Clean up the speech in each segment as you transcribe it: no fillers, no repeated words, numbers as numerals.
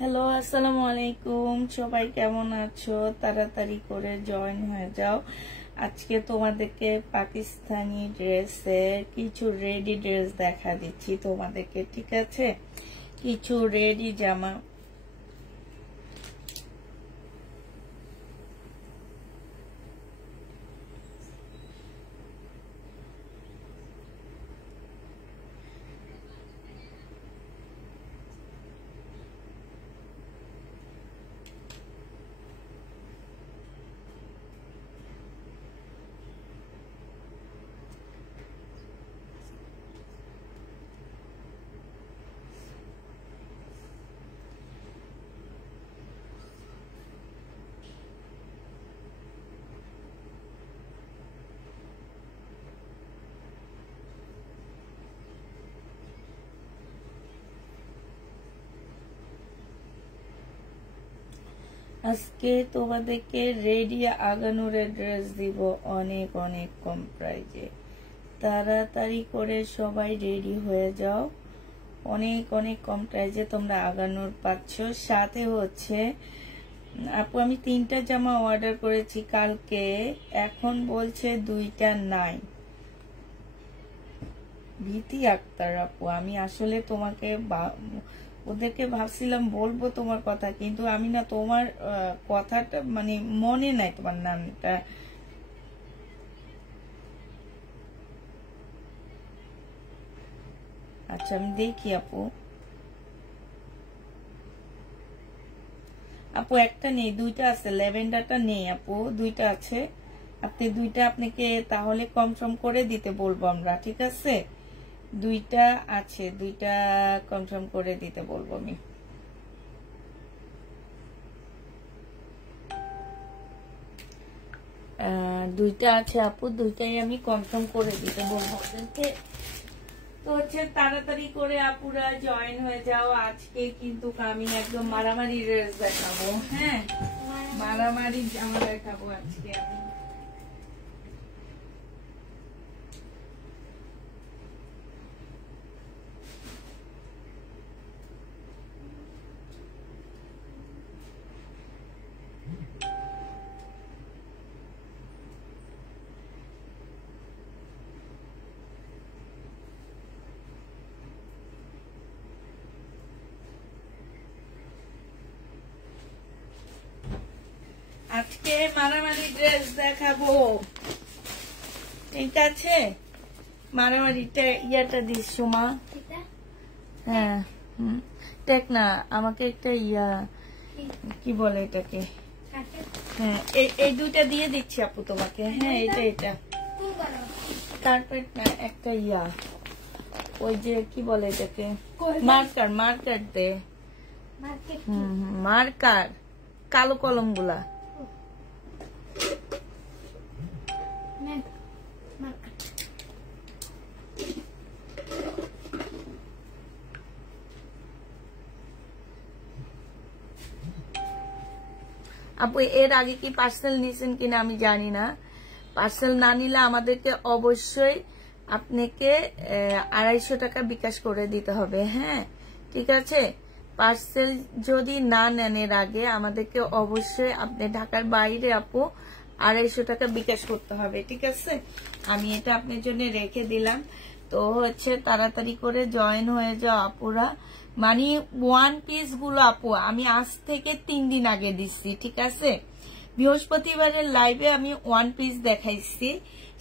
Hello, আসসালামু আলাইকুম। সবাই কেমন আছো? তাড়াতাড়ি করে জয়েন হয়ে যাও। আজকে তোমাদেরকে পাকিস্তানি ড্রেসের কিছু রেডি ড্রেস দেখা দিচ্ছি তোমাদেরকে, ঠিক আছে? কিছু রেডি জামা। আজকে তোমাদেরকে রেডি আগানুরের ড্রেস দিব অনেক অনেক কম প্রাইজে। তাড়াতাড়ি করে সবাই রেডি হয়ে যাও। অনেক অনেক কম প্রাইজে তোমরা আগানুর পাচ্ছ। সাথে হচ্ছে আপু আমি 3টা জামা অর্ডার করেছি কালকে, এখন বলছে 2টা নাই। ভীতি আক্তার আপু, আমি আসলে তোমাকে ওদেরকে ভাবছিলাম বলবো তোমার কথা, কিন্তু আমি না তোমার কথাটা মানে মনে নাই তোমার নামটা। আচ্ছা আমি দেখি আপু। আপু একটা নেই, 2টা আছে। ল্যাভেন্ডারটা নেই আপু, 2টা আছে। আপনি 2টা আপনাকে তাহলে কনফার্ম করে দিতে বলবো আমরা, ঠিক আছে? 2টা আছে, 2টা কনফার্ম করে দিতে বলবো আমি। দুইটা আছে আপু, 2টাই আমি কনফার্ম করে দিতে বলবো ওদেরকে। তো হচ্ছে তাড়াতাড়ি করে আপুরা জয়েন হয়ে যাও। আজকে কিন্তু আমি একদম মারামারি ড্রেস দেখাবো। হ্যাঁ, মারামারি জামা দেখাবো আজকে আমি। আজকে মারামারি ড্রেস দেখাবো, ঠিক আছে? মারামারিটা ইয়াটা দিস মা। হ্যাঁ দেখ না, আমাকে একটা ইয়া কি বলে এটাকে, হ্যাঁ এই 2টা দিয়ে দিচ্ছি আপু তোমাকে। হ্যাঁ এটা কার্পেট না, একটা ইয়া ওই যে কি বলে এটাকে, মার্কার দে। মার্কার, কালো কলম গুলা। আপু এর আগে কি পার্সেল নিয়েছেন কিনা আমি জানি না। পার্সেল না নিলে আমাদেরকে অবশ্যই আপনাকে 250 টাকা বিকাশ করে দিতে হবে। হ্যাঁ ঠিক আছে, পার্সেল যদি না নেন এর আগে আমাদেরকে অবশ্যই আপনি ঢাকার বাইরে আপু 250 টাকা বিকাশ করতে হবে, ঠিক আছে? আমি এটা আপনার জন্য রেখে দিলাম। তো হচ্ছে তাড়াতাড়ি করে জয়েন হয়ে যাও আপুরা। মানে 1 পিস গুলো আপু আমি আজ থেকে 3 দিন আগে দিচ্ছি, ঠিক আছে? বৃহস্পতিবারের লাইভে আমি 1 পিস দেখাইছি।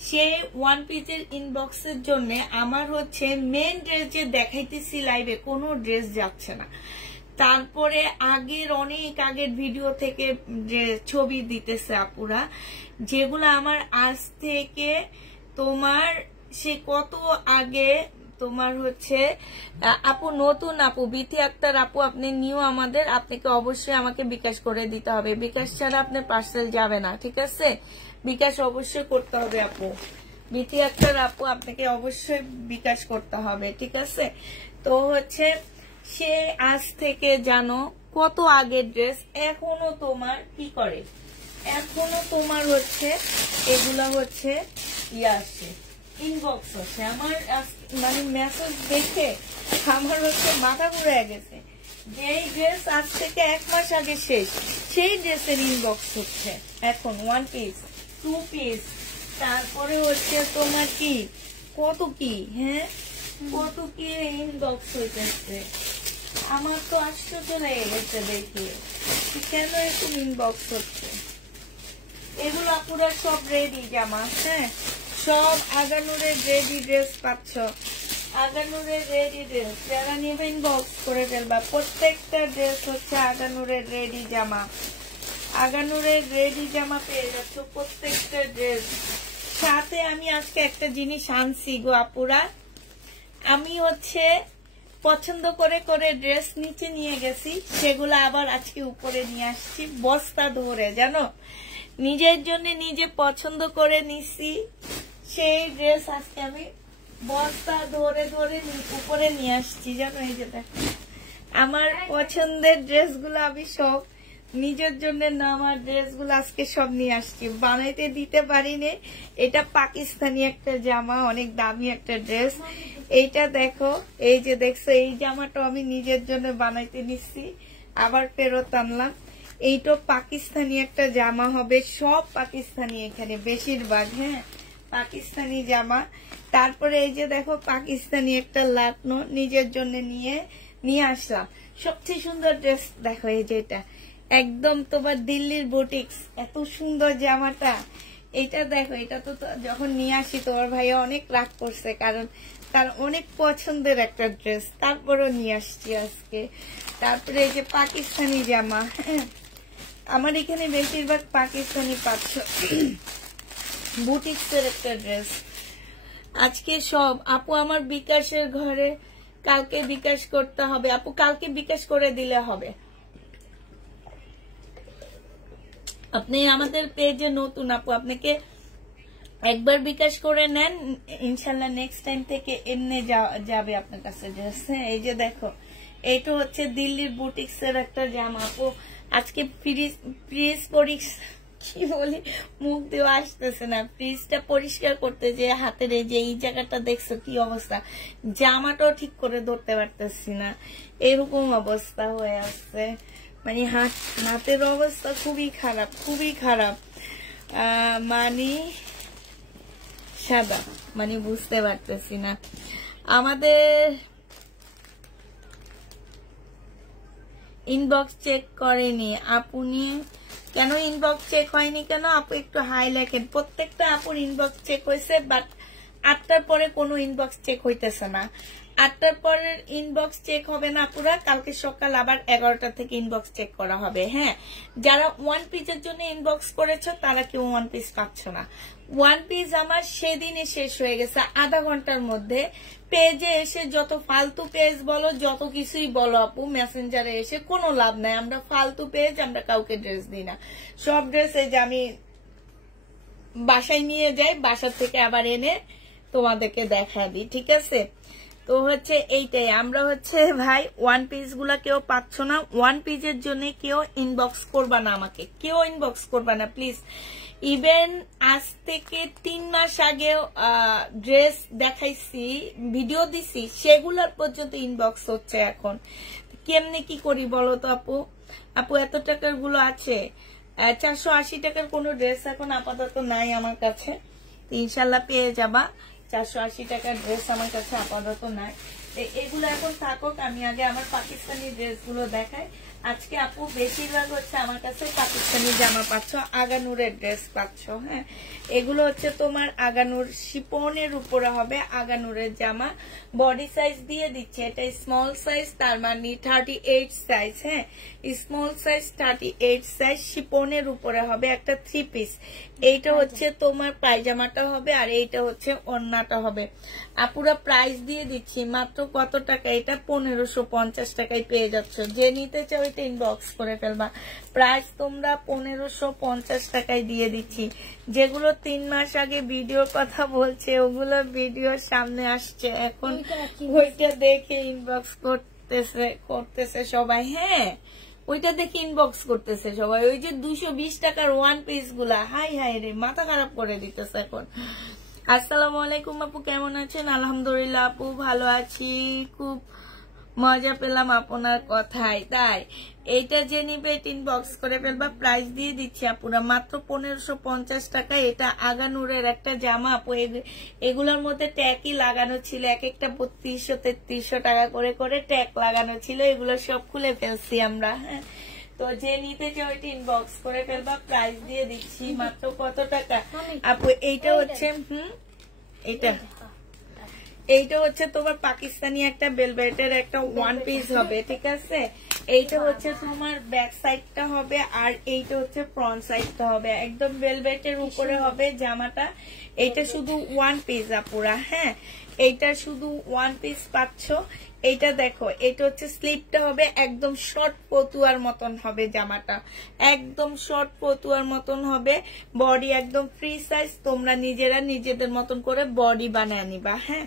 সেই 1 পিসের ইনবক্সের জন্য আমার হচ্ছে মেন ড্রেস যে দেখাইতেছি লাইভে কোনো ড্রেস যাচ্ছে না। তারপরে অনেক আগের ভিডিও থেকে যে ছবি দিতেছে আপুরা, যেগুলো আমার আজ থেকে তোমার সে কত আগে তোমার হচ্ছে আপু নতুন আপু বিথি আক্তার আপু, আপনি নিউ আমাদের, আপনাকে অবশ্যই আমাকে বিকাশ করে দিতে হবে। বিকাশ ছাড়া আপনার পার্সেল যাবে না, ঠিক আছে? বিকাশ অবশ্যই করতে হবে আপু। বিথি আক্তার আপু আপনাকে অবশ্যই বিকাশ করতে হবে, ঠিক আছে? তো হচ্ছে সে আজ থেকে জানো কত আগের ড্রেস এখনো তোমার কি করে, এখনো তোমার হচ্ছে এগুলা হচ্ছে ইয়ে আসছে, ইনবক্স আসছে। আমার মানে মেসেজ দেখে আমার হচ্ছে মাথা ঘুরে গেছে। যেই ড্রেস আজ থেকে 1 মাস আগে শেষ, সেই ড্রেসের ইনবক্স হচ্ছে এখন 1 পিস 2 পিস, তারপরে হচ্ছে তোমার কি কত কি, হ্যাঁ কত কি ইনবক্স হইতেছে। আমার তো আশ্চর্য লেগে গেছে দেখে, কেন এরকম ইনবক্স হচ্ছে। এগুলো পুরো সব রেডি জামা, হ্যাঁ সব আগানুরের রেডি ড্রেস পাচ্ছ, আগানুরের রেডি ড্রেস। যারা নেবে ইনবক্স করে ফেলবা, প্রত্যেকটা ড্রেস হচ্ছে আগানুরের রেডি জামা, আগানুরের রেডি জামা পেয়ে যাচ্ছ প্রত্যেকটা ড্রেস। সাথে আমি আজকে একটা জিনিস আনছি গো আপুরা, আমি হচ্ছে পছন্দ করে করে ড্রেস নিচে নিয়ে গেছি, সেগুলো আবার আজকে উপরে নিয়ে আসছি বস্তা ধরে, জানো নিজের জন্য নিজে পছন্দ করে নিছি, সেই ড্রেস আজকে আমি বস্তা ধরে ধরে উপরে নিয়ে আসছি, জানো এই যে দেখো আমার পছন্দের ড্রেসগুলো আমি সব নিজের জন্য না, আমার ড্রেসগুলো আজকে সব নিয়ে আসছি, বানাইতে দিতে পারিনি। এটা পাকিস্তানি একটা জামা, অনেক দামি একটা ড্রেস। এইটা দেখো, এই যে দেখছো এই জামাটা আমি নিজের জন্য বানাইতে নিচ্ছি, আবার ফেরত আনলাম। এইটা পাকিস্তানি একটা জামা হবে, সব পাকিস্তানি এখানে বেশিরভাগ, হ্যাঁ পাকিস্তানি জামা। তারপরে এই যে দেখো পাকিস্তানি একটা লাটনো নিজের জন্য নিয়ে আসলাম। সবচেয়ে সুন্দর ড্রেস দেখো এই যে এটা একদম তোমার দিল্লির বুটিক্স, এত সুন্দর জামাটা। এটা দেখো, এটা তো যখন নিয়ে আসি তোমার ভাইয়া অনেক রাগ করছে, কারণ তার অনেক পছন্দের একটা ড্রেস, তারপরও নিয়ে আসছি আজকে। তারপরে এই যে পাকিস্তানি জামা, আমার এখানে বেশিরভাগ পাকিস্তানি পাচ্ছ, বুটিক্সের একটা ড্রেস আজকে সব। আপু আমার বিকাশের ঘরে কালকে বিকাশ করতে হবে, আপু কালকে বিকাশ করে দিলে হবে। আপনি আমাদের পেজে নতুন আপু, আপনাকে একবার বিকাশ করে নেন, ইনশাল্লাহ নেক্সট টাইম থেকে এমনি যাবে আপনার কাছে ড্রেস। হ্যাঁ এই যে দেখো, এইটা হচ্ছে দিল্লির বুটিক্স এর একটা জামা আপু। আজকে ফ্রিজ কি বলি মুখ দেওয়া আসতেছে না, ফ্রিজটা পরিষ্কার করতে যে হাতের এই যে এই জায়গাটা দেখছো কি অবস্থা, জামাটাও ঠিক করে ধরতে পারতেছি না, এরকম অবস্থা হয়ে আসছে। মানে হাতের অবস্থা খুবই খারাপ, খুবই খারাপ। মানে সাদা, মানে বুঝতে পারতেছি না। আমাদের ইনবক্স চেক করেনি আপনি, কেন ইনবক্স চেক হয়নি কেন আপু একটু হাই লেখেন। প্রত্যেকটা আপুর ইনবক্স চেক হয়েছে, বাট 8টার পরে কোনো ইনবক্স চেক হইতেছে না। 8টার পরের ইনবক্স চেক হবে না পুরা, কালকে সকাল আবার 11টা থেকে ইনবক্স চেক করা হবে। হ্যাঁ যারা 1 পিসের জন্য ইনবক্স করেছ তারা কেউ 1 পিস পাচ্ছ না। 1 পিস আমার সেদিনই শেষ হয়ে গেছে, আধা ঘন্টার মধ্যে। পেজে এসে যত ফালতু পেজ বলো, যত কিছুই বলো আপু, মেসেঞ্জারে এসে কোনো লাভ নাই। আমরা ফালতু পেজ, আমরা কাউকে ড্রেস দিই না। সব ড্রেস এই যে আমি বাসায় নিয়ে যাই, বাসার থেকে আবার এনে তোমাদেরকে দেখা দিই, ঠিক আছে। তো হচ্ছে এইটাই, আমরা হচ্ছে ভাই 1 পিস গুলা কেউ পাচ্ছ না। 1 পিসের জন্য কেউ ইনবক্স করবা না, আমাকে কেউ ইনবক্স করবা না প্লিজ। ইভেন আজ থেকে 3 মাস আগে ড্রেস দেখাইছি, ভিডিও দিছি, সেগুলোর পর্যন্ত ইনবক্স হচ্ছে এখন। কেমনে কি করি বলো তো আপু? আপু এত টাকার গুলো আছে, 480 টাকার কোনো ড্রেস এখন আপাতত নাই আমার কাছে, ইনশাল্লাহ পেয়ে যাবা। 480 টাকার ড্রেস আমার কাছে আপাতত নাই, এগুলো এখন থাকুক। আমি আগে আমার পাকিস্তানি ড্রেস গুলো দেখাই। আজকে আপু বেশিরভাগ হচ্ছে আমার কাছে পাকিস্তানি জামা পাচ্ছ, আগানুরের ড্রেস পাচ্ছ। হ্যাঁ এগুলো হচ্ছে তোমার আগানুর শিপনের উপরে হবে, আগানুরের জামা। বডি সাইজ দিয়ে দিচ্ছে, এটা স্মল সাইজ, তার মানে 38 সাইজ। হ্যাঁ স্মল সাইজ 38 সাইজ, শিপনের উপরে হবে একটা 3 পিস। এইটা হচ্ছে তোমার পায়জামাটা হবে, আর এইটা হচ্ছে ওড়নাটা হবে। আপুরা প্রাইস দিয়ে দিচ্ছি মাত্র কত টাকা, এটা 1550 টাকায় পেয়ে যাচ্ছ। যে নিতে চাও এটা ইনবক্স করে ফেলবা। প্রাইস তোমরা 1550 টাকায় দিয়ে দিচ্ছি। যেগুলো 3 মাস আগে ভিডিওর কথা বলছে, ওগুলো ভিডিওর সামনে আসছে এখন, ওইটা দেখে ইনবক্স করতেছে সবাই। হ্যাঁ ওইটা দেখে ইনবক্স করতেছে সবাই। ওই যে 220 টাকার 1 পিস গুলা, হাই হাই রে, মাথা খারাপ করে দিতেছে এখন। আসসালামু আলাইকুম আপু, কেমন আছেন? আলহামদুলিল্লাহ আপু ভালো আছি, খুব মজা পেলাম আপনার কথায়। তাই এইটা যে নিবে ইনবক্স করে ফেলবা, প্রাইস দিয়ে দিচ্ছি আপুরা মাত্র 1550 টাকা। এটা আগানুরের একটা জামা আপু, এগুলোর মধ্যে ট্যাগই লাগানো ছিল, এক একটা 3200-3300 টাকা করে করে ট্যাগ লাগানো ছিল, এগুলো সব খুলে ফেলছি আমরা। হ্যাঁ, তো যে নিতে চাও ওইটা ইনবক্স করে ফেলবা, প্রাইস দিয়ে দিচ্ছি মাত্র কত টাকা আপু? এইটা হচ্ছে এইটা হচ্ছে তোমার পাকিস্তানি একটা বেলভেটের একটা ওয়ান পিস হবে, ঠিক আছে? এইটা হচ্ছে তোমার ব্যাক সাইডটা হবে, আর এইটা হচ্ছে ফ্রন্ট সাইডটা হবে, একদম বেলভেটের উপরে হবে জামাটা। এইটা শুধু ওয়ান পিস আপুরা। হ্যাঁ, এইটা শুধু ওয়ান পিস পাচ্ছ। এইটা দেখো, এটা হচ্ছে স্লিপটা হবে একদম শর্ট পতুয়ার মতন হবে জামাটা, একদম শর্ট পতুয়ার মতন হবে। বডি একদম ফ্রি সাইজ, তোমরা নিজেরা নিজেদের মতন করে বডি বানিয়ে নিবা। হ্যাঁ,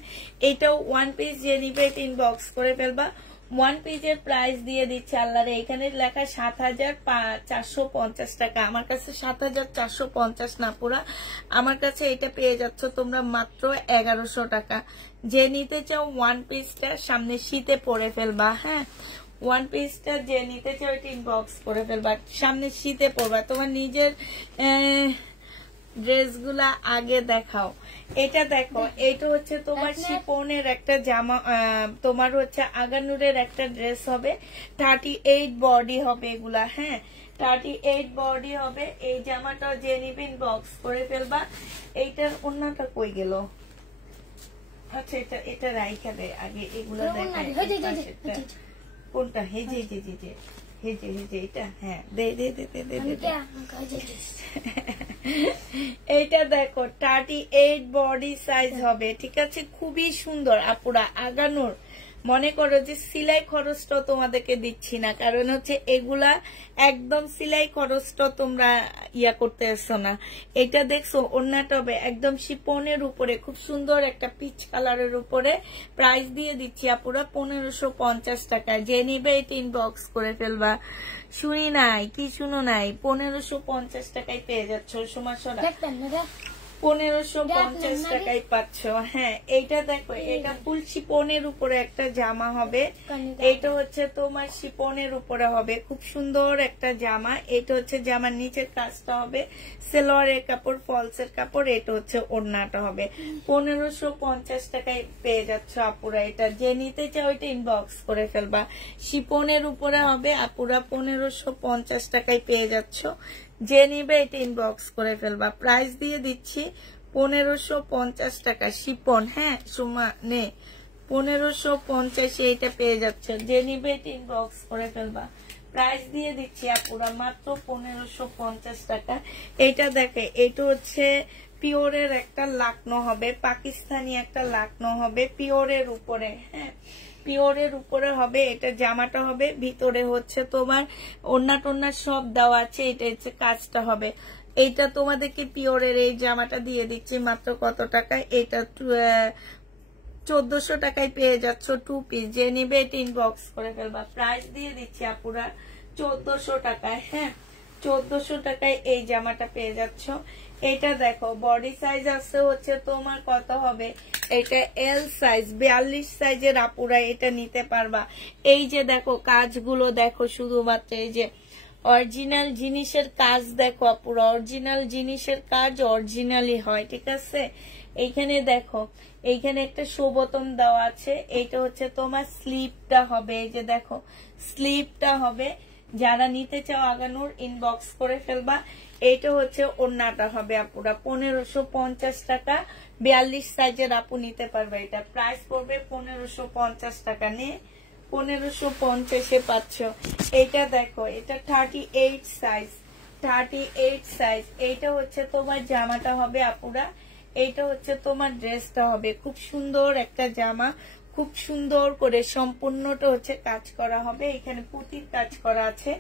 এটাও ওয়ান পিস, যে নিবে এটা ইনবক্স করে ফেলবা। ওয়ান পিসের প্রাইস দিয়ে দিচ্ছে আল্লাহরে, এখানে লেখা 7450 টাকা। আমার কাছে 7450 না পুরা, আমার কাছে এটা পেয়ে যাচ্ছ তোমরা মাত্র 1100 টাকা। যে নিতে চাও ওয়ান পিসটা সামনে শীতে পরে ফেলবা। হ্যাঁ, ওয়ান পিসটা যে নিতে চাও এটা ইনবক্স করে ফেলবা, সামনে শীতে পরবা। তোমার নিজের ড্রেসগুলা আগে দেখাও। এটা দেখো, এটা হচ্ছে তোমার শিপনের একটা জামা, তোমার হচ্ছে আগানুরের একটা ড্রেস হবে, 38 বডি হবে এগুলা। হ্যাঁ, 38 বডি হবে। এই জামাটা যে নিবে ইনবক্স করে ফেলবা। এইটার ওন্নাটা কই গেল? আচ্ছা, এটা রাইখা দে আগে, এগুলা দেখাই। কোনটা? হেজে এটা। হ্যাঁ, দে এইটা দেখো, 38 বডি সাইজ হবে, ঠিক আছে? খুবই সুন্দর আপুরা, আগানোর। মনে করো যে সিলাই খরচটা তোমাদেরকে দিচ্ছি না, কারণ হচ্ছে এগুলা একদম সিলাই খরচটা তোমরা ইয়া করতে আসছো না। এটা দেখছো ওন্নাটা হবে একদম শিপনের উপরে, খুব সুন্দর একটা পিচ কালারের উপরে। প্রাইস দিয়ে দিচ্ছি আপুরা 1550 টাকা। যে নিবে এটা ইনবক্স করে ফেলবা। শুনি নাই, কি শুনো নাই, 1550 টাকায় পেয়ে যাচ্ছ। সুমাশোনা 1550 টাকায় পাচ্ছ। হ্যাঁ, এইটা দেখো, এটা ফুল শিপনের উপরে একটা জামা হবে। এটা হচ্ছে তোমার শিপনের উপরে হবে, খুব সুন্দর একটা জামা। এটা হচ্ছে জামার নিচের কাজটা হবে সেলোয়ারের কাপড়, ফলসের কাপড়। এটা হচ্ছে ওড়নাটা হবে। 1550 টাকায় পেয়ে যাচ্ছ আপুরা। এটা যে নিতে চাও এটা ইনবক্স করে ফেলবা। শিপনের উপরে হবে আপুরা, 1550 টাকায় পেয়ে যাচ্ছ। যে নিবে এটা ইনবক্স করে ফেলবা। প্রাইস দিয়ে দিচ্ছি 1550 টাকা শিপন। হ্যাঁ, সুমা নে 1550 এটা পেয়ে যাচ্ছে। যে নিবে এটা ইনবক্স করে ফেলবা। প্রাইস দিয়ে দিচ্ছি আপুরা মাত্র 1550 টাকা। এটা দেখে, এটা হচ্ছে পিওরের একটা লাকনো হবে, পাকিস্তানি একটা লাকনো হবে পিওরের উপরে। হ্যাঁ, পিওরের উপরে হবে। এটা জামাটা হবে, ভিতরে হচ্ছে তোমার ওড়না টোন্না সব দেওয়া আছে। এটা হচ্ছে কাজটা হবে। এইটা তোমাদেরকে পিওরের এই জামাটা দিয়ে দিচ্ছি মাত্র কত টাকায়? এটা 1400 টাকায় পেয়ে যাচ্ছ টু পিস। যে নিবে এটা ইনবক্স করে ফেলবা। প্রাইস দিয়ে দিচ্ছি আপুরা 1400 টাকায়। হ্যাঁ, 1400 টাকায় এই জামাটা পেয়ে যাচ্ছ। এটা দেখো, বডি সাইজ আছে হচ্ছে তোমার কত হবে? এটা এল সাইজ, 42 সাইজের আপুরা এটা নিতে পারবা। এই যে দেখো কাজগুলো দেখো, শুধুমাত্র এই যে অরিজিনাল জিনিসের কাজ দেখো আপুরা, অরিজিনাল জিনিসের কাজ অরিজিনালি হয়, ঠিক আছে? এইখানে দেখো, এইখানে একটা শোবতন দেওয়া আছে। এইটা হচ্ছে তোমার স্লিপটা হবে, এই যে দেখো স্লিপটা হবে। যারা নিতে চাও আগানোর ইনবক্স করে ফেলবা। এইটা হচ্ছে ওড়নাটা হবে আপুরা 1550 টাকা। 42 সাইজের আপু নিতে পারবে। এটা প্রাইস পড়বে 1550 টাকা। নিয়ে 1550 পাচ্ছ। এইটা দেখো, এটা 38 সাইজ, 38 সাইজ। এইটা হচ্ছে তোমার জামাটা হবে আপুরা, এইটা হচ্ছে তোমার ড্রেসটা হবে। খুব সুন্দর একটা জামা, খুব সুন্দর করে সম্পূর্ণটা হচ্ছে কাজ করা হবে। এখানে পুঁতির কাজ করা আছে।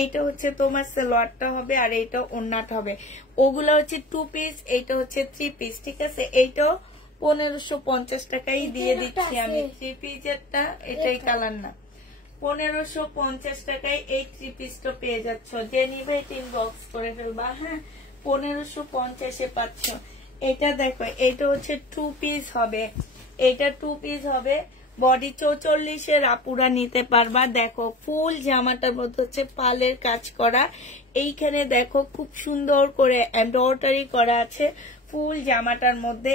এইটা হচ্ছে তোমার সালোয়ারটা হবে, আর এইটা ওড়নাটা হবে। ওগুলা হচ্ছে 2 পিস, এইটা হচ্ছে 3 পিস, ঠিক আছে? এইটাও 1550 টাকাই দিয়ে দিচ্ছি আমি। 3 পিসেরটা এটাই কালার না, 1550 টাকায় এই 3 পিসটা পেয়ে যাচ্ছ। যে নিবে ইনবক্স করে ফেলবা। হ্যাঁ, 1550 পাচ্ছ। এটা দেখো, এটা হচ্ছে 2 পিস হবে, এটা 2 পিস হবে বডি 44-এর আপুরা নিতে পারবা। দেখো ফুল জামাটার মধ্যে হচ্ছে পালের কাজ করা, এইখানে দেখো খুব সুন্দর করে এমব্রয়ডারি করা আছে ফুল জামাটার মধ্যে।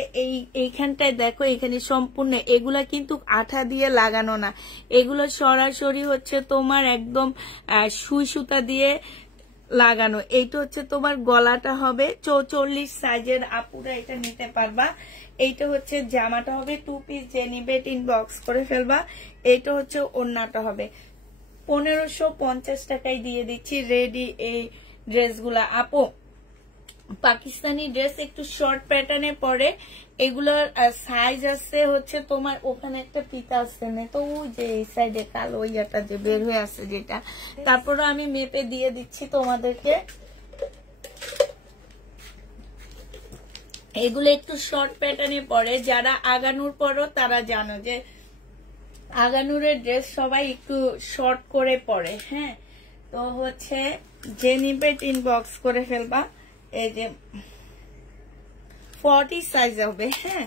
এইখানটায় দেখো এখানে সম্পূর্ণ এগুলা কিন্তু আঠা দিয়ে লাগানো না, এগুলো সরাসরি হচ্ছে তোমার একদম সুই সুতা দিয়ে লাগানো। এইটা হচ্ছে তোমার গলাটা হবে 44 সাইজের আপুরা এটা নিতে পারবা। এইটা হচ্ছে জামাটা হবে 2 পিস, যে নিবে ইনবক্স করে ফেলবা। এইটা হচ্ছে ওড়নাটা হবে 1550 টাকায় দিয়ে দিচ্ছি রেডি এই ড্রেসগুলা। আপু পাকিস্তানি ড্রেস একটু শর্ট প্যাটার্নে পরে, এগুলোর সাইজ আছে হচ্ছে তোমার ওখানে একটা ফিতা আছে না তো, ওই যে এই সাইডে কালো ইয়াটা যে বের হয়ে আছে যেটা, তারপরে আমি মেপে দিয়ে দিচ্ছি তোমাদেরকে। এগুলো একটু শর্ট প্যাটার্নে পরে, যারা আগানুর পরো তারা জানো যে আগানুরের ড্রেস সবাই একটু শর্ট করে পরে। হ্যাঁ, তো হচ্ছে যে নিবে ইনবক্স করে ফেলবা। এই যে 40 সাইজ হবে। হ্যাঁ,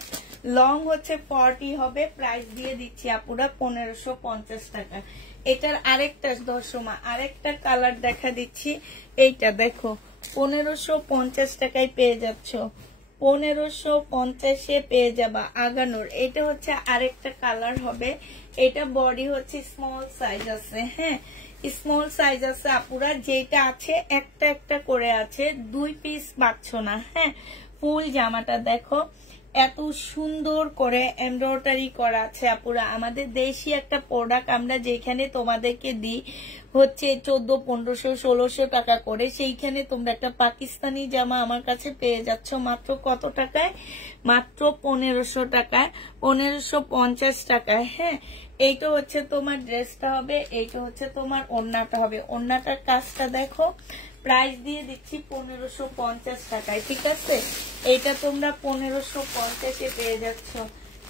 লং হচ্ছে 40 হবে। প্রাইস দিয়ে দিচ্ছি আপুরা 1550 টাকা। এটার আরেকটা দর্শমা আরেকটা কালার দেখা দিচ্ছি। এইটা দেখো 1550 টাকায় পেয়ে যাচ্ছ, 1550-এ পেয়ে যাবা আগানোর। এটা হচ্ছে আরেকটা কালার হবে। এটা বডি হচ্ছে স্মল সাইজ আছে। হ্যাঁ, স্মল সাইজ আছে আপুরা, যেটা আছে একটা একটা করে আছে, 2 পিস পাচ্ছ না। হ্যাঁ, ফুল জামাটা দেখো এত সুন্দর করে এমব্রয়ডারি করা আছে আপুরা। আমাদের দেশি একটা প্রোডাক্ট আমরা যেখানে তোমাদেরকে দিই হচ্ছে 1400, 1500, 1600 টাকা করে, সেইখানে তোমরা একটা পাকিস্তানি জামা আমার কাছে পেয়ে যাচ্ছ মাত্র কত টাকায়? মাত্র 1500 টাকায়, 1550 টাকায়। হ্যাঁ, এইটা হচ্ছে তোমার ড্রেসটা হবে, এইটা হচ্ছে তোমার ওড়নাটা হবে। ওড়নাটার কাজটা দেখো, প্রাইস দিয়ে দিচ্ছি 1550 টাকায়। ঠিক আছে, এইটা তোমরা 1550-এ পেয়ে যাচ্ছ।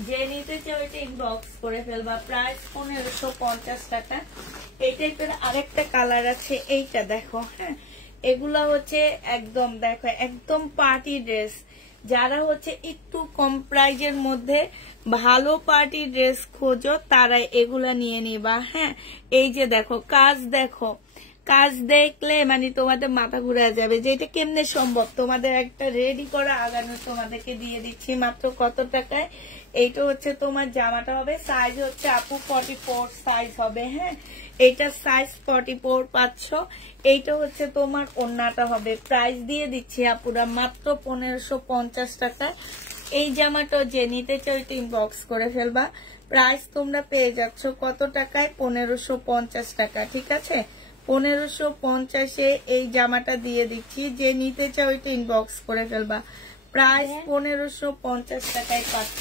যে নিতে চাও এটা ইনবক্স করে ফেলবা। প্রাইস 1550 টাকা। এই টাইপের আরেকটা কালার আছে, এইটা দেখো। হ্যাঁ, এগুলা হচ্ছে একদম দেখো একদম পার্টি ড্রেস। যারা হচ্ছে একটু কম প্রাইজের মধ্যে ভালো পার্টি ড্রেস খোঁজো তারা এগুলা নিয়ে নিবা। হ্যাঁ, এই যে দেখো কাজ, দেখো কাজ দেখলে মানে তোমাদের মাথা ঘুরে যাবে যে এটা কেমনে সম্ভব। তোমাদের একটা রেডি করা আগানো তোমাদেরকে দিয়ে দিচ্ছি মাত্র কত টাকায়? এইটা হচ্ছে তোমার জামাটা হবে, সাইজ হচ্ছে আপু 44 সাইজ হবে। হ্যাঁ, এইটা সাইজ 44 পাচ্ছ। এইটা হচ্ছে তোমার ওড়নাটা হবে। প্রাইস দিয়ে দিচ্ছি আপুরা মাত্র 1550 টাকায়। এই জামাটা যে নিতে চাও এটা ইনবক্স করে ফেলবা। প্রাইস তোমরা পেয়ে যাচ্ছ কত টাকায়? 1550 টাকা। ঠিক আছে, 1550-এ এই জামাটা দিয়ে দিচ্ছি। যে নিতে চাও এটা ইনবক্স করে ফেলবা। প্রাইস 1550 টাকায় পাচ্ছ।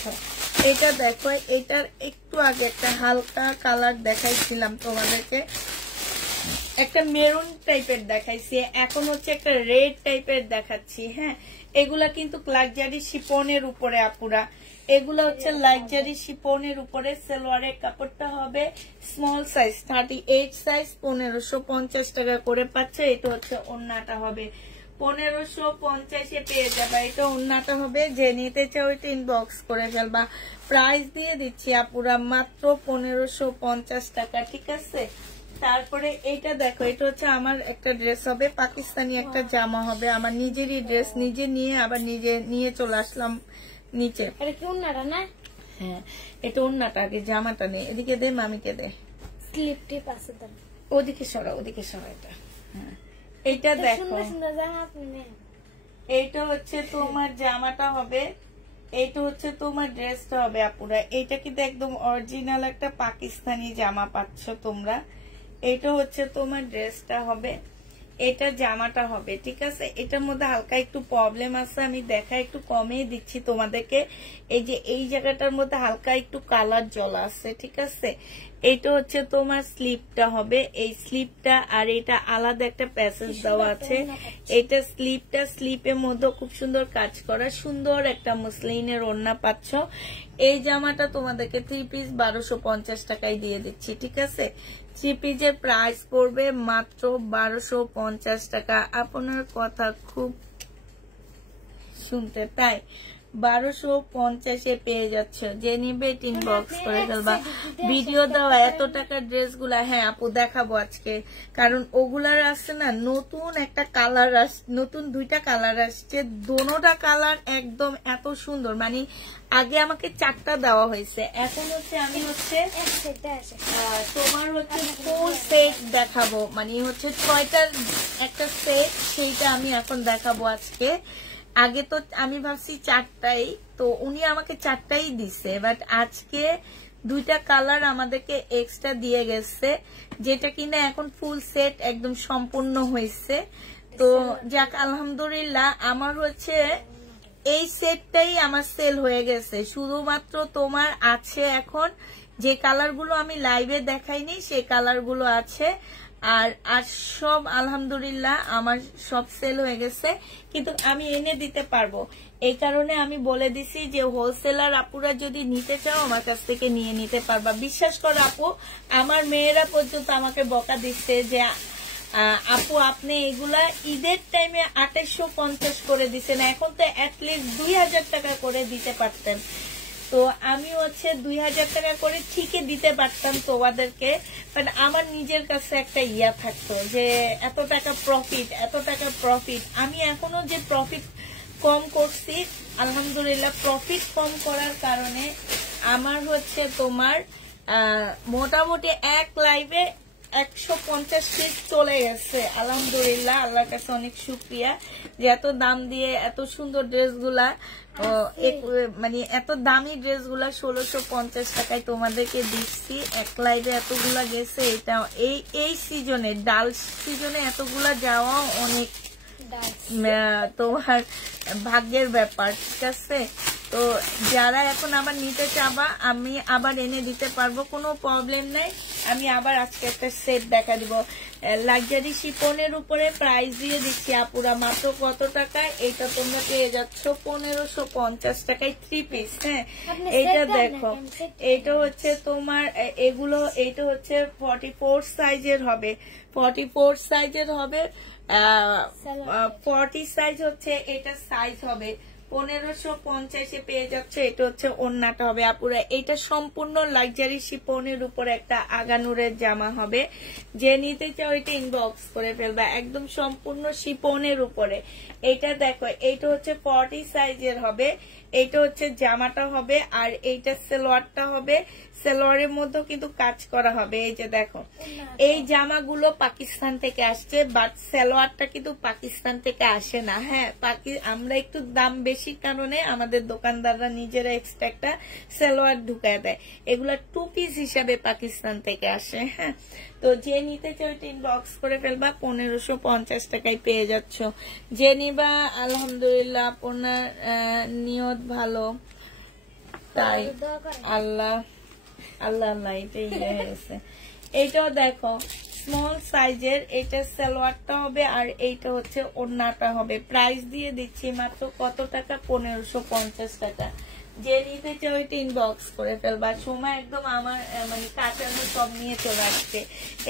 এটা দেখো, এটার একটু আগে একটা হালকা কালার দেখাইছিলাম তোমাদেরকে, একটা মেরুন টাইপের দেখাইছি, এখন হচ্ছে একটা রেড টাইপের দেখাচ্ছি। হ্যাঁ, এগুলা কিন্তু লাক্সারি শিপনের উপরে আপুরা, এগুলো হচ্ছে লাক্সারি শিপনের উপরে। সালোয়ারের কাপড়টা হবে স্মল সাইজ 38 সাইজ, 1550 টাকা করে পাচ্ছে। এটা হচ্ছে ওড়নাটা হবে 1550-এ পেয়ে যাবা। এটা ওড়নাটা হবে, যে নিতে চাও এটা ইনবক্স করে ফেলবা। প্রাইস দিয়ে দিচ্ছি আপুরা মাত্র 1550 টাকা। ঠিক আছে, তারপরে এইটা দেখো, এটা হচ্ছে আমার একটা ড্রেস হবে, পাকিস্তানি একটা জামা হবে, আমার নিজেরই ড্রেস, নিজে নিয়ে আবার নিজে নিয়ে চলে আসলাম নিচে। হ্যাঁ, এটা ওড়নাটা আগে, জামাটা নেই। এদিকে দে, মামিকে দে, ওদিকে সরা, ওদিকে সরা। এটা হ্যাঁ, এইটা দেখো, এইটা হচ্ছে তোমার জামাটা হবে, এইটা হচ্ছে তোমার ড্রেসটা হবে আপুরা। এইটা কিন্তু একদম অরিজিনাল একটা পাকিস্তানি জামা পাচ্ছ তোমরা। এটা হচ্ছে তোমার ড্রেসটা হবে, এটা জামাটা হবে। ঠিক আছে, এটার মধ্যে হালকা একটু প্রবলেম আছে, আমি দেখা একটু কমই দিচ্ছি তোমাদেরকে। এই যে এই জায়গাটার মধ্যে হালকা একটু কালার জ্বলা আছে। ঠিক আছে, এইটা হচ্ছে তোমার স্লিপটা হবে, এই স্লিপটা, আর এটা আলাদা একটা প্যাসেজ দেওয়া আছে। এটা স্লিপটা, স্লিপের মধ্যে খুব সুন্দর কাজ করা, সুন্দর একটা মুসলিনের ওড়না পাচ্ছ। এই জামাটা তোমাদেরকে 3 পিস 1250 টাকায় দিয়ে দিচ্ছি। ঠিক আছে, 3 পিসের প্রাইস পড়বে মাত্র 1250 টাকা। আপনার কথা খুব শুনতে তাই 1250 পেয়ে যাচ্ছ। যে নিবে ইনবক্স করে ফেলবা। ভিডিও দাও এত টাকার ড্রেস গুলা। হ্যাঁ আপু দেখাবো আজকে, কারণ ওগুলার আসছে না নতুন একটা কালার নতুন 2টা কালার আসছে। দোনোটা কালার একদম এত সুন্দর, মানে আগে আমাকে 4টা দেওয়া হয়েছে, এখন হচ্ছে আমি হচ্ছে তোমার হচ্ছে ফুল সেট দেখাবো, মানে হচ্ছে 6টার একটা সেট, সেইটা আমি এখন দেখাবো আজকে। আগে তো আমি ভাবছি 4টাই, তো উনি আমাকে 4টাই দিছে, বাট আজকে 2টা কালার আমাদেরকে এক্সট্রা দিয়ে গেছে, যেটা কিনা এখন ফুল সেট একদম সম্পূর্ণ হয়েছে। তো যাক আলহামদুলিল্লাহ, আমার হচ্ছে এই সেটটাই আমার সেল হয়ে গেছে। শুধুমাত্র তোমার আছে এখন যে কালারগুলো আমি লাইভে দেখাইনি, সেই কালারগুলো আছে। আর সব আলহামদুলিল্লাহ আমার সব সেল হয়ে গেছে, কিন্তু আমি এনে দিতে পারবো। এই কারণে আমি বলে দিছি যে হোলসেলার আপুরা যদি নিতে চাও আমার কাছ থেকে নিয়ে নিতে পারবা। বিশ্বাস করো আপু, আমার মেয়েরা পর্যন্ত আমাকে বকা দিচ্ছে যে আপু আপনি এগুলা ঈদের টাইমে 2850 করে দিচ্ছেন, এখন তো অ্যাটলিস্ট 2000 টাকা করে দিতে পারতেন। তো আমি হচ্ছে 2000 টাকা করে ঠিকই দিতে পারতাম তোমাদেরকে, বাট আমার নিজের কাছে একটা ইয়া থাকতো যে এত টাকা প্রফিট। আমি এখনো যে প্রফিট কম করছি, আলহামদুলিল্লাহ প্রফিট কম করার কারণে আমার হচ্ছে তোমার মোটামুটি এক লাইভে 150 পিস চলে গেছে। আলহামদুলিল্লাহ, আল্লাহর কাছে অনেক শুকরিয়া যে এত দাম দিয়ে এত সুন্দর ড্রেসগুলা, মানে এত দামি ড্রেসগুলা 1650 টাকায় তোমাদেরকে দিচ্ছি। এক লাইভে এতগুলা গেছে, এটা এই সিজনে ডাল সিজনে এতগুলা যাওয়া অনেক তোমার ভাগ্যের ব্যাপার, ঠিক আছে। তো যারা এখন আবার নিতে চাবা আমি আবার এনে দিতে পারবো, কোনো প্রবলেম নাই। আমি আবার আজকে একটা সেট দেখা দিব লাক্সারি শিপনের উপরে, প্রাইস দিয়ে দিচ্ছি আপুরা মাত্র কত টাকায়। এটা তোমরা পেয়ে যাচ্ছ 1550 টাকায় 3 পিস। হ্যাঁ এইটা দেখো, এইটা হচ্ছে তোমার এগুলো, এইটা হচ্ছে 44 সাইজের হবে, 44 সাইজের হবে। 40 সাইজ হচ্ছে এটা সাইজ হবে 1550 পেয়ে যাচ্ছে। এটা হচ্ছে ওড়নাটা হবে আপুরা, এটা সম্পূর্ণ লাক্সারি শিপনের উপর একটা আগানুরের জামা হবে। যে নিতে চাও এটা ইনবক্স করে ফেলবা, একদম সম্পূর্ণ শিপনের উপরে। এটা দেখো, এইটা হচ্ছে 40 সাইজের হবে, এইটা হচ্ছে জামাটা হবে, আর এইটা সালোয়ারটা হবে। সালোয়ারের মধ্যে কিন্তু কাজ করা হবে। এই যে দেখো, এই জামাগুলো পাকিস্তান থেকে আসছে, বাট সালোয়ারটা কিন্তু পাকিস্তান থেকে আসে না। হ্যাঁ আমরা একটু দাম বেশি কারণে আমাদের দোকানদাররা নিজেরা এক্সট্রা একটা সালোয়ার ঢুকায় দেয়, এগুলা 2 পিস হিসাবে পাকিস্তান থেকে আসে। হ্যাঁ তো যে নিতে চাও এটা ইনবক্স করে ফেলবা, 1550 টাকায় পেয়ে যাচ্ছ। যে নিবা আলহামদুলিল্লাহ আপনার নিয়ত ভালো, তাই আল্লাহ এটাই হয়েছে। এইটাও দেখো স্মল সাইজের, এটা সালোয়ারটা হবে, আর এইটা হচ্ছে ওড়নাটা হবে। প্রাইস দিয়ে দিচ্ছি মাত্র কত টাকা, 1550 টাকা। যে নিতে চাও এটা ইনবক্স করে ফেলবা। সময় একদম আমার মানে কাটানো সব নিয়ে চলে আসছে।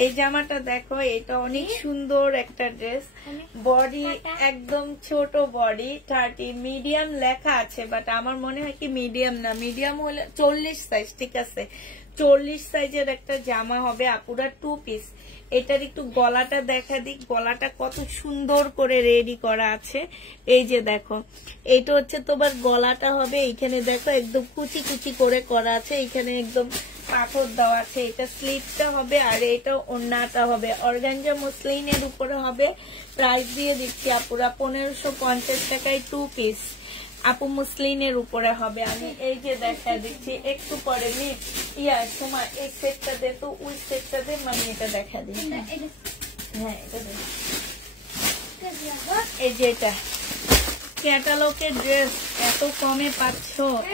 এই জামাটা দেখো, এটা অনেক সুন্দর একটা ড্রেস, বডি একদম ছোট বডি, 30 মিডিয়াম লেখা আছে, বাট আমার মনে হয় কি মিডিয়াম না, মিডিয়াম হলে 40 সাইজ, ঠিক আছে 40 সাইজের একটা জামা হবে আপুরা 2 পিস। এটার একটু গলাটা দেখা দিক, গলাটা কত সুন্দর করে রেডি করা আছে। এই যে দেখো, এইটা হচ্ছে তোমার গলাটা হবে, এইখানে দেখো একদম কুচি কুচি করে করা আছে, এইখানে একদম পাথর দেওয়া আছে। এটা স্লিভটা হবে, আর এটা ওড়নাটা হবে, অর্গানজা মসলিনের উপরে হবে। প্রাইস দিয়ে দিচ্ছি আপুরা 1550 টাকায় 2 পিস। আপু মুসলিনের উপরে হবে। আমি এই যে দেখা দিচ্ছি একটু পরে তোমার এই সেটটা দে, তো ওই সেটটা দে, মানে এটা দেখা দিই। হ্যাঁ এটা দে, এই যে এটা ক্যাটালগের ড্রেস এত কমে পাচ্ছ,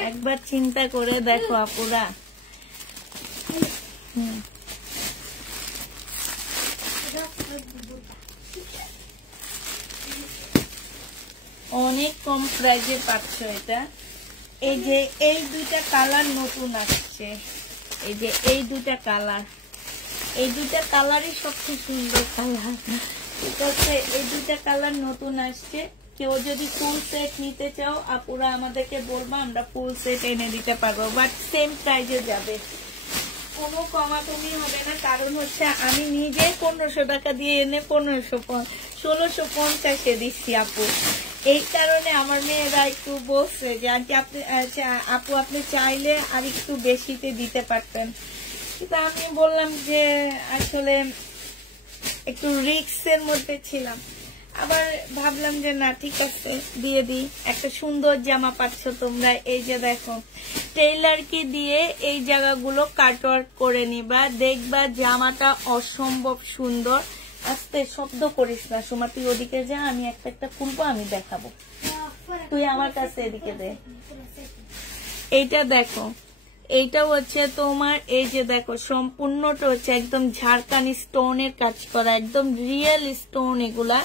একবার চিন্তা করে দেখো আপুরা। অনেক কম প্রাইসে পাচ্ছ এটা। এই যে এই 2টা কালার নতুন আসছে, এই যে এই 2টা কালার, এই 2টা কালারই সবচেয়ে সুন্দর কালার, ঠিক আছে। এই 2টা কালার নতুন আসছে, কেউ যদি ফুল সেট নিতে চাও আপুরা আমাদেরকে বলবো, আমরা ফুল সেট এনে দিতে পারবো, বাট সেম প্রাইজে যাবে, কোনো কমাকমি হবে না। কারণ হচ্ছে আমি নিজে 1500 টাকা দিয়ে এনে 1650 দিচ্ছি আপু। এই কারণে আমার মেয়েরা একটু বলছে যে আন্টি আপনি আপু আপনি চাইলে আর একটু বেশিতে দিতে পারতেন, কিন্তু আমি বললাম যে আসলে একটু রিস্কের মধ্যে ছিলাম, আবার ভাবলাম যে না ঠিক আছে দিয়ে দিই। একটা সুন্দর জামা পাচ্ছ তোমরা, এই যে দেখো টেইলারকে দিয়ে এই জায়গাগুলো কাটওয়ার্ক করে নিবা, দেখবা জামাটা অসম্ভব সুন্দর। আস্তে শব্দ করিস না সোমা, তুই ওদিকে যা, আমি একটা একটা খুলবো, আমি দেখাবো, তুই আমার কাছে এদিকে দে। এইটা দেখো, এইটা হচ্ছে তোমার এই যে দেখো সম্পূর্ণটা হচ্ছে একদম ঝাড়খানি স্টোনের কাজ করা, একদম রিয়েল স্টোন এগুলা।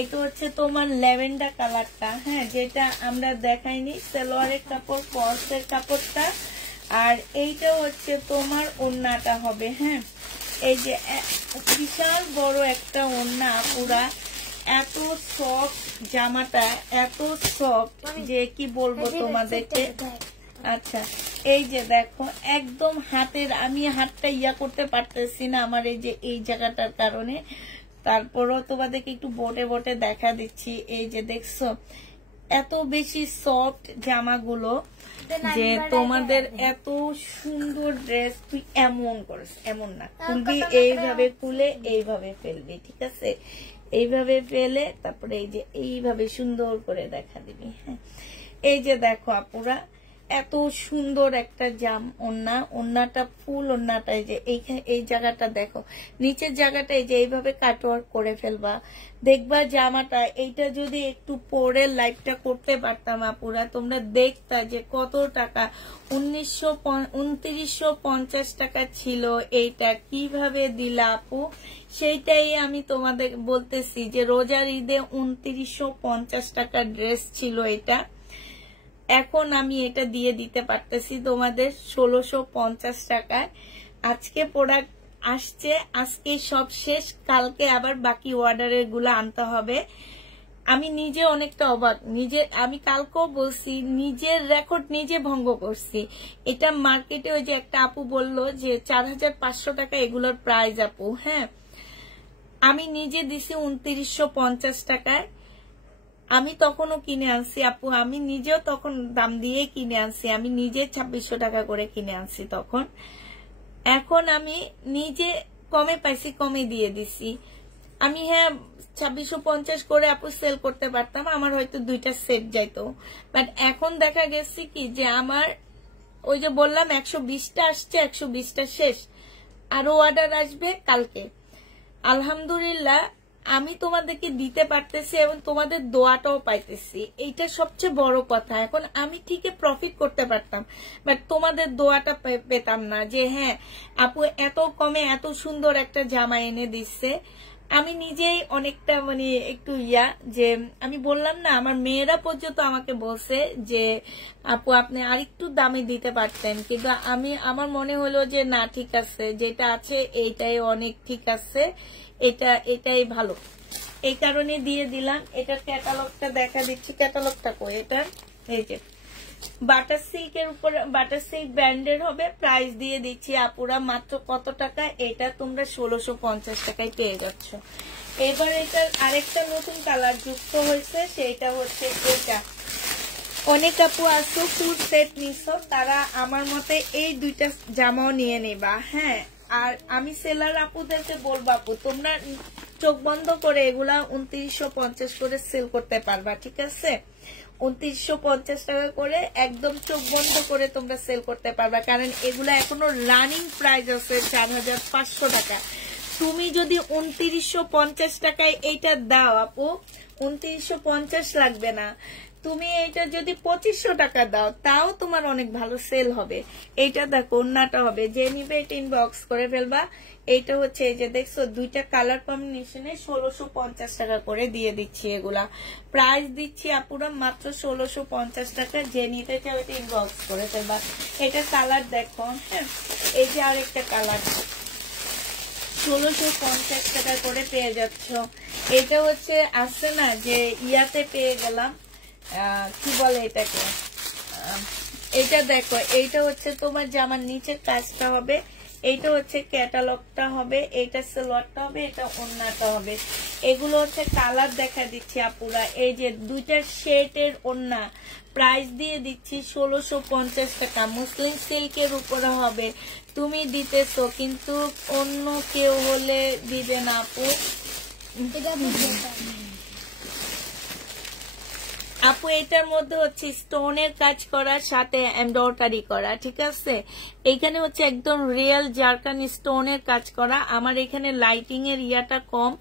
এটা হচ্ছে তোমার ল্যাভেন্ডার কালারটা, হ্যাঁ, যেটা আমরা দেখাইনি, সালোয়ারের কাপড় পর্সের কাপড়টা। আর এইটা হচ্ছে তোমার ওড়নাটা হবে, হ্যাঁ, এই যে বিশাল বড় একটা ওড়না পুরা, এত সফট জামাটা, এত সফট যে কি বলবো তোমাদেরকে। আচ্ছা এই যে দেখো একদম হাতের, আমি হাতটা ইয়া করতে পারতেছি না আমার এই যে এই জায়গাটার কারণে, তারপরও তোমাদেরকে একটু বটে বটে দেখা দিচ্ছি। এই যে দেখছো এত বেশি সফট জামাগুলো, যে তোমাদের এত সুন্দর ড্রেস তুই এমন করিস, এমন না খুলবি, এইভাবে খুলে এইভাবে ফেলবি, ঠিক আছে, এইভাবে ফেলে তারপরে এই যে এইভাবে সুন্দর করে দেখা দিবি। হ্যাঁ এই যে দেখো আপুরা এত সুন্দর একটা জাম ওন্না, ওন্নাটা ফুল ওন্নাটা, এই যে এই জায়গাটা দেখো, নিচের জায়গাটা এই যে এইভাবে কাটওয়ার্ক করে ফেলবা, দেখবা জামাটা এইটা যদি একটু পরে লাইভটা করতে পারতাম আপুরা, তোমরা দেখতা যে কত টাকা, 2950 টাকা ছিল এইটা, কিভাবে দিলা আপু, সেইটাই আমি তোমাদের বলতেছি যে রোজার ঈদে 2950 টাকার ড্রেস ছিল এটা, এখন আমি এটা দিয়ে দিতে পারতেছি তোমাদের 1650 টাকায়। আজকে প্রোডাক্ট আসছে, আজকে সব শেষ, কালকে আবার বাকি অর্ডারের গুলো আনতে হবে। আমি নিজে অনেকটা অবাক, নিজে আমি কালকেও বলছি, নিজের রেকর্ড নিজে ভঙ্গ করছি। এটা মার্কেটে ওই যে একটা আপু বললো যে 4500 টাকা এগুলোর প্রাইস আপু, হ্যাঁ আমি নিজে দিছি 2950 টাকায়। আমি তখনও কিনে আনছি আপু, আমি নিজেও তখন দাম দিয়ে কিনে আনছি, আমি নিজে 2600 টাকা করে কিনে আনছি তখন। এখন আমি নিজে কমে পাইছি, কমে দিয়ে দিছি আমি, হ্যাঁ 2650 করে আপু সেল করতে পারতাম, আমার হয়তো 2টা সেট যাইতো, বাট এখন দেখা গেছে কি যে আমার ওই যে বললাম 120টা আসছে, 120টা শেষ, আরো অর্ডার আসবে কালকে। আলহামদুলিল্লাহ আমি তোমাদেরকে দিতে পারতেছি এবং তোমাদের দোয়াটাও পাইতেছি, এইটা সবচেয়ে বড় কথা। এখন আমি ঠিকই প্রফিট করতে পারতাম, বাট তোমাদের দোয়াটা পেতাম না, যে হ্যাঁ আপু এত কমে এত সুন্দর একটা জামা এনে দিচ্ছে। আমি নিজেই অনেকটা মানে একটু যে আমি বললাম না, আমার মেয়েরা পর্যন্ত আমাকে বলছে যে আপু আপনি আরেকটু দামে দিতে পারতেন, কিন্তু আমার মনে হলো যে না ঠিক আছে, যেটা আছে এইটাই অনেক ঠিক আছে, এটাই ভালো, এই কারণে দিয়ে দিলাম। এটার ক্যাটালগটা দেখা দিচ্ছি, ক্যাটালগটা কই এটা, এই যে বাটার সিল্কের উপর, বাটার সিল্ক ব্র্যান্ডের হবে, প্রাইস দিয়ে দিচ্ছি আপুরা মাত্র কত টাকা, এটা তোমরা 1650 টাকায় পেয়ে যাচ্ছ। এবার এটার আরেকটা নতুন কালার যুক্ত হয়েছে, সেটা হচ্ছে এটা। অনেক আপু আসো ফুল সেট নিছো, তারা আমার মতে এই 2টা জামাও নিয়ে নেবা, হ্যাঁ। আর আমি সেলার আপুদেরকে বলবো আপু তোমরা চোখ বন্ধ করে এগুলা 2950 করে সেল করতে পারবা, ঠিক আছে, 2950 টাকা করে একদম চোখ বন্ধ করে তোমরা সেল করতে পারবা, কারণ এগুলা এখনো রানিং প্রাইস আছে 4500 টাকা। তুমি যদি 2950 টাকায় এইটা দাও আপু, 2950 লাগবে না, তুমি এইটা যদি 2500 টাকা দাও তাও তোমার অনেক ভালো সেল হবে। এইটা দেখো ওন্নাটা হবে, যে নিবে এটা ইনবক্স করে ফেলবা। এইটা হচ্ছে এই যে দেখছো 2টা কালার কম্বিনেশনে 1650 টাকা করে দিয়ে দিচ্ছি, এগুলা প্রাইস দিচ্ছি আপুরা মাত্র 1650 টাকা, যে নিতে চাও এটা ইনবক্স করে ফেলবা। এটা কালার দেখো, হ্যাঁ এই যে আরেকটা কালার, 1650 টাকা করে পেয়ে যাচ্ছ। এটা হচ্ছে আছে না যে ইয়াতে পেয়ে গেলাম, কি বলে এটাকে, এটা দেখো, এইটা হচ্ছে তোমার জামার নিচের কাজটা হবে, এইটা হচ্ছে ক্যাটালগটা হবে, এইটা সালোয়ারটা হবে, এটা ওড়নাটা হবে। এগুলো হচ্ছে কালার দেখা দিচ্ছি আপুরা, এই যে দুইটা শেডের ওড়না, প্রাইস দিয়ে দিচ্ছি 1650 টাকা। মুসলিম সিল্কের উপরে হবে, তুমি দিতেছো কিন্তু অন্য কেউ হলে দিবে না আপু। আপু এটার মধ্যে হচ্ছে স্টোনের কাজ করা, সাথে এমব্রয়ডারি করা, ঠিক আছে। এইখানে হচ্ছে একদম রিয়েল জারকানি স্টোনের কাজ করা। আমার এখানে লাইটিং এর ইয়াটা কম,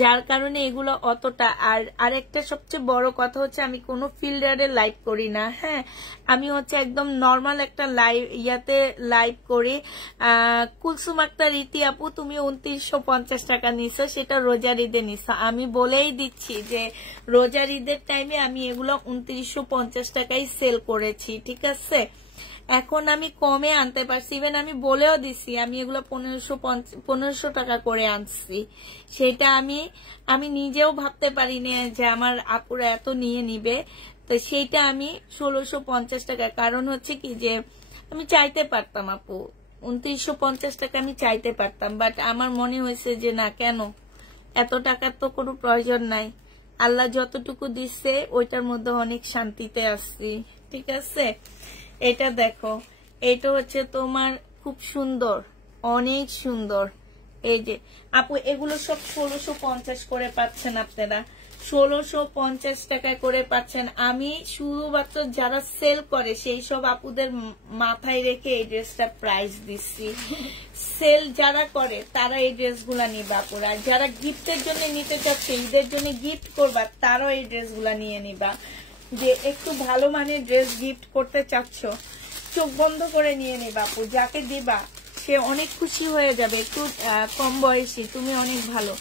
যার কারণে এগুলো অতটা। আর আরেকটা সবচেয়ে বড় কথা হচ্ছে আমি কোনো ফিল্টারে লাইভ করি না, হ্যাঁ, আমি হচ্ছে একদম নর্মাল একটা লাইভ ইয়াতে লাইভ করি। কুলসুম আক্তার রীতি আপু তুমি 2950 টাকা নিছো, সেটা রোজার ঈদে নিছো। আমি বলেই দিচ্ছি যে রোজার ঈদের টাইমে আমি এগুলো 2950 টাকায় সেল করেছি, ঠিক আছে। এখন আমি কমে আনতে পারছি, ইভেন আমি বলেও দিছি আমি এগুলো 1500 টাকা করে আনছি। সেটা আমি নিজেও ভাবতে পারি না যে আমার আপুরা এত নিয়ে নিবে। তো সেইটা আমি 1650 টাকা, কারণ হচ্ছে কি যে আমি চাইতে পারতাম আপু 2950 টাকা আমি চাইতে পারতাম, বাট আমার মনে হয়েছে যে না, কেন এত টাকার তো কোনো প্রয়োজন নাই, আল্লাহ যতটুকু দিচ্ছে ওইটার মধ্যে অনেক শান্তিতে আসছি, ঠিক আছে। এটা দেখো, এটা হচ্ছে তোমার খুব সুন্দর, অনেক সুন্দর। এই যে আপু এগুলো সব 1650 করে পাচ্ছেন আপনারা, 1650 টাকা করে পাচ্ছেন। আমি শুধুমাত্র যারা সেল করে সেই সব আপুদের মাথায় রেখে এই ড্রেসটা প্রাইস দিচ্ছি। সেল যারা করে তারা এই ড্রেসগুলা নিবে আপুরা, যারা গিফটের জন্য নিতে চাচ্ছে, ঈদের জন্য গিফট করবা, তারাও এই ড্রেসগুলা নিয়ে নিবা। যে একটু ভালো মানের ড্রেস গিফট করতে চাচ্ছ, চোখ বন্ধ করে নিয়ে নিবা আপু, যাকে দিবা সে অনেক খুশি হয়ে যাবে। একটু কম বয়সী, তুমি অনেক ভালো।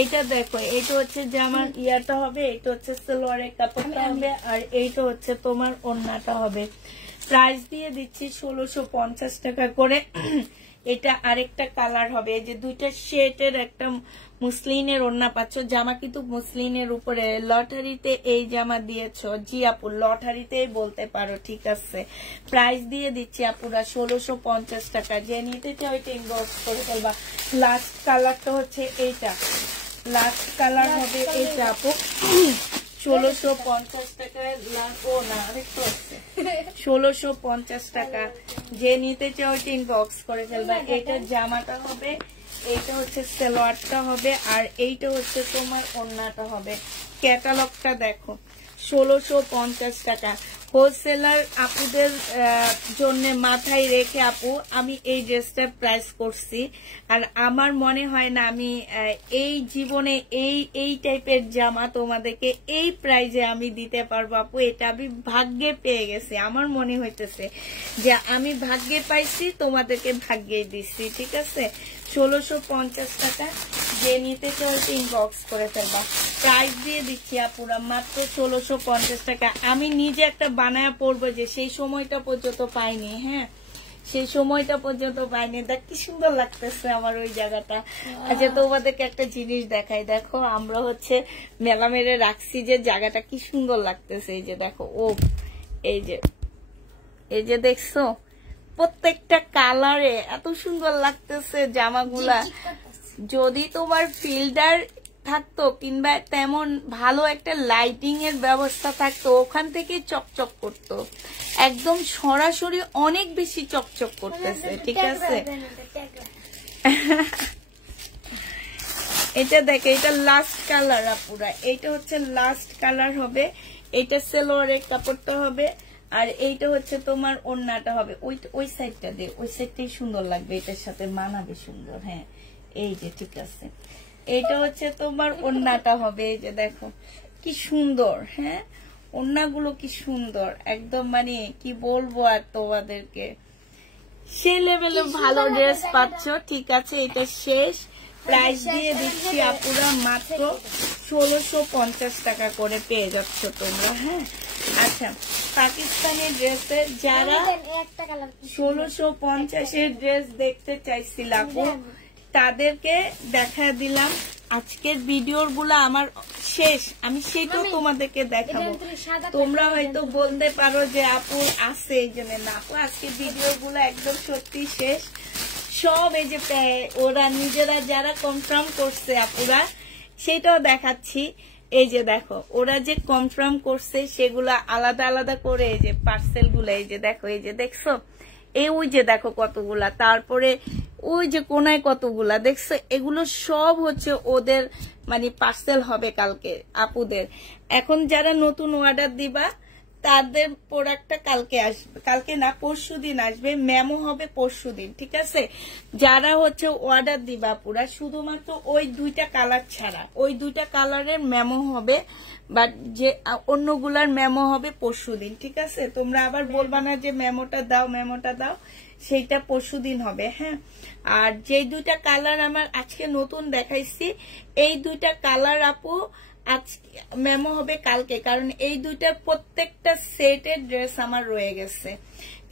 এইটা দেখো, এইটা হচ্ছে যে আমার ইয়াটা হবে, এইটা হচ্ছে সালোয়ারের কাপড়টা হবে, আর এইটা হচ্ছে তোমার ওড়নাটা হবে। প্রাইস দিয়ে দিচ্ছি 1650 টাকা করে। এটা আরেকটা কালার হবে, এই যে দুইটা শেডের একটা মুসলিনের ওড়না পাচ্ছ। জামা কিন্তু মুসলিনের উপরে, লটারিতে এই জামা দিয়েছো, জি আপু লটারিতেই বলতে পারো, ঠিক আছে। প্রাইস দিয়ে দিচ্ছি আপুরা 1650 টাকা। যে নিতে চাও এটা ইনবক্স করে ফেলবা। লাস্ট কালারটা হচ্ছে এইটা, লাস্ট কালার হবে এইটা আপু 1650 টাকায়। ও না, আরেকটু আছে 1650 টাকা। যে নিতে চাও এটা ইনবক্স করে ফেলবা। এটা জামাটা হবে, এইটা হচ্ছে সালোয়ারটা হবে, আর এইটা হচ্ছে তোমার ওড়নাটা হবে। ক্যাটালগটা দেখো, 1650 টাকা। হোলসেলার আপুদের জন্য মাথায় রেখে আপু আমি এই ড্রেসটার প্রাইস করছি। আর আমার মনে হয় না আমি এই জীবনে এই টাইপের জামা তোমাদেরকে এই প্রাইজে আমি দিতে পারবো আপু। এটা আমি ভাগ্যে পেয়ে গেছি, আমার মনে হইতেছে যে আমি ভাগ্যে পাইছি, তোমাদেরকে ভাগ্যে দিচ্ছি, ঠিক আছে। 1650 টাকা। যে নিতে চাও ইনবক্স করে ফেলবা। প্রাইস দিয়ে দিচ্ছি আপুরা মাত্র 1650 টাকা। আমি নিজে একটা বানায়া পড়বো, যে সেই সময়টা পর্যন্ত পাইনি, হ্যাঁ সেই সময়টা পর্যন্ত পাইনি। দেখ কি সুন্দর লাগতেছে আমার ওই জায়গাটা। আচ্ছা তোমাদেরকে একটা জিনিস দেখাই, দেখো আমরা হচ্ছে মেলা মেরে রাখছি যে জায়গাটা কি সুন্দর লাগতেছে। এই যে দেখো, ও এই যে দেখছো প্রত্যেকটা কালারে এত সুন্দর লাগতেছে জামাগুলা। যদি তোমার ফিল্টার থাকতো কিংবা তেমন ভালো একটা লাইটিং এর ব্যবস্থা থাকতো, ওখান থেকে চকচক করতো, একদম সরাসরি অনেক বেশি চকচক করতেছে, ঠিক আছে। এটা দেখে, এটা লাস্ট কালার আপুরা, এইটা হচ্ছে লাস্ট কালার হবে। এটা সালোয়ারের কাপড়টা হবে, আর এইটা হচ্ছে তোমার ওড়নাটা হবে। ওই সাইডটা দে, ওই সাইডটাই সুন্দর লাগবে, এটার সাথে মানাবে সুন্দর। হ্যাঁ এই যে ঠিক আছে, এইটা হচ্ছে তোমার ওড়নাটা হবে। এই যে দেখো কি সুন্দর, হ্যাঁ ওড়নাগুলো কি সুন্দর, একদম মানে কি বলবো আর তোমাদেরকে, সে লেভেলে ভালো ড্রেস পাচ্ছ, ঠিক আছে। এটা শেষ। প্রাইস দিয়ে দিচ্ছি আপুরা মাত্র 1650 টাকা করে পেয়ে যাচ্ছ তোমরা, হ্যাঁ। আচ্ছা পাকিস্তানি ড্রেসের যারা 1650-এর ড্রেস দেখতে চাইছিল আপু, তাদেরকে দেখা দিলাম। আজকের ভিডিওর গুলা আমার শেষ, আমি সেটাও তোমাদেরকে দেখাবো। তোমরা হয়তো বলতে পারো যে আপু আছে এই জন্য না, আপু আজকে ভিডিও গুলো একদম সত্যি শেষ সব। এই যে ওরা নিজেরা যারা কনফার্ম করছে আপুরা, সেটাও দেখাচ্ছি। এই যে দেখো ওরা যে কনফার্ম করছে সেগুলা আলাদা আলাদা করে, এই যে পার্সেল গুলা, এই যে দেখো, এই যে দেখছো, এই ওই যে দেখো কতগুলা, তারপরে ওই যে কোনায় কতগুলা দেখছো, এগুলো সব হচ্ছে ওদের মানে পার্সেল হবে কালকে আপুদের। এখন যারা নতুন অর্ডার দিবা তাদের প্রোডাক্টটা কালকে আসবে, কালকে না পরশুদিন আসবে, মেমো হবে পরশুদিন, ঠিক আছে? যারা হচ্ছে অর্ডার দিবা পুরা শুধুমাত্র ওই 2টা কালার ছাড়া, ওই 2টা কালারের মেমো হবে, বাট যে অন্যগুলার মেমো হবে পরশুদিন, ঠিক আছে? তোমরা আবার বলবা না যে মেমোটা দাও মেমোটা দাও, সেইটা পরশুদিন হবে, হ্যাঁ। আর যে 2টা কালার আমার আজকে নতুন দেখাইছি, এই 2টা কালার আপু আজকে মেমো হবে কালকে, কারণ এই 2টার প্রত্যেকটা সেটের ড্রেস আমার রয়ে গেছে।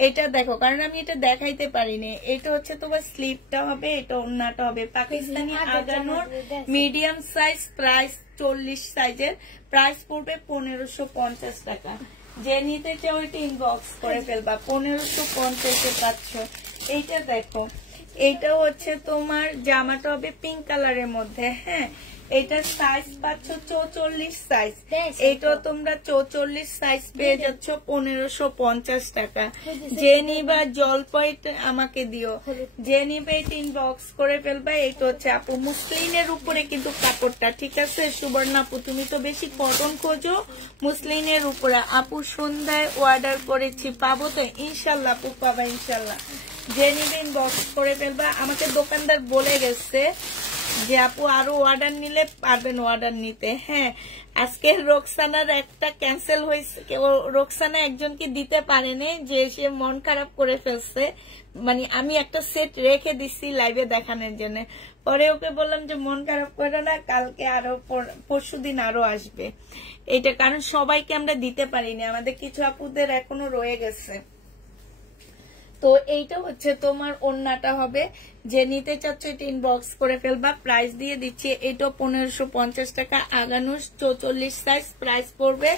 এটা দেখো, কারণ আমি এটা দেখাইতে পারিনি। এটা হচ্ছে তোমার স্লিপটা হবে, এটা ওড়নাটা হবে পাকিস্তানি আগানোর মিডিয়াম সাইজ, প্রাইস 40 সাইজের, প্রাইস পড়বে 1550 টাকা। যে নিতে চাও এটা ইনবক্স করে ফেলবা, 1550 এ পাচ্ছ। এইটা দেখো, এইটা হচ্ছে তোমার জামাটা হবে পিঙ্ক কালারের মধ্যে, হ্যাঁ। এটা সাইজ পাচ্ছ 44 সাইজ, এইটাও তোমরা 44 সাইজ পেয়ে যাচ্ছ 1550 টাকা। যে নিবা জলপাই আমাকে দিও, যে নিবে এটা ইনবক্স করে ফেলবা। এটা হচ্ছে আপু মুসলিনের উপরে কিন্তু কাপড়টা, ঠিক আছে? সুবর্ণা আপু তুমি তো বেশি কটন খোঁজো, মুসলিনের উপরে আপু সন্ধ্যায় অর্ডার করেছি, পাবো তো? ইনশাল্লাহ আপু পাবা, ইনশাল্লাহ। যে নিবে ইনবক্স করে ফেলবা। আমাকে দোকানদার বলে গেছে যে আপু আরো অর্ডার নিলে পারবেন অর্ডার নিতে, হ্যাঁ। আজকে রোকসানার একটা ক্যান্সেল হয়েছে, রোকসানা একজনকে দিতে পারেনি, যে সে মন খারাপ করে ফেলছে, মানে আমি একটা সেট রেখে দিচ্ছি লাইভে দেখানোর জন্য। পরে ওকে বললাম যে মন খারাপ করে না, কালকে আরো পরশুদিন আরো আসবে। এইটা কারণ সবাইকে আমরা দিতে পারিনি, আমাদের কিছু আপুদের এখনো রয়ে গেছে। তো এইটা হচ্ছে তোমার ওড়নাটা হবে, যে নিতে চাচ্ছ এটা ইনবক্স করে ফেলবা। প্রাইস দিয়ে দিচ্ছি, এটা 1550 টাকা, আগানুর 44 সাইজ, প্রাইস পড়বে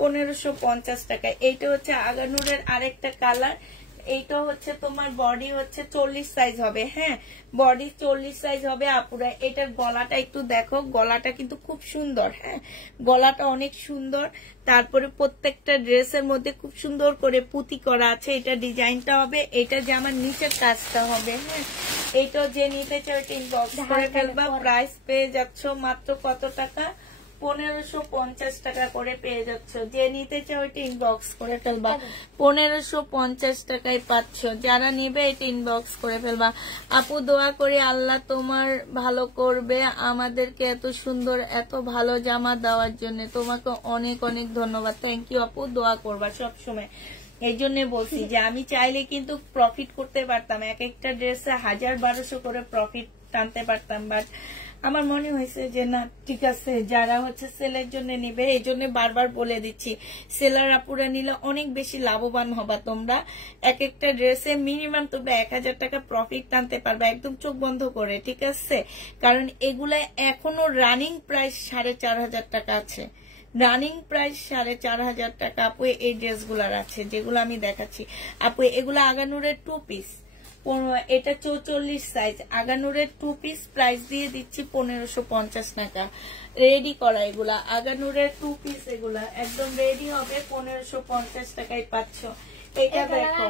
1550 টাকা। এইটা হচ্ছে আগানুরের আরেকটা কালার। এইটা হচ্ছে তোমার বডি হচ্ছে 40 সাইজ হবে, হ্যাঁ, বডি 40 সাইজ হবে আপুরা। এটার গলাটা একটু দেখো, গলাটা কিন্তু খুব সুন্দর, হ্যাঁ, গলাটা অনেক সুন্দর। তারপরে প্রত্যেকটা ড্রেসের মধ্যে খুব সুন্দর করে পুঁতি করা আছে, এটা ডিজাইনটা হবে। এটা যে আমার নিচের কাজটা হবে, হ্যাঁ। এইটা যে নিতে চাও এটা ইনবক্স করে ফেলবা। প্রাইস পেয়ে যাচ্ছ মাত্র কত টাকা? 1550 টাকা করে পেয়ে যাচ্ছ। যে নিতে চাও এটা ইনবক্স করে ফেলবা, 1550 টাকায় পাচ্ছ। যারা নিবে এটা ইনবক্স করে ফেলবা। আপু দোয়া করে আল্লাহ তোমার ভালো করবে, আমাদেরকে এত সুন্দর এত ভালো জামা দেওয়ার জন্য তোমাকে অনেক অনেক ধন্যবাদ। থ্যাংক ইউ আপু, দোয়া করবা সবসময়। এই জন্য বলছি যে আমি চাইলে কিন্তু প্রফিট করতে পারতাম, এক একটা ড্রেসে 1000-1200 করে প্রফিট টানতে পারতাম, বাট আমার মনে হয়েছে যে না, ঠিক আছে, যারা হচ্ছে সেলের জন্য নিবে, এই জন্য বারবার বলে দিচ্ছি, সেলার আপুরা নিলে অনেক বেশি লাভবান হবা তোমরা। এক একটা ড্রেসে মিনিমাম তোমরা 1000 টাকা প্রফিট টানতে পারবে একদম চোখ বন্ধ করে, ঠিক আছে? কারণ এগুলা এখনো রানিং প্রাইস 4500 টাকা আছে, রানিং প্রাইস 4500 টাকা আপু এই ড্রেসগুলার আছে, যেগুলো আমি দেখাচ্ছি আপু। এগুলো আগানুরের 2 পিস, এটা 44 সাইজ, আগানুরের 2 পিস, প্রাইস দিয়ে দিচ্ছি 1550 টাকা। রেডি করা এগুলা আগানুরের 2 পিস, এগুলা একদম রেডি হবে, 1550 টাকায় পাচ্ছ। এটা দেখো,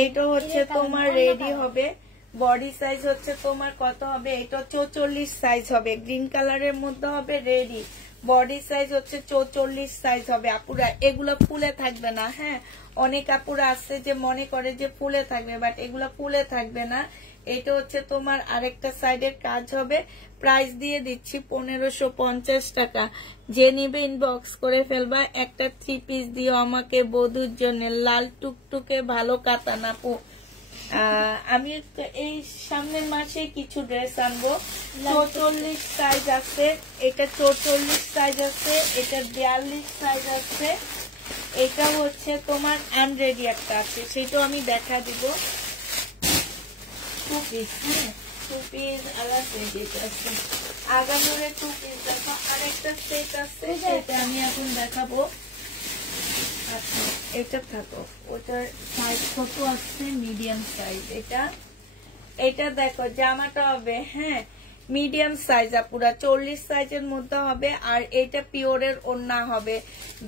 এইটা হচ্ছে তোমার রেডি হবে, বডি সাইজ হচ্ছে তোমার কত হবে? এটা 44 সাইজ হবে, গ্রিন কালারের মধ্যে হবে, রেডি। বডি সাইজ হচ্ছে 44 সাইজ হবে আপুরা। এগুলো ফুলে থাকবে না, হ্যাঁ। অনেক আপুরা আছে যে মনে করে যে ফুলে থাকবে, বাট এগুলো ফুলে থাকবে না। এটা হচ্ছে তোমার আরেকটা সাইডের কাজ হবে। প্রাইস দিয়ে দিচ্ছি 1550 টাকা। যে নিবে ইনবক্স করে ফেলবা। একটা 3 পিস দিও আমাকে বধুর জন্য, লাল টুকটুকে ভালো কাতান আপু। আমি এই সামনের মাসে কিছু ড্রেস আনবো। 44 সাইজ আছে, এটা 44 সাইজ আছে, এটা 42 সাইজ আছে, এটা হচ্ছে তোমার আনরেডি একটা আছে, সেটাও আমি দেখা দিব। 2 পিস, হ্যাঁ, টু পিস আলাদা সেট আছে, আগানোরে টু পিস দেখো, আরেকটা সেট আছে সেটা আমি এখন দেখাবো। আচ্ছা এটা থাকো, ওটার সাইজ কত আছে, মিডিয়াম সাইজ। এটা দেখো জামাটা হবে হ্যাঁ মিডিয়াম সাইজ, পুরা 40 সাইজের মধ্যে হবে। আর এটা পিওরের ওড়না হবে।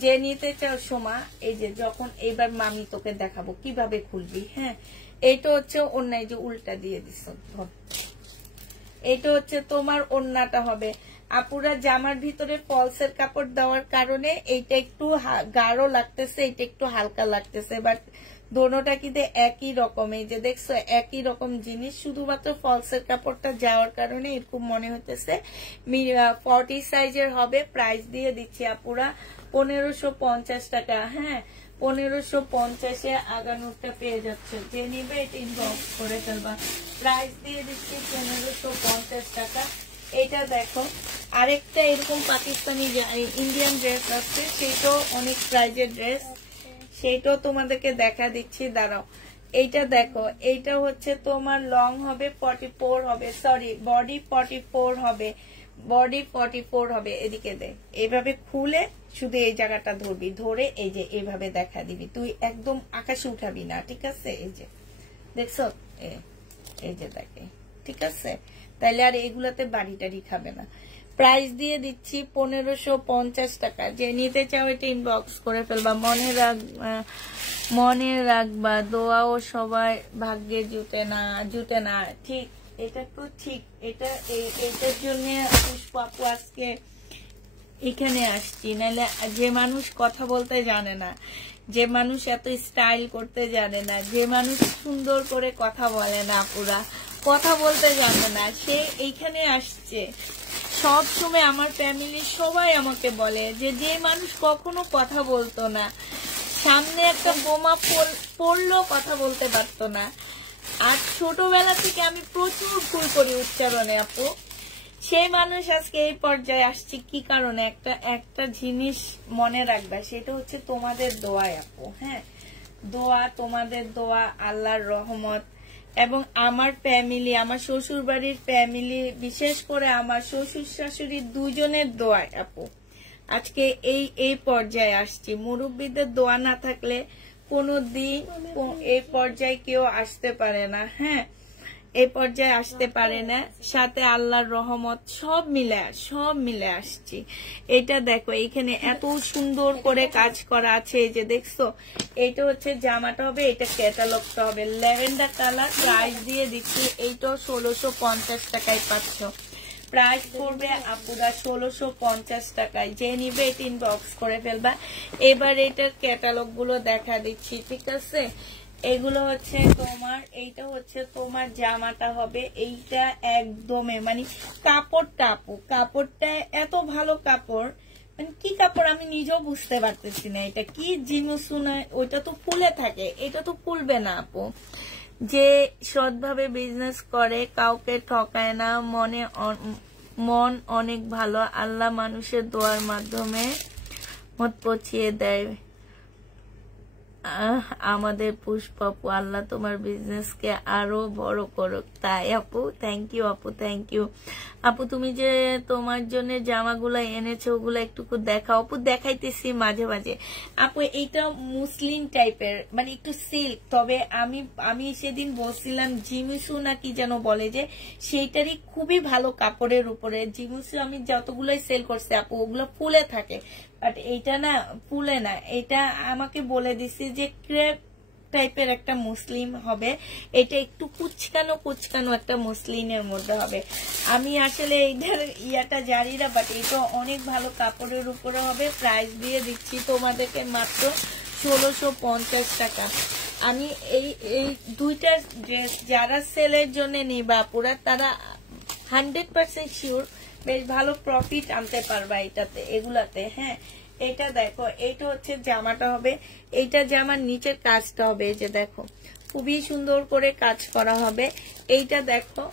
যে নিতে চাও সোমা, এই যে যখন এইবার মামি তোকে দেখাবো কিভাবে খুলবি। হ্যাঁ এটা হচ্ছে ওড়না, এই যে উল্টা দিয়ে দিস, এটা হচ্ছে তোমার ওড়নাটা হবে। আপুরা জামার ভিতরে ফলসের কাপড় দেওয়ার কারণে এইটা একটু গাঢ় লাগতেছে, এটা একটু হালকা লাগতেছে, বাট দোনোটা কিন্তু একই রকম। এই যে দেখছো একই রকম জিনিস, শুধুমাত্র ফলসের কাপড়টা যাওয়ার কারণে এরকম মনে হতেছে। 40 সাইজের হবে। প্রাইস দিয়ে দিচ্ছি আপুরা 1550 টাকা। হ্যাঁ 1550-এ আগানোরটা পেয়ে যাচ্ছে, যে নিবে এটা ইনবক্স করে ফেলবা। প্রাইস দিয়ে দিচ্ছি 1550 টাকা। এটা দেখো আরেকটা এরকম পাকিস্তানি ইন্ডিয়ান ড্রেস আছে, সেটাও অনেক প্রাইজের ড্রেস, সেটাও তোমাদেরকে দেখা দিচ্ছি, দাঁড়াও। এইটা দেখো, এইটা হচ্ছে তোমার লং হবে 44 হবে, সরি বডি 44 হবে, বডি 44 হবে। এদিকে দে, এইভাবে খুলে শুধু এই জায়গাটা ধরবি, ধরে এই যে এইভাবে দেখা দিবি, তুই একদম আকাশে উঠাবি না, ঠিক আছে। এই যে দেখছো, এই যে দেখে, ঠিক আছে। তাইলে আর এগুলাতে বাড়ি টাড়ি খাবে না। প্রাইস দিয়ে দিচ্ছি 1550 টাকা। যে নিতে চাও এটা ইনবক্স করে ফেলবা। মনে রাখবা দোয়াও সবাই ভাগ্যে জুটে না, ঠিক। এটা তো ঠিক, এটার জন্য পুষ্পু আজকে এখানে আসছি। নাহলে যে মানুষ কথা বলতে জানে না, যে মানুষ এত স্টাইল করতে জানে না, যে মানুষ সুন্দর করে কথা বলে না, পুরা কথা বলতে জানে না, সে এইখানে আসছে। সব সময় আমার ফ্যামিলির সবাই আমাকে বলে যে মানুষ কখনো কথা বলতো না, সামনে একটা বোমা পড়লেও কথা বলতে পারতো না। আর ছোটবেলা থেকে আমি প্রচুর ভুল করি উচ্চারণে আপু, সেই মানুষ আজকে এই পর্যায়ে আসছে কি কারণে। একটা জিনিস মনে রাখবা, সেটা হচ্ছে তোমাদের দোয়া আপু। হ্যাঁ দোয়া, তোমাদের দোয়া, আল্লাহর রহমত, এবং আমার ফ্যামিলি, আমার শ্বশুর বাড়ির ফ্যামিলি, বিশেষ করে আমার শ্বশুর শাশুড়ির দুজনের দোয়া আপু আজকে এই পর্যায়ে আসছি। মুরব্বীদের দোয়া না থাকলে কোনোদিন এই পর্যায়ে কেউ আসতে পারে না। হ্যাঁ এই পর্যায়ে আসতে পারে না, সাথে আল্লাহর রহমত সব মিলে আসছি। এটা দেখো এখানে এত সুন্দর করে কাজ করা আছে, এই যে দেখছো। এইটা হচ্ছে জামাটা হবে, এটা ক্যাটালগটা হবে ল্যাভেন্ডার কালার। প্রাইস দিয়ে দিচ্ছি এইটাও 1650 টাকায় পাচ্ছ। প্রাইস পড়বে আপুরা 1650 টাকায়। যে নিবে এটা ইনবক্স করে ফেলবা। এবার এটার ক্যাটালগ গুলো দেখা দিচ্ছি, ঠিক আছে। এগুলো হচ্ছে তোমার, এইটা হচ্ছে তোমার জামাটা হবে, এইটা একদমই মানে কাপড়টা আপু, কাপড়টা এত ভালো কাপড়, মানে কি কাপড় আমি নিজেও বুঝতে পারতেছি না। এটা কি জিমুসুনা, ওইটা তো ফুলে থাকে, এটা তো ফুলবে না আপু। যে সৎভাবে বিজনেস করে, কাউকে ঠকায় না, মন অনেক ভালো। আল্লাহ মানুষের দোয়ার মাধ্যমে মত পৌঁছিয়ে দেয় আমাদের পুষ্পপু। আল্লাহ তোমার বিজনেস কে আরো বড় করুক। তাই আপু, থ্যাংক ইউ আপু, থ্যাংক ইউ আপু। তুমি যে তোমার জন্য জামাগুলো এনেছো ওগুলো একটু দেখাও আপু। দেখাইতেছি মাঝে মাঝে আপু। এইটা মুসলিম টাইপের, মানে একটু সিল্ক, তবে আমি সেদিন বলছিলাম জিমিসু নাকি যেন বলে, যে সেইটারই খুবই ভালো কাপড়ের উপরে। জিমিসু আমি যতগুলোই সেল করছি আপু ওগুলো ফুলে থাকে, বাট এইটা না ফুলে না। এটা আমাকে বলে দিছি যে ক্রেপ টাইপের একটা মুসলিম হবে, এটা একটু কুচকানো একটা মুসলিমের মধ্যে হবে। আমি আসলে এইটার ইয়াটা জানি না, বাট এটা অনেক ভালো কাপড়ের উপরে হবে। প্রাইস দিয়ে দিচ্ছি তোমাদেরকে মাত্র 1650 টাকা। আমি এই দুইটা ড্রেস যারা সেলের জন্য নিবা পুরা, তারা 100% শিওর বেশ ভালো প্রফিট আনতে পারবা এটাতে, এগুলাতে। হ্যাঁ এটা দেখো, এইটা হচ্ছে জামাটা হবে, এইটা জামার নিচের কাজটা হবে, এই যে দেখো খুবই সুন্দর করে কাজ করা হবে। এইটা দেখো,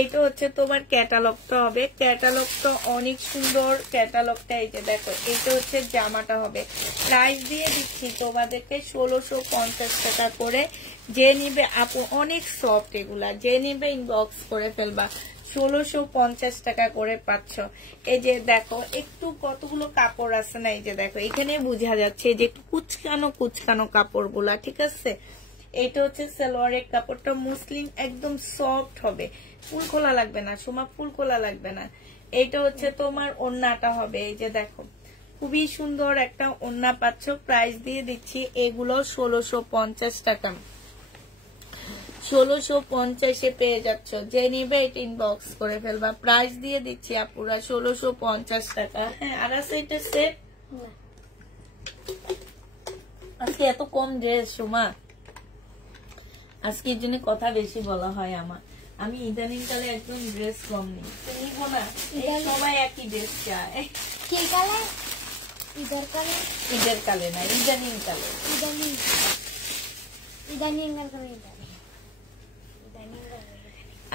এইটা হচ্ছে তোমার ক্যাটালগটা হবে, ক্যাটালগটা অনেক সুন্দর ক্যাটালগটা। এই যে দেখো, এইটা হচ্ছে জামাটা হবে। প্রাইস দিয়ে দিচ্ছি তোমাদেরকে 1650 টাকা করে। যে নিবে আপু, অনেক সফট এগুলা, যে নিবে ইনবক্স করে ফেলবা। 1650 টাকা করে পাচ্ছ। এই যে দেখো, একটু কতগুলো কাপড় আছে না, এই যে দেখো এখানে বোঝা যাচ্ছে যে একটু কুচকানো কুচকানো কাপড় গুলা, ঠিক আছে। এটা হচ্ছে সালোয়ারের কাপড়টা, মুসলিম একদম সফট হবে, ফুল খোলা লাগবে না সোমা, ফুল খোলা লাগবে না। এটা হচ্ছে তোমার ওড়নাটা হবে। এই যে দেখো, খুবই সুন্দর একটা ওড়না পাচ্ছ। প্রাইস দিয়ে দিচ্ছি এগুলো 1650 টাকা। 1650 পেয়ে যাচ্ছ। যে নিবে এটা ইনবক্স করে ফেলবা। প্রাইস দিয়ে দিচ্ছি আপুরা 1650 টাকা। হ্যাঁ, আর আছে এটা সেট। আজকে এত কম ড্রেস সোমা, আজকের জন্য কথা বেশি বলা হয় আমার। আমি ইদানিং কালে একদম ড্রেস কম নেই, নিবো না, সবাই একই ড্রেস চায়। কি কালে? ঈদের কালে? ঈদের কালে না, ইদানিং কালে। ইদানিং কালে।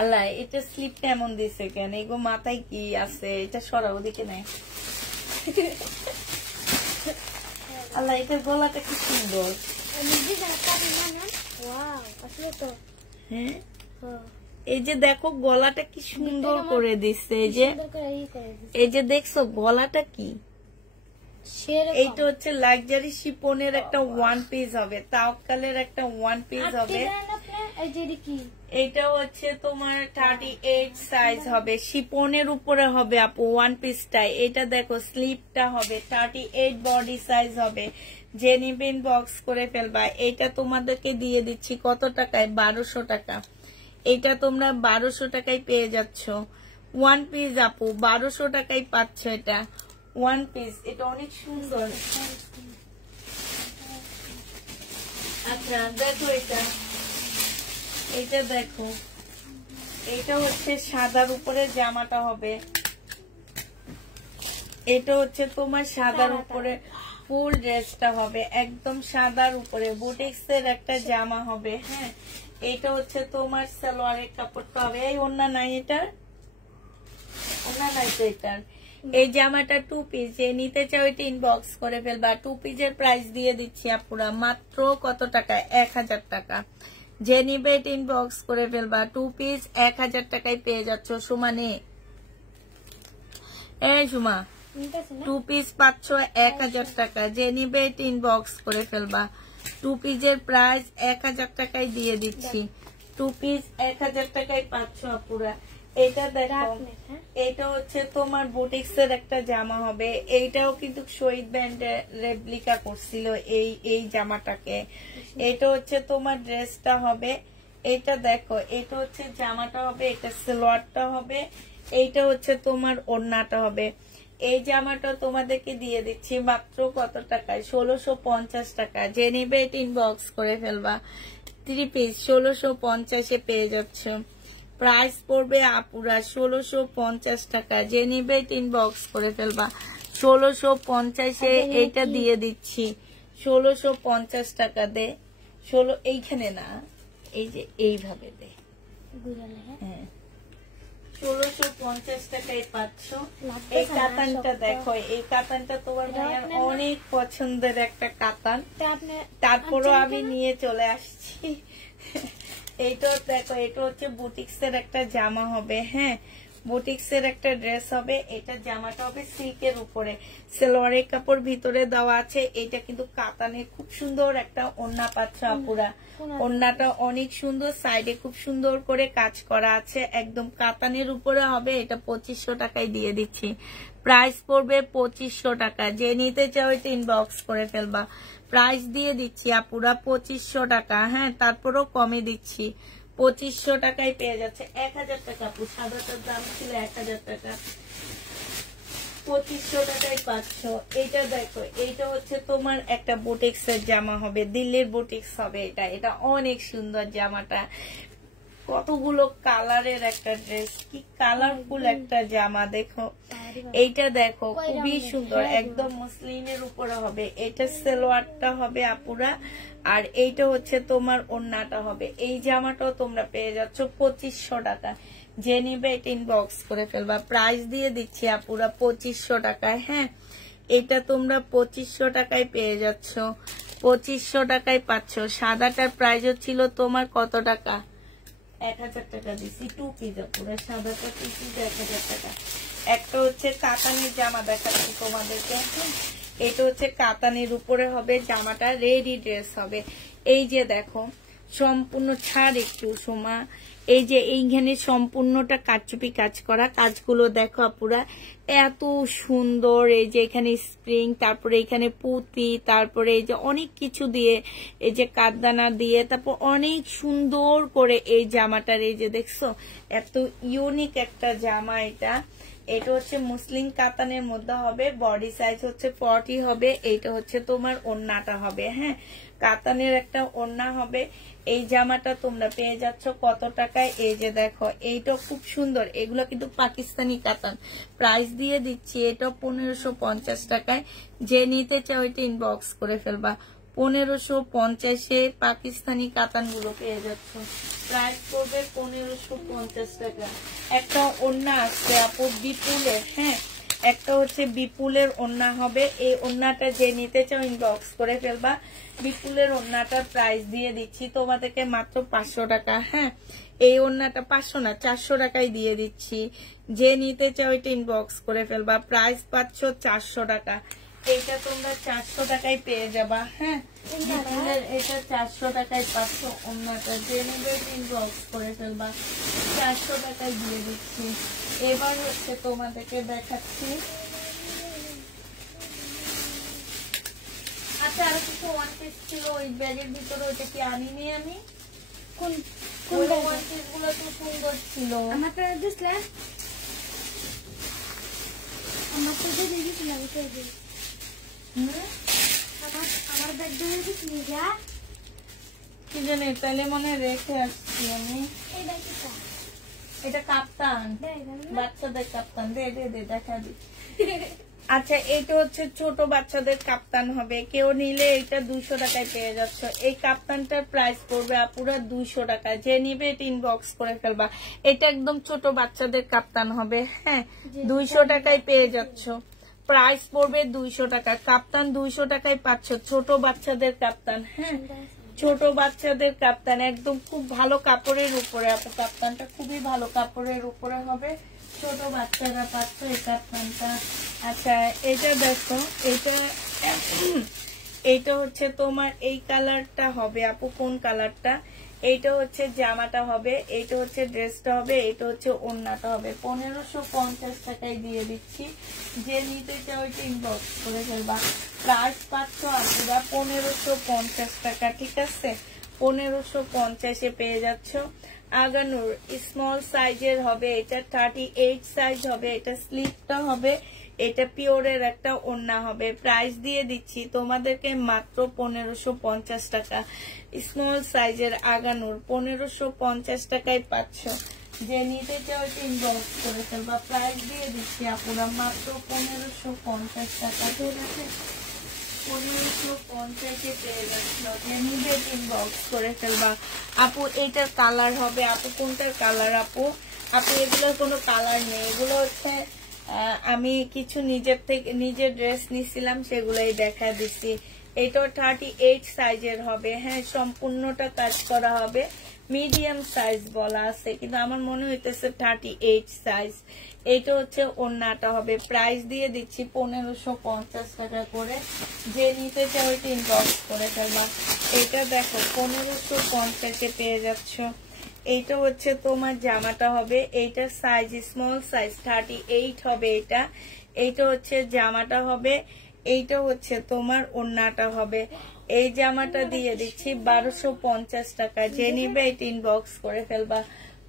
আল্লাহ, এটা স্লিপটা এমন দিছে কেন? এগো মাথায় কি আছে? এটা সরা ওদিকে নাই। আল্লাহ, এটার গলাটা কি সুন্দর। হ্যাঁ, এই যে দেখো গলাটা কি সুন্দর করে দিচ্ছে। এই যে দেখছো গলাটা কি, এইটা হচ্ছে লাক্সারি শিপনের একটা ওয়ান পিস হবে, তাওয়াক্কালের একটা ওয়ান পিস হবে। এটা হচ্ছে তোমার 38 সাইজ হবে, শিপনের উপরে হবে আপু ওয়ান পিসটাই। এটা দেখো স্লিপটা হবে 38 বডি সাইজ হবে। যে নিবেন বক্স করে ফেলবা। এটা তোমাদেরকে দিয়ে দিচ্ছি কত টাকায়? 1200 টাকা। এটা তোমরা 1200 টাকায় পেয়ে যাচ্ছ। ওয়ান পিস আপু 1200 টাকায় পাচ্ছ এটা ওয়ান পিস। এটা অনেক সুন্দর। আচ্ছা দেখো, এটা দেখো, এটা হচ্ছে সাদার উপরে জামাটা হবে। এটা হচ্ছে তোমার সাদার উপরে ফুল ড্রেসটা হবে, একদম সাদার উপরে বুটিক্স এর একটা জামা হবে। হ্যাঁ, এটা হচ্ছে তোমার সালোয়ারের কাপড়টা হবে। এই ওড়না নাই, এটার ওড়না নাই তো এটার। এই জামাটা 2 পিস, যে নিতে চাও এটা ইনবক্স করে ফেলবা। 2 পিসের প্রাইস দিয়ে দিচ্ছি আপুরা মাত্র কত টাকা? 1000 টাকা। যে নিবে এটা ইনবক্স করে ফেলবা। 2 পিস 1000 টাকায় পেয়ে যাচ্ছ। সুমানে এই সুমা, 2 পিস পাচ্ছ 1000 টাকা। যে নিবে এটা ইনবক্স করে ফেলবা। 2 পিসের প্রাইস 1000 টাকায় দিয়ে দিচ্ছি। 2 পিস 1000 টাকায় পাচ্ছ আপুরা। এটা দেখো, এটা হচ্ছে তোমার বুটিক্স এর একটা জামা হবে। এইটাও কিন্তু শহীদ ব্যান্ডে রেপ্লিকা করছিল এই জামাটাকে। এটা হচ্ছে তোমার ড্রেসটা হবে। এটা দেখো, এটা হচ্ছে জামাটা হবে, এটা সালোয়ারটা হবে, এইটা হচ্ছে তোমার ওড়নাটা হবে। এই জামাটা তোমাদেরকে দিয়ে দিচ্ছি মাত্র কত টাকায়? 1650 টাকা। যে নিবে এটা ইনবক্স করে ফেলবা। 3 পিস 1650 পেয়ে যাচ্ছ। প্রাইস পড়বে আপুরা 1650 টাকা। যে নিবে ইনবক্স করে ফেলবা। 1650 এইটা দিয়ে দিচ্ছি। 1650 টাকা দে। 16 এইখানে না, এই যে এইভাবে দে। হ্যাঁ, 1650 টাকায় পাচ্ছ। এই কাতানটা দেখো, এই কাতানটা তোমার ভাইয়ার অনেক পছন্দের একটা কাতান, তারপরও আমি নিয়ে চলে আসছি। এইটা দেখো, এটা হচ্ছে বুটিক্স এর একটা জামা হবে। হ্যাঁ, বুটিক্স এর একটা ড্রেস হবে। এটা জামাটা হবে সিল্কের উপরে, সালোয়ারের কাপড় ভিতরে দেওয়া আছে। এটা কিন্তু কাতানে খুব সুন্দর একটা ওড়না পাচ্ছ আপুরা। ওড়নাটা অনেক সুন্দর, সাইডে খুব সুন্দর করে কাজ করা আছে, একদম কাতানের উপরে হবে। এটা 2500 টাকায় দিয়ে দিচ্ছি। প্রাইস পড়বে 2500 টাকা। যে নিতে চাও এটা ইনবক্স করে ফেলবা। প্রাইস দিয়ে দিচ্ছি আপুরা 2500 টাকা। হ্যাঁ, তারপরও কমে দিচ্ছি। 2500 টাকায় পেয়ে যাচ্ছে। 1000 টাকা আপু, সাদাটার দাম ছিল 1000 টাকা, 2500 টাকায় পাচ্ছ। এইটা দেখো, এইটা হচ্ছে তোমার একটা বুটিক্স এর জামা হবে, দিল্লির বুটিক্স হবে। এটা অনেক সুন্দর জামাটা। কতগুলো কালারের একটা ড্রেস, কি কালারফুল একটা জামা। দেখো এইটা দেখো খুবই সুন্দর, একদম মসলিনের উপরে হবে। এটা সালোয়ারটা হবে আপুরা, আর এইটা হচ্ছে তোমার ওড়নাটা হবে। এই জামাটাও তোমরা পেয়ে যাচ্ছ 2500 টাকা। যে নিবে এটা ইনবক্স করে ফেলবা। প্রাইস দিয়ে দিচ্ছি আপুরা 2500 টাকায়। হ্যাঁ, এটা তোমরা 2500 টাকায় পেয়ে যাচ্ছ, 2500 টাকায় পাচ্ছ। সাদাটার প্রাইস ছিল তোমার কত টাকা? 1000 টাকা দিচ্ছি। 2 পিস আপুরা, সাদাটা 2 পিস 1000 টাকা। একটা হচ্ছে কাতানের জামা দেখাচ্ছি তোমাদেরকে। এটা হচ্ছে কাতানের উপরে হবে জামাটা, রেডি ড্রেস হবে। এই যে দেখো সম্পূর্ণ ছাড় একটু সোমা, এই যে এইখানে সম্পূর্ণটা কারচুপি কাজ করা, কাজগুলো দেখো আপুরা এত সুন্দর। এই যে এখানে স্প্রিং, তারপরে এখানে পুঁতি, তারপরে এই যে অনেক কিছু দিয়ে, এই যে কাঠদানা দিয়ে, তারপর অনেক সুন্দর করে এই জামাটার, এই যে দেখছো এত ইউনিক একটা জামা এটা। এটা হচ্ছে মুসলিম কাতানের মধ্যে হবে, বডি সাইজ হচ্ছে 40 হবে। এইটা হচ্ছে তোমার ওড়নাটা হবে। হ্যাঁ, কাতানের একটা ওড়না হবে। এই জামাটা তোমরা পেয়ে যাচ্ছ কত টাকায়? এই যে দেখো এইটা খুব সুন্দর, এগুলো কিন্তু পাকিস্তানি কাতান। প্রাইস দিয়ে দিচ্ছি এটা 1550 টাকায়। যে নিতে চাও এটা ইনবক্স করে ফেলবা। 1550-এ পাকিস্তানি কাতান গুলো পেয়ে যাচ্ছ। প্রাইস পড়বে 1550 টাকা। একটা ওড়না আসছে আপু বিপুলের। হ্যাঁ, একটা হচ্ছে বিপুলের ওড়না হবে। এই ওড়নাটা যে নিতে চাও ইনবক্স করে ফেলবা। বিপুলের ওড়নাটার প্রাইস দিয়ে দিচ্ছি তোমাদেরকে মাত্র 500 টাকা। হ্যাঁ, এই ওড়নাটা 500 না 400 টাকায় দিয়ে দিচ্ছি। যে নিতে চাও এটা ইনবক্স করে ফেলবা। প্রাইস পাচ্ছ 400 টাকা। এটা তোমরা 400 টাকায় পেয়ে যাবা। হ্যাঁ, এটা 400 টাকায় পাচ্ছ ওড়নাটা। যে নেবে ইনবক্স করে ফেলবা। 400 টাকায় দিয়ে দিচ্ছি। এবার হচ্ছে তোমাদেরকে দেখাচ্ছি, আচ্ছা আর কিছু ওয়ান পিস ছিল ওই ব্যাগের ভিতরে, ওইটা কি আনিনি আমি? কোন ওয়ান পিস গুলো তো সুন্দর ছিল। আমার তো দিছিলাম, আমার তো দিয়ে দিছিলাম। আমার ব্যাগ দিয়ে দিছিলি যা কি জানি, তাহলে মনে রেখে আসছি আমি। এই ব্যাগটা, এটা কাপ্তান, বাচ্চাদের কাপ্তান। দে দে দে দেখা দি। আচ্ছা, এটা হচ্ছে ছোট বাচ্চাদের কাপ্তান হবে। কেউ নিলে এটা 200 টাকায় পেয়ে যাচ্ছ। এই কাপ্তানটার প্রাইস পড়বে আপুরা 200 টাকা। যে নিবে এটা ইনবক্স করে ফেলবা। এটা একদম ছোট বাচ্চাদের কাপ্তান হবে। হ্যাঁ, 200 টাকায় পেয়ে যাচ্ছ। প্রাইস পড়বে 200 টাকা। কাপ্তান 200 টাকায় পাচ্ছ, ছোট বাচ্চাদের কাপ্তান। হ্যাঁ, ছোট বাচ্চাদের কাপ্তান একদম খুব ভালো কাপড়ের উপরে আপু। কাপ্তানটা খুবই ভালো কাপড়ের উপরে হবে, ছোট বাচ্চারা পাচ্ছ এই কাপ্তানটা। আচ্ছা, এটা দেখো, এইটা হচ্ছে তোমার এই কালারটা হবে আপু। কোন কালারটা? এইটা হচ্ছে জামাটা হবে, এইটা হচ্ছে ড্রেসটা হবে, এইটা হচ্ছে ওড়নাটা হবে। 1550 টাকায় দিয়ে দিচ্ছি। যে নিতে চাও এটা ইনবক্স করে ফেলবা। প্রাইস পাচ্ছ আপুরা 1550 টাকা। ঠিক আছে, 1550-এ পেয়ে যাচ্ছ। আগানুর স্মল সাইজের হবে, এটা 38 সাইজ হবে। এটা স্লিপটা হবে, এটা পিওরের একটা ওড়না হবে। প্রাইস দিয়ে দিচ্ছি তোমাদেরকে মাত্র 1550 টাকা। স্মল সাইজের আগানুর 1550 টাকায় পাচ্ছ। যে নিতে চাও এটা ইনবক্স করে ফেলবা। প্রাইস দিয়ে দিচ্ছি আপুরা মাত্র 1550 টাকা। ঠিক আছে, 1550-এ পেয়ে যাচ্ছ। যে নিবে ইনবক্স করে ফেলবা। আপু এইটার কালার হবে, আপু কোনটার কালার? আপু এগুলোর কোনো কালার নেই, এগুলো হচ্ছে আমি কিছু নিজের ড্রেস নিছিলাম সেগুলাই দেখা দিচ্ছি। এটা 38 সাইজের হবে। হ্যাঁ, সম্পূর্ণটা কাজ করা হবে। মিডিয়াম সাইজ বলা আছে, কিন্তু আমার মনে হইতেছে 38 সাইজ। এটা হচ্ছে ওড়নাটা হবে। প্রাইস দিয়ে দিচ্ছি 1550 টাকা করে। যে নিতে চাও এটা ইনবক্স করে ফেলবা। এটা দেখো 1550-এ পেয়ে যাচ্ছ। এইটা হচ্ছে তোমার জামাটা হবে, এইটা সাইজ স্মল সাইজ 38 হবে। এইটা হচ্ছে জামাটা হবে, এইটা হচ্ছে তোমার ওড়নাটা হবে। এই জামাটা দিয়ে দিচ্ছি 1250 টাকা। যে নিবে এটা ইনবক্স করে ফেলবা।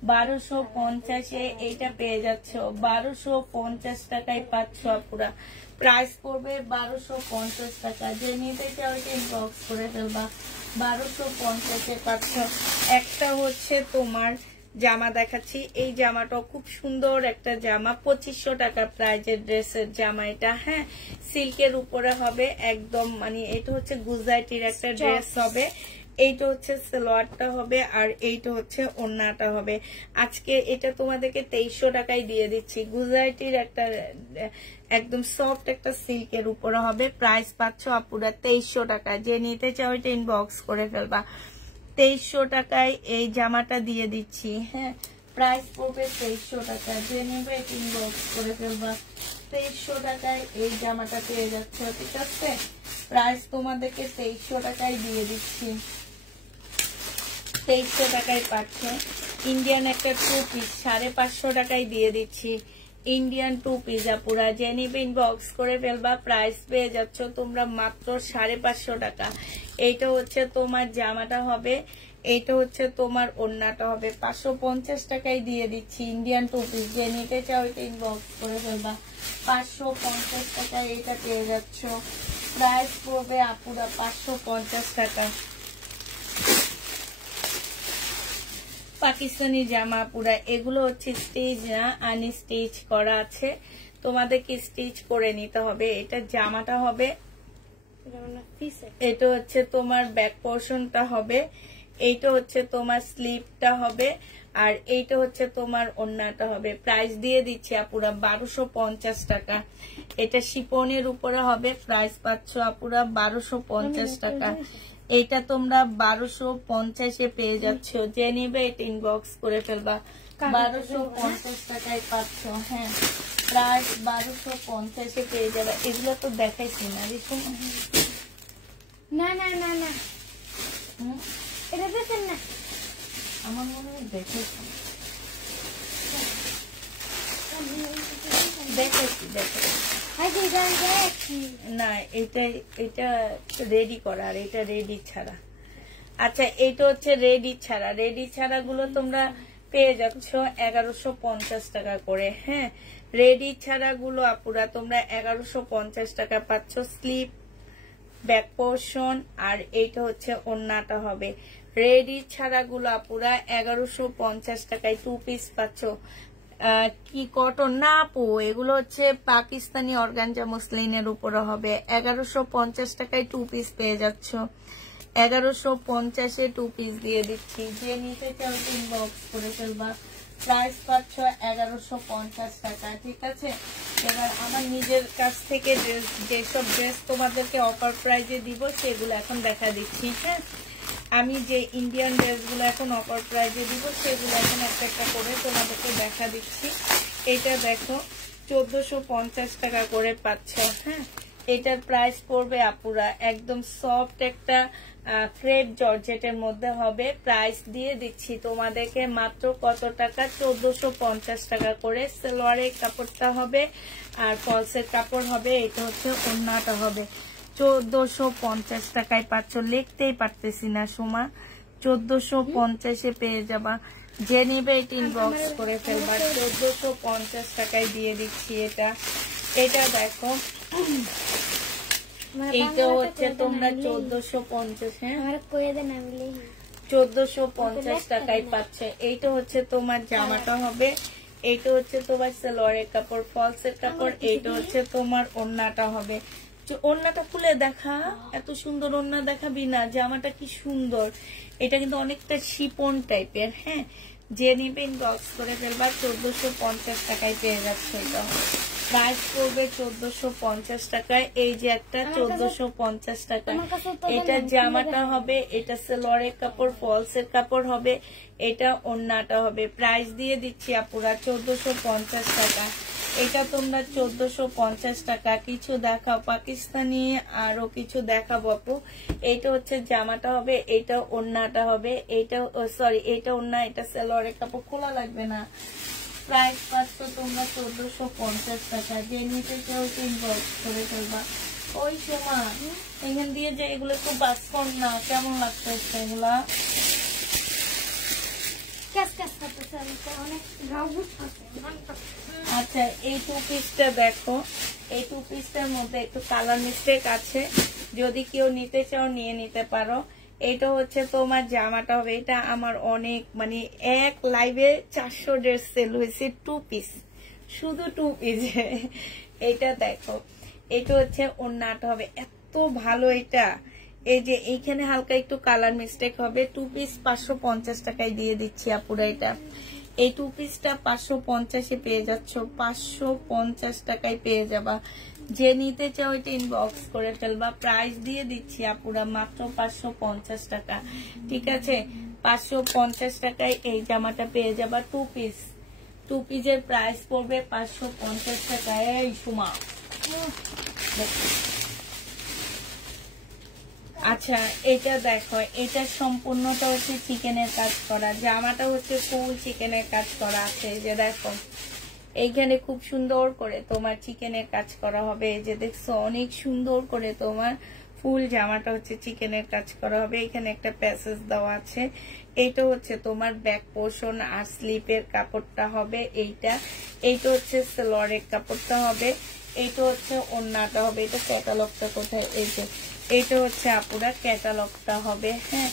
1250-এ এইটা পেয়ে যাচ্ছ। 1250 টাকায় পাচ্ছ আপুরা। প্রাইস পড়বে 1250 টাকা। যে নিতে চাও এটা ইনবক্স করে ফেলবা। 1250-এ পাচ্ছ। একটা হচ্ছে তোমার জামা দেখাচ্ছি। এই জামাটাও খুব সুন্দর একটা জামা, 2500 টাকা প্রাইজের ড্রেসের জামা এটা। হ্যাঁ, সিল্কের উপরে হবে একদম, মানে এটা হচ্ছে গুজরাটির একটা ড্রেস হবে। এইটা হচ্ছে সালোয়ারটা হবে, আর এইটা হচ্ছে ওড়নাটা হবে। আজকে এটা তোমাদেরকে 2300 টাকায় দিয়ে দিচ্ছি। গুজরাটির একটা একদম সফট একটা সিল্কের উপরে হবে। প্রাইস পাচ্ছ আপুরা 2300 টাকা। যে নিতে চাও এটা ইনবক্স করে ফেলবা। 2300 টাকায় এই জামাটা দিয়ে দিচ্ছি। হ্যাঁ, প্রাইস পড়বে 2300 টাকা। যে নেবে এটা ইনবক্স করে ফেলবা। 2300 টাকায় এই জামাটা পেয়ে যাচ্ছে, ঠিক আছে? প্রাইস তোমাদেরকে 2300 টাকায় দিয়ে দিচ্ছি। 2300 টাকায় পাচ্ছ। ইন্ডিয়ান একটা 2 পিস 550 টাকায় দিয়ে দিচ্ছি। ইন্ডিয়ান 2 পিস আপুরা যে নিবে ইনবক্স করে ফেলবা। প্রাইস পেয়ে যাচ্ছ তোমরা মাত্র 550 টাকা। এইটা হচ্ছে তোমার জামাটা হবে, এইটা হচ্ছে তোমার ওড়নাটা হবে। 550 টাকায় দিয়ে দিচ্ছি ইন্ডিয়ান 2 পিস। যে নিতে চাও এটা ইনবক্স করে ফেলবা। 550 টাকায় এটা পেয়ে যাচ্ছ। প্রাইস পড়বে আপুরা 550 টাকা। পাকিস্তানি জামা পুরা এগুলো হচ্ছে স্টিচ না, আনস্টিচ করা আছে, তোমাদেরকে স্টিচ করে নিতে হবে। এটা জামাটা হবে, এটা হচ্ছে তোমার ব্যাক পোর্শনটা হবে, এইটা হচ্ছে তোমার স্লিভটা হবে, আর এইটা হচ্ছে তোমার ওড়নাটা হবে। প্রাইস দিয়ে দিচ্ছি আপুরা 1250 টাকা। এটা শিপনের উপরে হবে। প্রাইস পাচ্ছ আপুরা 1250 টাকা। এটা তোমরা 1250-এ পেয়ে যাচ্ছ। যে নিবে এটা ইনবক্স করে ফেলবা। 1250 টাকায় পাচ্ছ। হ্যাঁ, প্রাইস 1250-এ পেয়ে যাবে। এগুলো তো দেখাইছি না রিসুম? না না না না, এটা দেখেন না, আমার মনে হয় দেখাইছি। না, এটা রেডি করা, আর এটা রেডি ছাড়া। আচ্ছা, এটা হচ্ছে রেডি ছাড়া। রেডি ছাড়া গুলো তোমরা পেয়ে যাচ্ছ 1150 টাকা করে। হ্যাঁ, রেডি ছাড়া গুলো আপুরা তোমরা 1150 টাকা পাচ্ছ। স্লিপ, ব্যাক পোর্শন, আর এইটা হচ্ছে ওড়নাটা হবে। রেডি ছাড়া গুলো আপুরা 1150 টাকায় 2 পিস পাচ্ছ। কি কটন না আপু, এগুলো হচ্ছে পাকিস্তানি অর্গানজা মসলিনের উপরে হবে। 1150 টাকায় 2 পিস পেয়ে যাচ্ছ। 1150-এ 2 পিস দিয়ে দিচ্ছি। যে নিতে চাও ইনবক্স করে ফেলবা। প্রাইস পাচ্ছ 1150 টাকা, ঠিক আছে? এবার আমার নিজের কাছ থেকে যেসব ড্রেস তোমাদেরকে অফার প্রাইজে দিব সেগুলো এখন দেখা দিচ্ছি। হ্যাঁ, আমি যে ইন্ডিয়ান ড্রেসগুলো এখন অফার প্রাইজে দিব সেগুলো এখন একটা একটা করে তোমাদেরকে দেখা দিচ্ছি। এটা দেখো 1450 টাকা করে পাচ্ছ। হ্যাঁ, এটার প্রাইস পড়বে আপুরা একদম সফট একটা ক্রেপ জর্জেটের মধ্যে হবে। প্রাইস দিয়ে দিচ্ছি তোমাদেরকে মাত্র কত টাকা? 1450 টাকা করে। সালোয়ারের কাপড়টা হবে আর ফলসের কাপড় হবে। এটা হচ্ছে ওড়নাটা হবে। 1450 টাকায় পাচ্ছ। লিখতেই পারতেছি না সোমা। 1450-এ পেয়ে যাবা। যে নিবে এটা ইনবক্স করে ফেলবা। 1450 টাকায় দিয়ে দিচ্ছি এটা। এটা দেখো, এইটা হচ্ছে তোমরা 1450। হ্যাঁ, 1450 টাকায় পাচ্ছে। এইটা হচ্ছে তোমার জামাটা হবে, এইটা হচ্ছে তোমার সালোয়ারের কাপড়, ফলসের কাপড়, এইটা হচ্ছে তোমার ওড়নাটা হবে। ওড়নাটা খুলে দেখা, এত সুন্দর ওড়না দেখাবি না? জামাটা কি সুন্দর। এটা কিন্তু অনেকটা শিপন টাইপের। হ্যাঁ, যে নিবে ইনবক্স করে ফেলবা। 1450 টাকায় পেয়ে যাচ্ছে। এটা প্রাইস পড়বে 1450 টাকায়। এই যে একটা 1450 টাকা। এটা জামাটা হবে, এটা সালোয়ারের কাপড়, ফলসের কাপড় হবে, এটা ওড়নাটা হবে। প্রাইস দিয়ে দিচ্ছি আপুরা 1450 টাকা। এটা তোমরা 1450 টাকা। কিছু দেখাও পাকিস্তানি, আরো কিছু দেখাবো আপু। এইটা হচ্ছে জামাটা হবে, এটা ওড়নাটা হবে, এইটা সরি এটা ওড়না, এটা সালোয়ারের কাপড়। খোলা লাগবে না। প্রাইস পাচ্ছ তোমরা 1450 টাকা। যে নিতে চাও ইনবক্স করে ফেলবা। ওই সময় এখান দিয়ে যে এগুলো একটু বাস কর না, কেমন লাগতেছে এগুলা? আচ্ছা, এই 2 পিসটা দেখো। এই 2 পিসটার মধ্যে একটু কালার মিস্টেক আছে, যদি কেউ নিতে চাও নিয়ে নিতে পারো। এটা হচ্ছে তোমার জামাটা হবে, এটা আমার অনেক মানে এক লাইভে 400 ড্রেস সেল হয়েছে 2 পিস, শুধু 2 পিস। এটা দেখো, এটা হচ্ছে ওড়নাটা হবে এত ভালো। এটা এই যে এইখানে হালকা একটু কালার মিস্টেক হবে। 2 পিস 550 টাকায় দিয়ে দিচ্ছি আপুরা। এটা এই 2 পিসটা 550-এ পেয়ে যাচ্ছ, 550 টাকায় পেয়ে যাবা। যে নিতে চাও এটা ইনবক্স করে ফেলবা। প্রাইস দিয়ে দিচ্ছি আপুরা মাত্র 550 টাকা, ঠিক আছে? 550 টাকায় এই জামাটা পেয়ে যাবা 2 পিস। 2 পিসের প্রাইস পড়বে 550 টাকায়। এই সুমা, আচ্ছা এটা দেখো, এটা সম্পূর্ণটা হচ্ছে চিকেনের কাজ করা, জামাটা হচ্ছে ফুল চিকেনের কাজ করা আছে। যে দেখো এইখানে খুব সুন্দর করে তোমার চিকেনের কাজ করা হবে। এই যে দেখছো অনেক সুন্দর করে তোমার ফুল জামাটা হচ্ছে চিকেনের কাজ করা হবে। এখানে একটা প্যাসেজ দেওয়া আছে। এইটা হচ্ছে তোমার ব্যাক পোর্শন আর স্লিপের কাপড়টা হবে এইটা। এইটা হচ্ছে সালোয়ারের কাপড়টা হবে। এইটা হচ্ছে ওড়নাটা হবে। এটা ক্যাটালগটা কোথায়? এই যে এইটা হচ্ছে আপুরা ক্যাটালগটা হবে। হ্যাঁ,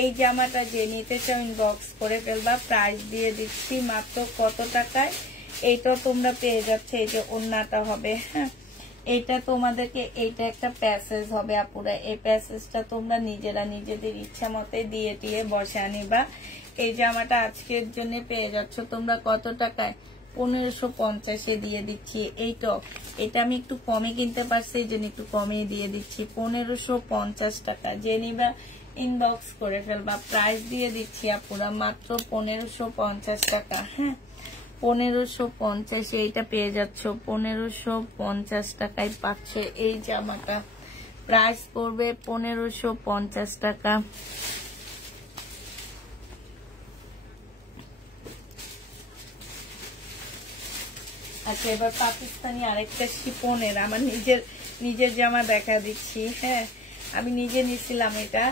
এই জামাটা যে নিতে চাও ইনবক্স করে ফেলবা। প্রাইস দিয়ে দিচ্ছি মাত্র কত টাকায়? এইটা তোমরা পেয়ে যাচ্ছে। এই যে ওড়নাটা হবে। হ্যাঁ, এইটা তোমাদেরকে এইটা একটা প্যাসেজ হবে আপুরা। এই প্যাসেজটা তোমরা নিজেরা নিজেদের ইচ্ছা মতে দিয়ে টিয়ে বসে আনিবা। এই জামাটা আজকের জন্য পেয়ে যাচ্ছ তোমরা কত টাকায়? 1550-এ দিয়ে দিচ্ছি। এইটা এটা আমি একটু কমে কিনতে পারছি, এই জন্য একটু কমে দিয়ে দিচ্ছি 1550 টাকা। যে নিবা ইনবক্স করে ফেলবা। প্রাইস দিয়ে দিচ্ছি আপুরা মাত্র 1550 টাকা। হ্যাঁ, 1550-এ এইটা পেয়ে যাচ্ছ। 1550 টাকায় পাচ্ছ এই জামাটা। প্রাইস পড়বে 1550 টাকা। আচ্ছা, এবার পাকিস্তানি আরেকটা শিপনের আমার নিজের জামা দেখা দিচ্ছি। হ্যাঁ, আমি নিজে নিছিলাম এটা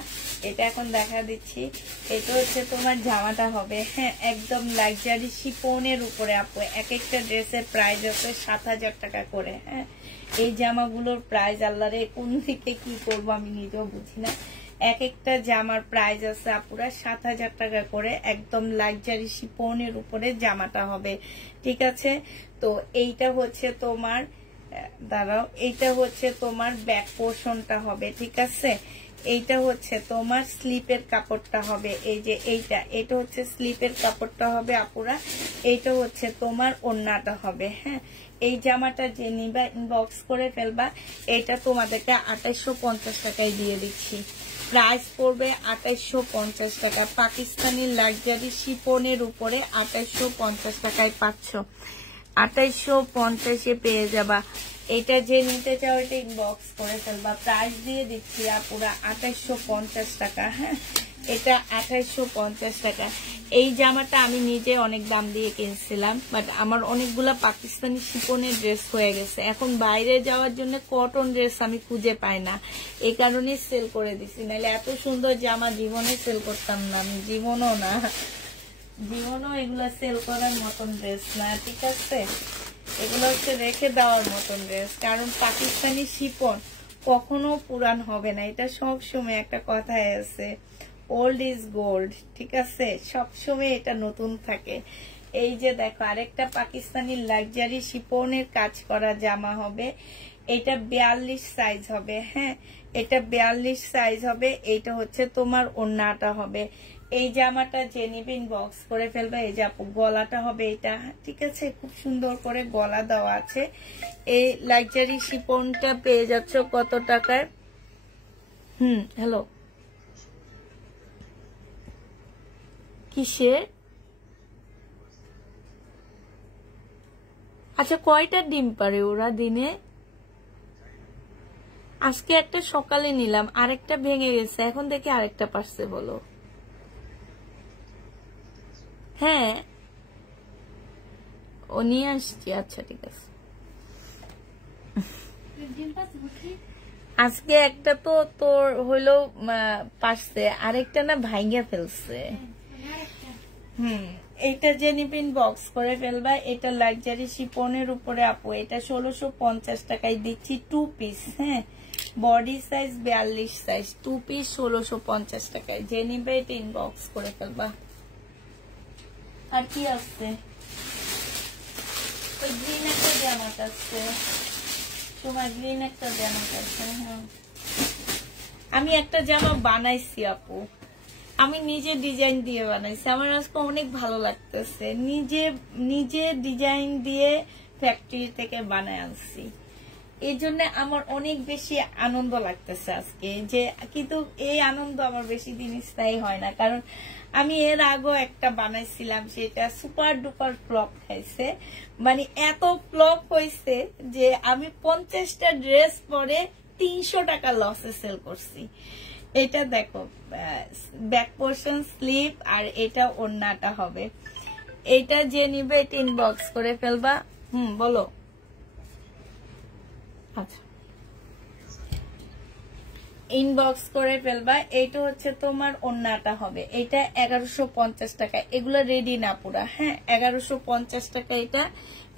এখন দেখা দিচ্ছি। এটা হচ্ছে তোমার জামাটা হবে। হ্যাঁ, একদম লাক্সারি শিপনের উপরে আপু। এক একটা ড্রেসের প্রাইস আছে 7000 টাকা করে। হ্যাঁ, এই জামাগুলোর প্রাইস আল্লাহরে কোন দিকে কি করব আমি নিজেও বুঝি না। এক একটা জামার প্রাইস আছে আপুরা 7000 টাকা করে। একদম লাক্সারি শিপনের উপরে জামাটা হবে, ঠিক আছে? তো এইটা হচ্ছে তোমার, দাঁড়াও, এইটা হচ্ছে তোমার ব্যাক পোর্শনটা হবে, ঠিক আছে? এইটা হচ্ছে তোমার স্লিপের কাপড়টা হবে। এই যে এটা হচ্ছে স্লিপের কাপড়টা হবে আপুরা। এইটা হচ্ছে তোমার ওড়নাটা হবে। হ্যাঁ, এই জামাটা যে নিবা ইনবক্স করে ফেলবা। এটা তোমাদেরকে 2850 টাকায় দিয়ে দিচ্ছি। প্রাইস পড়বে 2850 টাকা। পাকিস্তানি লাক্সারি শিপনের উপরে 2850 টাকায় পাচ্ছ। 2850-এ পেয়ে যাবা। এটা যে নিতে চাও এটা ইনবক্স করে ফেলবা। প্রাইস দিয়ে দিচ্ছি আপুরা 2850 টাকা। হ্যাঁ, এটা 2850 টাকা। এই জামাটা আমি নিজে অনেক দাম দিয়ে কিনছিলাম, বাট আমার অনেকগুলা পাকিস্তানি শিপনের ড্রেস হয়ে গেছে। এখন বাইরে যাওয়ার জন্য কটন ড্রেস আমি খুঁজে পাই না, এই কারণে সেল করে দিছি। নাহলে এত সুন্দর জামা জীবনে সেল করতাম না আমি, জীবনও এগুলো সেল করার মতন ড্রেস না, ঠিক আছে? এগুলো হচ্ছে রেখে দেওয়ার মতন ড্রেস, কারণ পাকিস্তানি শিপন কখনো পুরান হবে না। এটা সব সময় একটা কথাই আছে, ওল্ড ইজ গোল্ড, ঠিক আছে? সব সময় এটা নতুন থাকে। এই যে দেখো আরেকটা পাকিস্তানি লাক্সারি শিপনের কাজ করা জামা হবে। এটা 42 সাইজ হবে। হ্যাঁ, এটা 42 সাইজ হবে। এইটা হচ্ছে তোমার ওড়নাটা হবে। এই জামাটা যে নিবে ইনবক্স করে ফেলবে। এই যে আপু গলাটা হবে এটা, ঠিক আছে? খুব সুন্দর করে গলা দেওয়া আছে। এই লাক্সারি শিপনটা পেয়ে যাচ্ছ কত টাকায়? হ্যালো, কিসে? আচ্ছা, কয়টা ডিম পারে ওরা দিনে? আজকে একটা সকালে নিলাম, আরেকটা ভেঙে গেছে, এখন দেখি আরেকটা পারছে। বলো। হ্যাঁ, ও নিয়ে আসছি। আচ্ছা, ঠিক আছে। আজকে একটা তো তোর হইলো পারছে, আরেকটা না ভাঙ্গা ফেলছে। এটা যে নিবেন বক্স করে ফেলবা। এটা লাক্সারি শিপনের উপরে আপু। এটা 1650 টাকায় দিচ্ছি 2 পিস। হ্যাঁ, বডি সাইজ 42 সাইজ, 2 পিস 1650 টাকায়। যে নিবে এটা ইনবক্স করে ফেলবা। আর কি আছে? ওই গ্রিন একটা জামাত আছে, তোমার গ্রিন একটা জামাত আছে। হ্যাঁ, আমি একটা জামা বানাইছি আপু, আমি নিজে ডিজাইন দিয়ে বানাইছি। আমার আজকে অনেক ভালো লাগতেছে, নিজে ডিজাইন দিয়ে ফ্যাক্টরি থেকে বানায় আনছি। এই জন্য আমার অনেক বেশি আনন্দ লাগতেছে আজকে, যে কিন্তু এই আনন্দ আমার বেশি দিন স্থায়ী হয় না, কারণ আমি এর আগেও একটা বানাইছিলাম, সেটা সুপার ডুপার ফ্লপ খাইছে। মানে এত ফ্লপ হয়েছে যে আমি 50টা ড্রেস পরে 300 টাকা লসে সেল করছি। এটা দেখো, ব্যাক পোর্শন স্লিভ, আর এটা ওড়নাটা হবে। এটা যে নিবে এটা ইনবক্স করে ফেলবা। বলো। আচ্ছা, ইনবক্স করে ফেলবা। এইটা হচ্ছে তোমার ওড়নাটা হবে, এটা 1150 টাকা। এগুলা রেডি না পুরা। হ্যাঁ, 1150 টাকা এটা,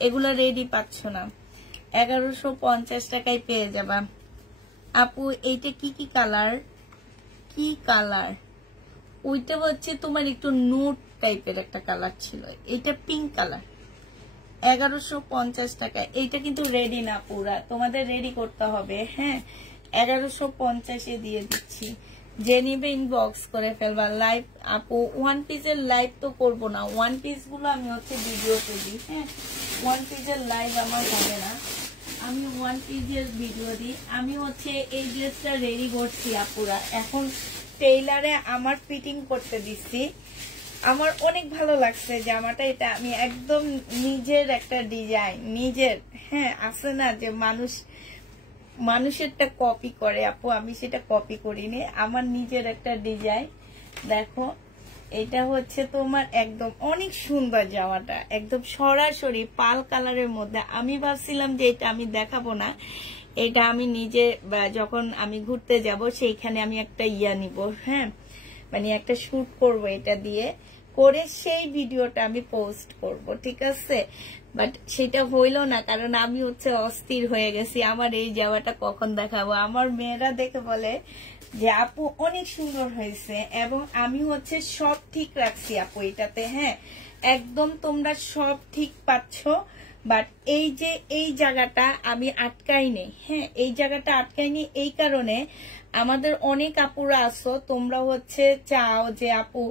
এগুলা রেডি পাচ্ছ না, 1150 টাকায় পেয়ে যাবা আপু। এইটা কি কালার? কি কালার? ওইটা হচ্ছে তোমার একটু নোট টাইপের একটা কালার ছিল, এটা পিঙ্ক কালার, 1150 টাকা। এইটা কিন্তু রেডি না পুরা, তোমাদের রেডি করতে হবে। হ্যাঁ, 1150-এ দিয়ে দিচ্ছি। যে নিবে ইনবক্স করে ফেলবা। লাইভ আপু, 1 পিসের লাইভ তো করবো না, 1 পিস গুলো আমি হচ্ছে ভিডিওতে দিই। হ্যাঁ, 1 পিসের লাইভ আমার হবে না, আমি 1 পিসের ভিডিও দিই। আমি হচ্ছে এই ড্রেসটা রেডি করছি আপুরা, এখন টেইলারে আমার ফিটিং করতে দিচ্ছি। আমার অনেক ভালো লাগছে জামাটা, এটা আমি একদম নিজের একটা ডিজাইন, নিজের। হ্যাঁ, আছে না যে মানুষেরটা কপি করে, আপু আমি সেটা কপি করিনি, আমার নিজের একটা ডিজাইন। দেখো, এটা হচ্ছে তোমার একদম অনেক সুন্দর জামাটা, একদম সরাসরি পাল কালারের মধ্যে। আমি ভাবছিলাম যে এটা আমি দেখাবো না, এটা আমি নিজে যখন আমি ঘুরতে যাব সেইখানে আমি একটা নিব। হ্যাঁ, মানে একটা শুট করব, এটা দিয়ে করে সেই ভিডিওটা আমি পোস্ট করব, ঠিক আছে? বাট সেটা হইল না, কারণ আমি হচ্ছে অস্থির হয়ে গেছি, আমার এই জামাটা কখন দেখাবো। আমার মেয়েরা দেখে বলে যে আপু অনেক সুন্দর হয়েছে, এবং আমি হচ্ছে সব ঠিক রাখছি আপু এটাতে। হ্যাঁ, একদম তোমরা সব ঠিক পাচ্ছ, বাট এই যে এই জায়গাটা আমি আটকাই নেই। হ্যাঁ, এই জায়গাটা আটকাই নেই এই কারণে, আমাদের অনেক আপুরা আছো, তোমরা হচ্ছে চাও যে আপু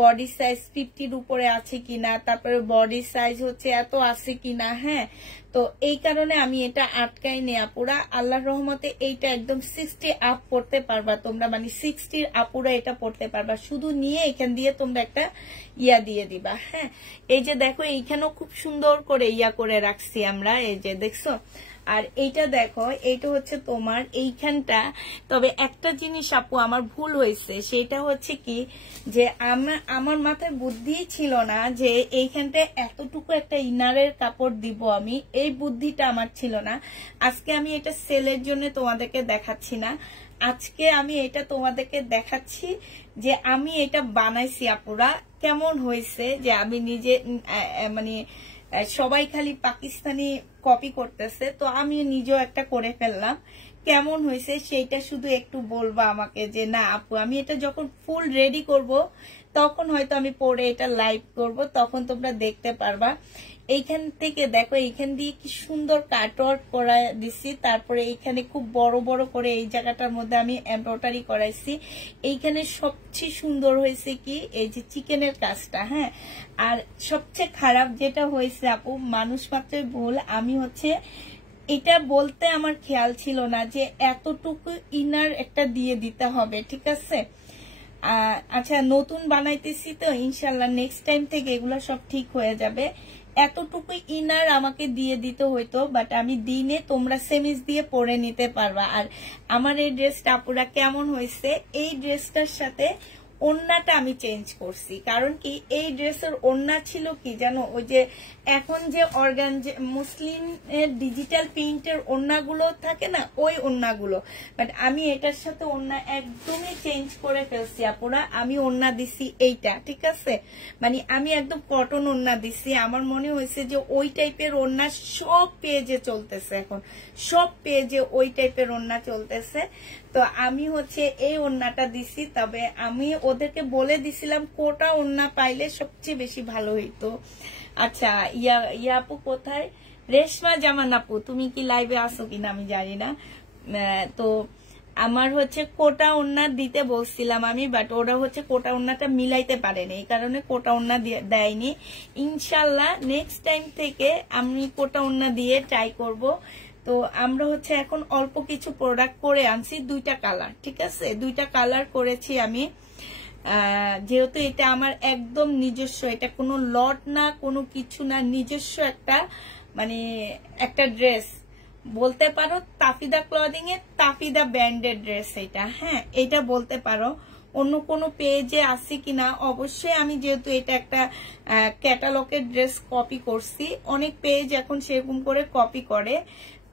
বডি সাইজ 50-র উপরে আছে কিনা, তারপরে বডি সাইজ হচ্ছে এত আছে কিনা। হ্যাঁ, তো এই কারণে আমি এটা আটকাই নেই আপুরা। আল্লাহর রহমতে এইটা একদম 60 আপ পড়তে পারবা তোমরা, মানে 60 আপুরা এটা পড়তে পারবা। শুধু নিয়ে এখান দিয়ে তোমরা একটা দিয়ে দিবা। হ্যাঁ, এই যে দেখো, এইখানেও খুব সুন্দর করে করে রাখছি আমরা, এই যে দেখছো। আর এইটা দেখো, এইটা হচ্ছে তোমার এইখানটা। তবে একটা জিনিস আপু আমার ভুল হয়েছে, সেটা হচ্ছে কি যে আমার মাথায় বুদ্ধি ছিল না যে এইখানটা এতটুকু একটা ইনারের কাপড় দিব আমি, এই বুদ্ধিটা আমার ছিল না। আজকে আমি এটা সেলের জন্য তোমাদেরকে দেখাচ্ছি না, আজকে আমি এটা তোমাদেরকে দেখাচ্ছি যে আমি এটা বানাইছি আপুরা, কেমন হয়েছে। যে আমি নিজে মানে সবাই খালি পাকিস্তানি কপি করতেছে, তো আমি নিজেও একটা করে ফেললাম। কেমন হয়েছে সেইটা শুধু একটু বলবা আমাকে, যে না আপু আমি এটা যখন ফুল রেডি করব তখন হয়তো আমি পরে এটা লাইভ করব, তখন তোমরা দেখতে পারবা। এইখান থেকে দেখো, এইখান দিয়ে কি সুন্দর কাটওয়ার্ক করা দিছি, তারপরে এইখানে খুব বড় বড় করে এই জায়গাটার মধ্যে আমি এমব্রয়ডারি করাইছি। এইখানে সবচেয়ে সুন্দর হয়েছে কি এই যে চিকেনের কাজটা। হ্যাঁ, আর সবচেয়ে খারাপ যেটা হয়েছে আপু, মানুষ মাত্রই ভুল, আমি হচ্ছে এটা বলতে আমার খেয়াল ছিল না যে এতটুকু ইনার একটা দিয়ে দিতে হবে, ঠিক আছে? আচ্ছা, নতুন বানাইতেছি তো ইনশাল্লাহ নেক্সট টাইম থেকে এগুলো সব ঠিক হয়ে যাবে। এতটুকু ইনার আমাকে দিয়ে দিতে হইতো, বাট আমি দিনে, তোমরা সেমিজ দিয়ে পরে নিতে পারবা। আর আমার এই ড্রেসটা আপুরা কেমন হয়েছে, এই ড্রেসটার সাথে ওড়নাটা আমি চেঞ্জ করছি। কারণ কি এই ড্রেসের ওড়না ছিল কি জানো, ওই যে এখন যে অর্গানজা মুসলিম ডিজিটাল প্রিন্টের ওড়নাগুলো থাকে না, ওই ওড়নাগুলো। বাট আমি এটার সাথে ওড়না একদমই চেঞ্জ করে ফেলছি আপুরা। আমি ওড়না দিছি এইটা, ঠিক আছে, মানে আমি একদম কটন ওড়না দিছি। আমার মনে হয়েছে যে ওই টাইপের ওড়না সব পেজে চলতেছে, এখন সব পেজে ওই টাইপের ওড়না চলতেছে। তো আমি হচ্ছে এই ওড়নাটা দিছি। তবে আমি ওদেরকে বলে দিছিলাম কোটা ওড়না পাইলে সবচেয়ে বেশি ভালো হইতো। আচ্ছা, ইয়া আপু কোথায়? রেশমা জামান আপু, তুমি কি লাইভে আসো কিনা আমি জানি না। তো আমার হচ্ছে কোটা ওড়না দিতে বলছিলাম আমি, বাট ওরা হচ্ছে কোটা ওড়নাটা মিলাইতে পারেনি, এই কারণে কোটা ওড়না দেয়নি। ইনশাল্লাহ নেক্সট টাইম থেকে আমি কোটা ওড়না দিয়ে ট্রাই করব। তো আমরা হচ্ছে এখন অল্প কিছু প্রোডাক্ট করে আনছি, 2টা কালার, ঠিক আছে, 2টা কালার করেছি আমি। যেহেতু এটা আমার একদম নিজস্ব, এটা কোনো লট না, কোনো কিছু না, নিজস্ব একটা মানে একটা ড্রেস বলতে পারো। তাফিদা ক্লদিং এর তাফিদা ব্র্যান্ডের ড্রেস এটা, হ্যাঁ এটা বলতে পারো। অন্য কোনো পেজে আছে কিনা অবশ্যই, আমি যেহেতু এটা একটা ক্যাটালগের ড্রেস কপি করছি, অনেক পেজ এখন সেরকম করে কপি করে,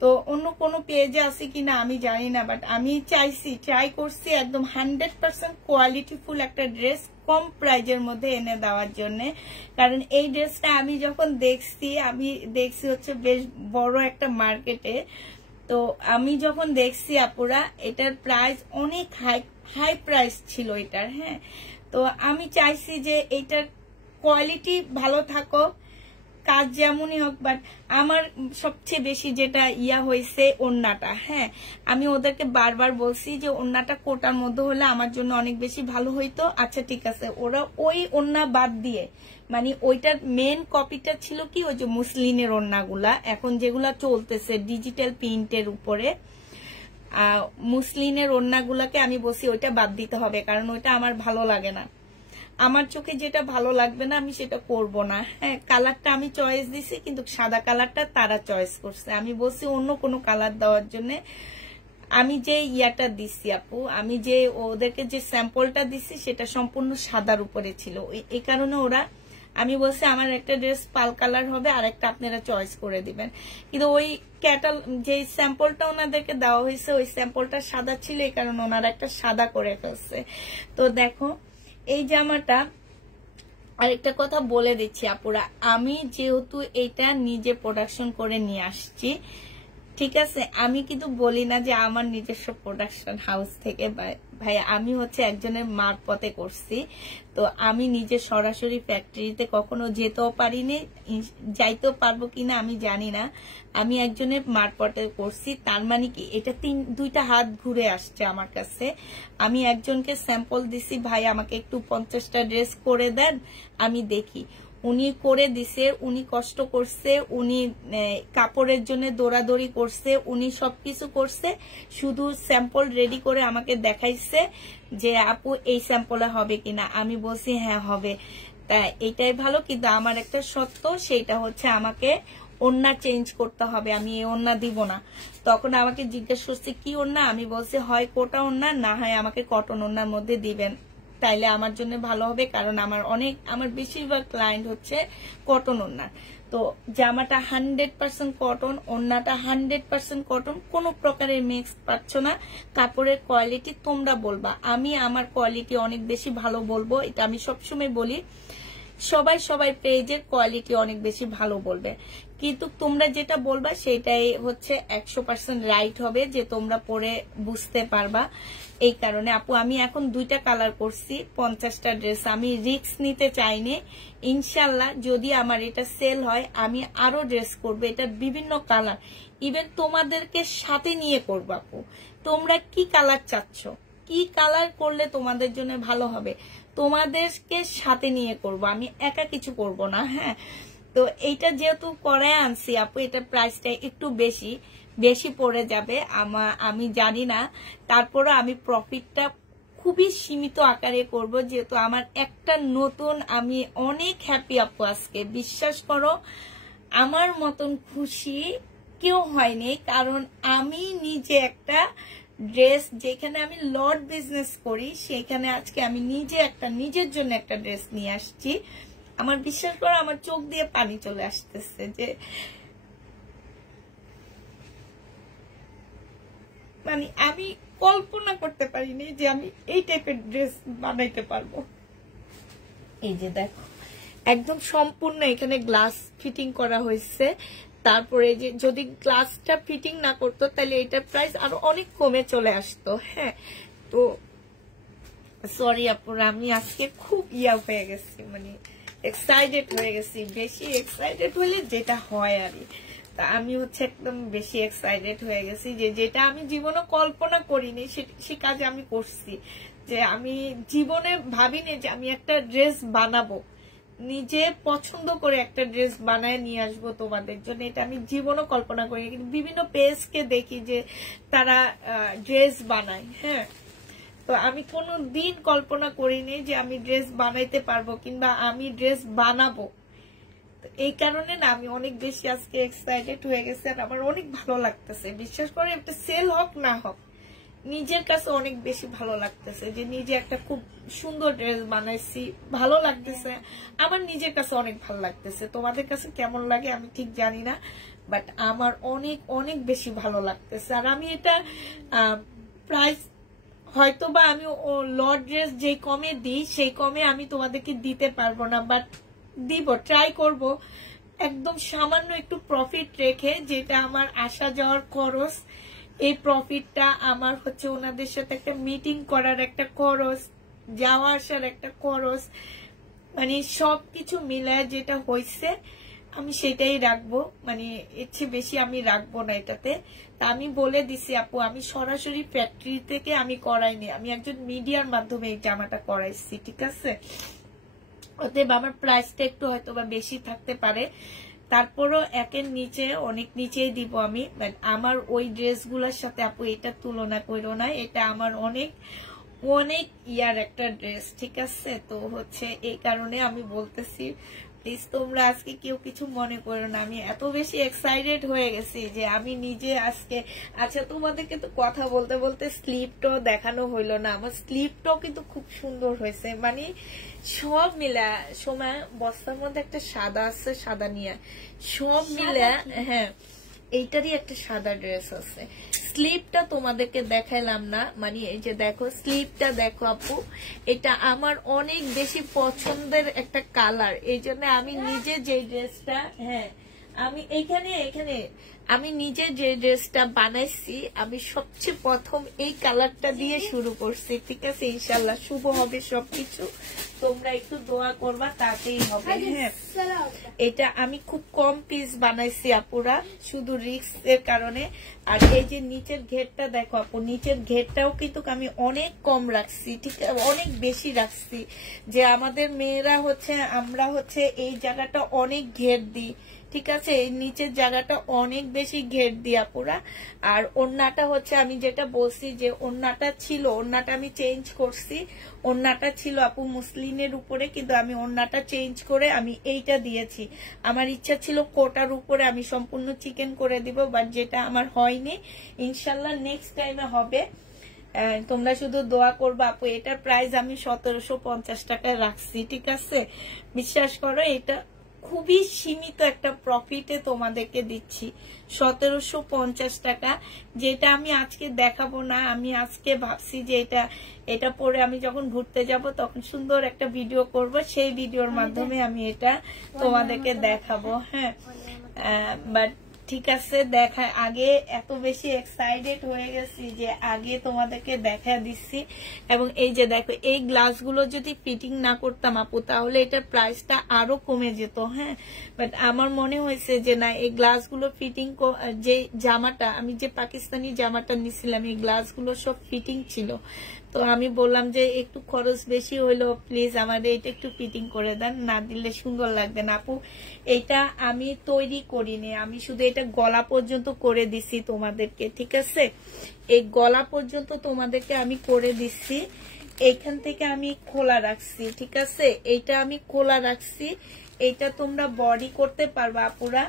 তো অন্য কোনো পেজে আছে কিনা আমি জানি না। বাট আমি ট্রাই করছি একদম 100% কোয়ালিটিফুল একটা ড্রেস কম প্রাইজের মধ্যে এনে দেওয়ার জন্য। কারণ এই ড্রেসটা আমি যখন দেখছি হচ্ছে বেশ বড় একটা মার্কেটে। তো আমি যখন দেখছি আপুরা, এটার প্রাইস অনেক হাই প্রাইস ছিল এটার, হ্যাঁ। তো আমি চাইছি যে এটার কোয়ালিটি ভালো থাকুক, কাজ যেমনই হোক, বাট আমার সবচেয়ে বেশি যেটা হয়েছে ওড়নাটা, হ্যাঁ। আমি ওদেরকে বারবার বলছি যে ওড়নাটা কোটার মধ্যে হলে আমার জন্য অনেক বেশি ভালো হইতো। আচ্ছা ঠিক আছে, ওরা ওই ওড়না বাদ দিয়ে, মানে ওইটার মেন কপিটা ছিল কি ওই যে মুসলিনের ওড়নাগুলা এখন যেগুলা চলতেছে ডিজিটাল প্রিন্টের উপরে, মুসলিনের ওড়নাগুলাকে আমি বলছি ওইটা বাদ দিতে হবে, কারণ ওইটা আমার ভালো লাগে না। আমার চোখে যেটা ভালো লাগবে না আমি সেটা করব না, হ্যাঁ। কালারটা আমি চয়েস দিছি, কিন্তু সাদা কালারটা তারা চয়েস করছে। আমি বলছি অন্য কোনো কালার দেওয়ার জন্য। আমি যে ইয়াটা দিছি আপু, আমি যে ওদেরকে যে স্যাম্পলটা দিছি সেটা সম্পূর্ণ সাদার উপরে ছিল, এই কারণে ওরা, আমি বলছি আমার একটা ড্রেস পাল কালার হবে আর একটা আপনারা চয়েস করে দিবেন। কিন্তু ওই যে স্যাম্পলটা ওনাদেরকে দেওয়া হয়েছে ওই স্যাম্পলটা সাদা ছিল, এই কারণে ওনারা একটা সাদা করে ফেলছে। তো দেখো এই জামাটা, আরেকটা কথা বলে দিচ্ছি আপুরা, আমি যেহেতু এটা নিজে প্রোডাকশন করে নিয়ে আসছি, ঠিক আছে, আমি কিন্তু বলি না যে আমার নিজস্ব প্রোডাকশন হাউস থেকে, ভাই আমি হচ্ছে একজনের মারফতে করছি। তো আমি নিজে সরাসরি ফ্যাক্টরিতে কখনো যেতেও পারিনি, যাইতেও পারবো কিনা আমি জানি না। আমি একজনের মারফতে করছি, তার মানে কি এটা 2টা হাত ঘুরে আসছে আমার কাছে। আমি একজনকে স্যাম্পল দিছি, ভাই আমাকে একটু 50টা ড্রেস করে দেন আমি দেখি। উনি করে দিছে, উনি কষ্ট করছে, উনি কাপড়ের জন্য দৌড়াদৌড়ি করছে, উনি সবকিছু করছে, শুধু স্যাম্পল রেডি করে আমাকে দেখাইছে যে আপু এই স্যাম্পলে হবে কিনা। আমি বলছি হ্যাঁ হবে, তা এটাই ভালো। কিন্তু আমার একটা সত্য, সেটা হচ্ছে আমাকে ওড়না চেঞ্জ করতে হবে, আমি এই ওড়না দিব না। তখন আমাকে জিজ্ঞেস করছে কি ওড়না, আমি বলছি হয় কোটা ওড়না, না হয় আমাকে কটন ওড়নার মধ্যে দিবেন, তাইলে আমার জন্য ভালো হবে। কারণ আমার বেশিরভাগ ক্লায়েন্ট হচ্ছে কটন ওড়না। তো জামাটা 100% কটন, ওড়নাটা 100% কটন, কোনো প্রকারের মিক্স পাচ্ছ না। কাপড়ের কোয়ালিটি তোমরা বলবা, আমি আমার কোয়ালিটি অনেক বেশি ভালো বলবো, এটা আমি সবসময় বলি। সবাই পেজের কোয়ালিটি অনেক বেশি ভালো বলবে, কিন্তু তোমরা যেটা বলবা সেটাই হচ্ছে 100% রাইট হবে, যে তোমরা পরে বুঝতে পারবা। এই কারণে আপু আমি এখন 2টা কালার করছি, 50টা ড্রেস। আমি রিস্ক নিতে চাইনি। ইনশাল্লাহ যদি আমার এটা সেল হয় আমি আরো ড্রেস করবো, এটা বিভিন্ন কালার, ইভেন তোমাদেরকে সাথে নিয়ে করবো। আপু তোমরা কি কালার চাচ্ছ, কি কালার করলে তোমাদের জন্য ভালো হবে, তোমাদেরকে সাথে নিয়ে করব, আমি একা কিছু করব না, হ্যাঁ। তো এইটা যেহেতু করে আনছি আপু, এটা প্রাইসটা একটু বেশি পড়ে যাবে আমি জানি না, তারপরে আমি প্রফিটটা খুবই সীমিত আকারে করব, যেহেতু আমার একটা নতুন, আমি অনেক হ্যাপি আপু আজকে, বিশ্বাস করো আমার মতন খুশি কেউ হয়নি। কারণ আমি নিজে একটা ড্রেস যেখানে আমি লট বিজনেস করি সেখানে আজকে আমি নিজের জন্য একটা ড্রেস নিয়ে আসছি। আমার বিশ্বাস করো আমার চোখ দিয়ে পানি চলে আসতেছে যে মানে আমি কল্পনা করতে পারিনি যে আমি এই টাইপের ড্রেস বানাইতে পারবো। এই যে দেখো একদম সম্পূর্ণ এখানে গ্লাস ফিটিং করা হয়েছে। তারপরে যে যদি গ্লাসটা ফিটিং না করতো তাহলে এটার প্রাইস আরো অনেক কমে চলে আসতো। হ্যাঁ তো সরি আপুরা, আমি আজকে খুব হয়ে গেছি, মানে এক্সাইটেড হয়ে গেছি। বেশি এক্সাইটেড হলে যেটা হয় আর তা আমি হচ্ছে একদম বেশি এক্সাইটেড হয়ে গেছি যে যেটা আমি জীবনে কল্পনা করিনি সে কাজ আমি করছি। যে আমি জীবনে ভাবিনি যে আমি একটা ড্রেস বানাবো, নিজে পছন্দ করে একটা ড্রেস বানায় নিয়ে আসবো তোমাদের জন্য, এটা আমি জীবনে কল্পনা করি। কিন্তু বিভিন্ন পেজকে দেখি যে তারা ড্রেস বানায়। হ্যাঁ তো আমি কোনো দিন কল্পনা করিনি যে আমি ড্রেস বানাইতে পারবো কিংবা আমি ড্রেস বানাবো। এই কারণে না আমি অনেক বেশি আজকে এক্সাইটেড হয়ে গেছি আর আমার অনেক ভালো লাগতেছে। বিশ্বাস করে একটা সেল হোক না হোক নিজের কাছে অনেক বেশি ভালো লাগতেছে যে নিজে একটা খুব সুন্দর ড্রেস বানাইছি, ভালো লাগতেছে। আমার নিজের কাছে অনেক ভালো লাগতেছে। তোমাদের কাছে কেমন লাগে আমি ঠিক জানি না, বাট আমার অনেক অনেক বেশি ভালো লাগতেছে। আর আমি এটা প্রাইস হয়তো বা আমি লট ড্রেস যে কমে দিই সেই কমে আমি তোমাদেরকে দিতে পারবো না, বাট দিব, ট্রাই করব একদম সামান্য একটু প্রফিট রেখে, যেটা আমার আসা যাওয়ার খরচ, এই প্রফিটটা আমার হচ্ছে ওনাদের সাথে একটা মিটিং করার একটা খরচ, যাওয়া আসার একটা খরচ, মানে সবকিছু মিলায় যেটা হয়েছে আমি সেটাই রাখবো। মানে এর চেয়ে বেশি আমি রাখবো না এটাতে। তা আমি বলে দিছি আপু আমি সরাসরি ফ্যাক্টরি থেকে আমি করাইনি, আমি একজন মিডিয়ার মাধ্যমে এই জামাটা করাইছি, ঠিক আছে। অতএব আমার প্রাইসটা একটু হয়তো বা বেশি থাকতে পারে, তারপরও একের নিচে অনেক নিচেই দিব আমি। আমার ওই ড্রেসগুলোর সাথে আপু এটা তুলনা করো না, এটা আমার অনেক অনেক ইয়ার একটা ড্রেস, ঠিক আছে। তো হচ্ছে এই কারণে আমি বলতেছি প্লিজ তোমরা আজকে কেউ কিছু মনে করো না, আমি এত বেশি এক্সাইটেড হয়ে গেছি যে আমি নিজে আজকে। আচ্ছা তোমাদেরকে তো কথা বলতে বলতে স্লিপটাও দেখানো হইলো না, আমার স্লিপটাও কিন্তু খুব সুন্দর হয়েছে। মানে সব মিলা সময় বস্তার মধ্যে একটা সাদা আছে, সাদা নিয়ে সব মিলে, হ্যাঁ এইটারই একটা সাদা ড্রেস আছে। স্লিপটা তোমাদেরকে দেখাইলাম না, মানে এই যে দেখো স্লিপটা দেখো আপু, এটা আমার অনেক বেশি পছন্দের একটা কালার। এই জন্য আমি নিজে যে ড্রেসটা, হ্যাঁ আমি এখানে আমি নিজে যে ড্রেসটা বানাইছি আমি সবচেয়ে প্রথম এই কালারটা দিয়ে শুরু করছি, ঠিক আছে। ইনশাল্লাহ শুভ হবে সবকিছু, তোমরা একটু দোয়া করবা তাতেই হবে। হ্যাঁ এটা আমি খুব কম পিস বানাইছি আপুরা, শুধু রিস্ক এর কারণে। আর এই যে নিচের ঘেরটা দেখো আপু, নিচের ঘেরটাও কিন্তু আমি অনেক কম রাখছি, ঠিক আছে, অনেক বেশি রাখছি। যে আমাদের মেয়েরা হচ্ছে, আমরা হচ্ছে এই জায়গাটা অনেক ঘের দিই, ঠিক আছে, এই নিচের জায়গাটা অনেক বেশি ঘের দিয়া পুরা। আর ওড়নাটা হচ্ছে আমি যেটা বলছি যে ওড়নাটা ছিল, ওড়নাটা আমি চেঞ্জ করছি। ওড়নাটা ছিল আপু মুসলিনের উপরে, কিন্তু আমি ওড়নাটা চেঞ্জ করে আমি এইটা দিয়েছি। আমার ইচ্ছা ছিল কোটার উপরে আমি সম্পূর্ণ চিকেন করে দিব, বাট যেটা আমার হয়নি। ইনশাল্লাহ নেক্সট টাইমে হবে, তোমরা শুধু দোয়া করবা আপু। এটার প্রাইস আমি 1750 টাকায় রাখছি, ঠিক আছে। বিশ্বাস করো এটা খুবই সীমিত একটা প্রফিটে তোমাদেরকে দিচ্ছি, 1750 টাকা, যেটা আমি আজকে দেখাবো না। আমি আজকে ভাবছি যে এটা পরে আমি যখন ঘুরতে যাব তখন সুন্দর একটা ভিডিও করব, সেই ভিডিওর মাধ্যমে আমি এটা তোমাদেরকে দেখাবো। হ্যাঁ বাট ঠিক আছে, দেখা আগে এত বেশি এক্সাইটেড হয়ে গেছি যে আগে তোমাদেরকে দেখা দিচ্ছি। এবং এই যে দেখো এই গ্লাসগুলো যদি ফিটিং না করতাম আপু তাহলে এটার প্রাইসটা আরো কমে যেত। হ্যাঁ বাট আমার মনে হয়েছে যে না, এই গ্লাসগুলো ফিটিং, যে জামাটা আমি যে পাকিস্তানি জামাটা নিছিলাম এই গ্লাসগুলো সব ফিটিং ছিল। তো আমি বললাম যে একটু খরচ বেশি হইলো, প্লিজ আমাদের এটা একটু ফিটিং করে দেন, না দিলে সুন্দর লাগবে না আপু। এটা আমি তৈরি করিনি, আমি শুধু এটা গলা পর্যন্ত করে দিছি তোমাদেরকে, ঠিক আছে। এই গলা পর্যন্ত তোমাদেরকে আমি করে দিচ্ছি, এইখান থেকে আমি খোলা রাখছি, ঠিক আছে। এইটা আমি খোলা রাখছি, এটা তোমরা বডি করতে পারবা আপুরা,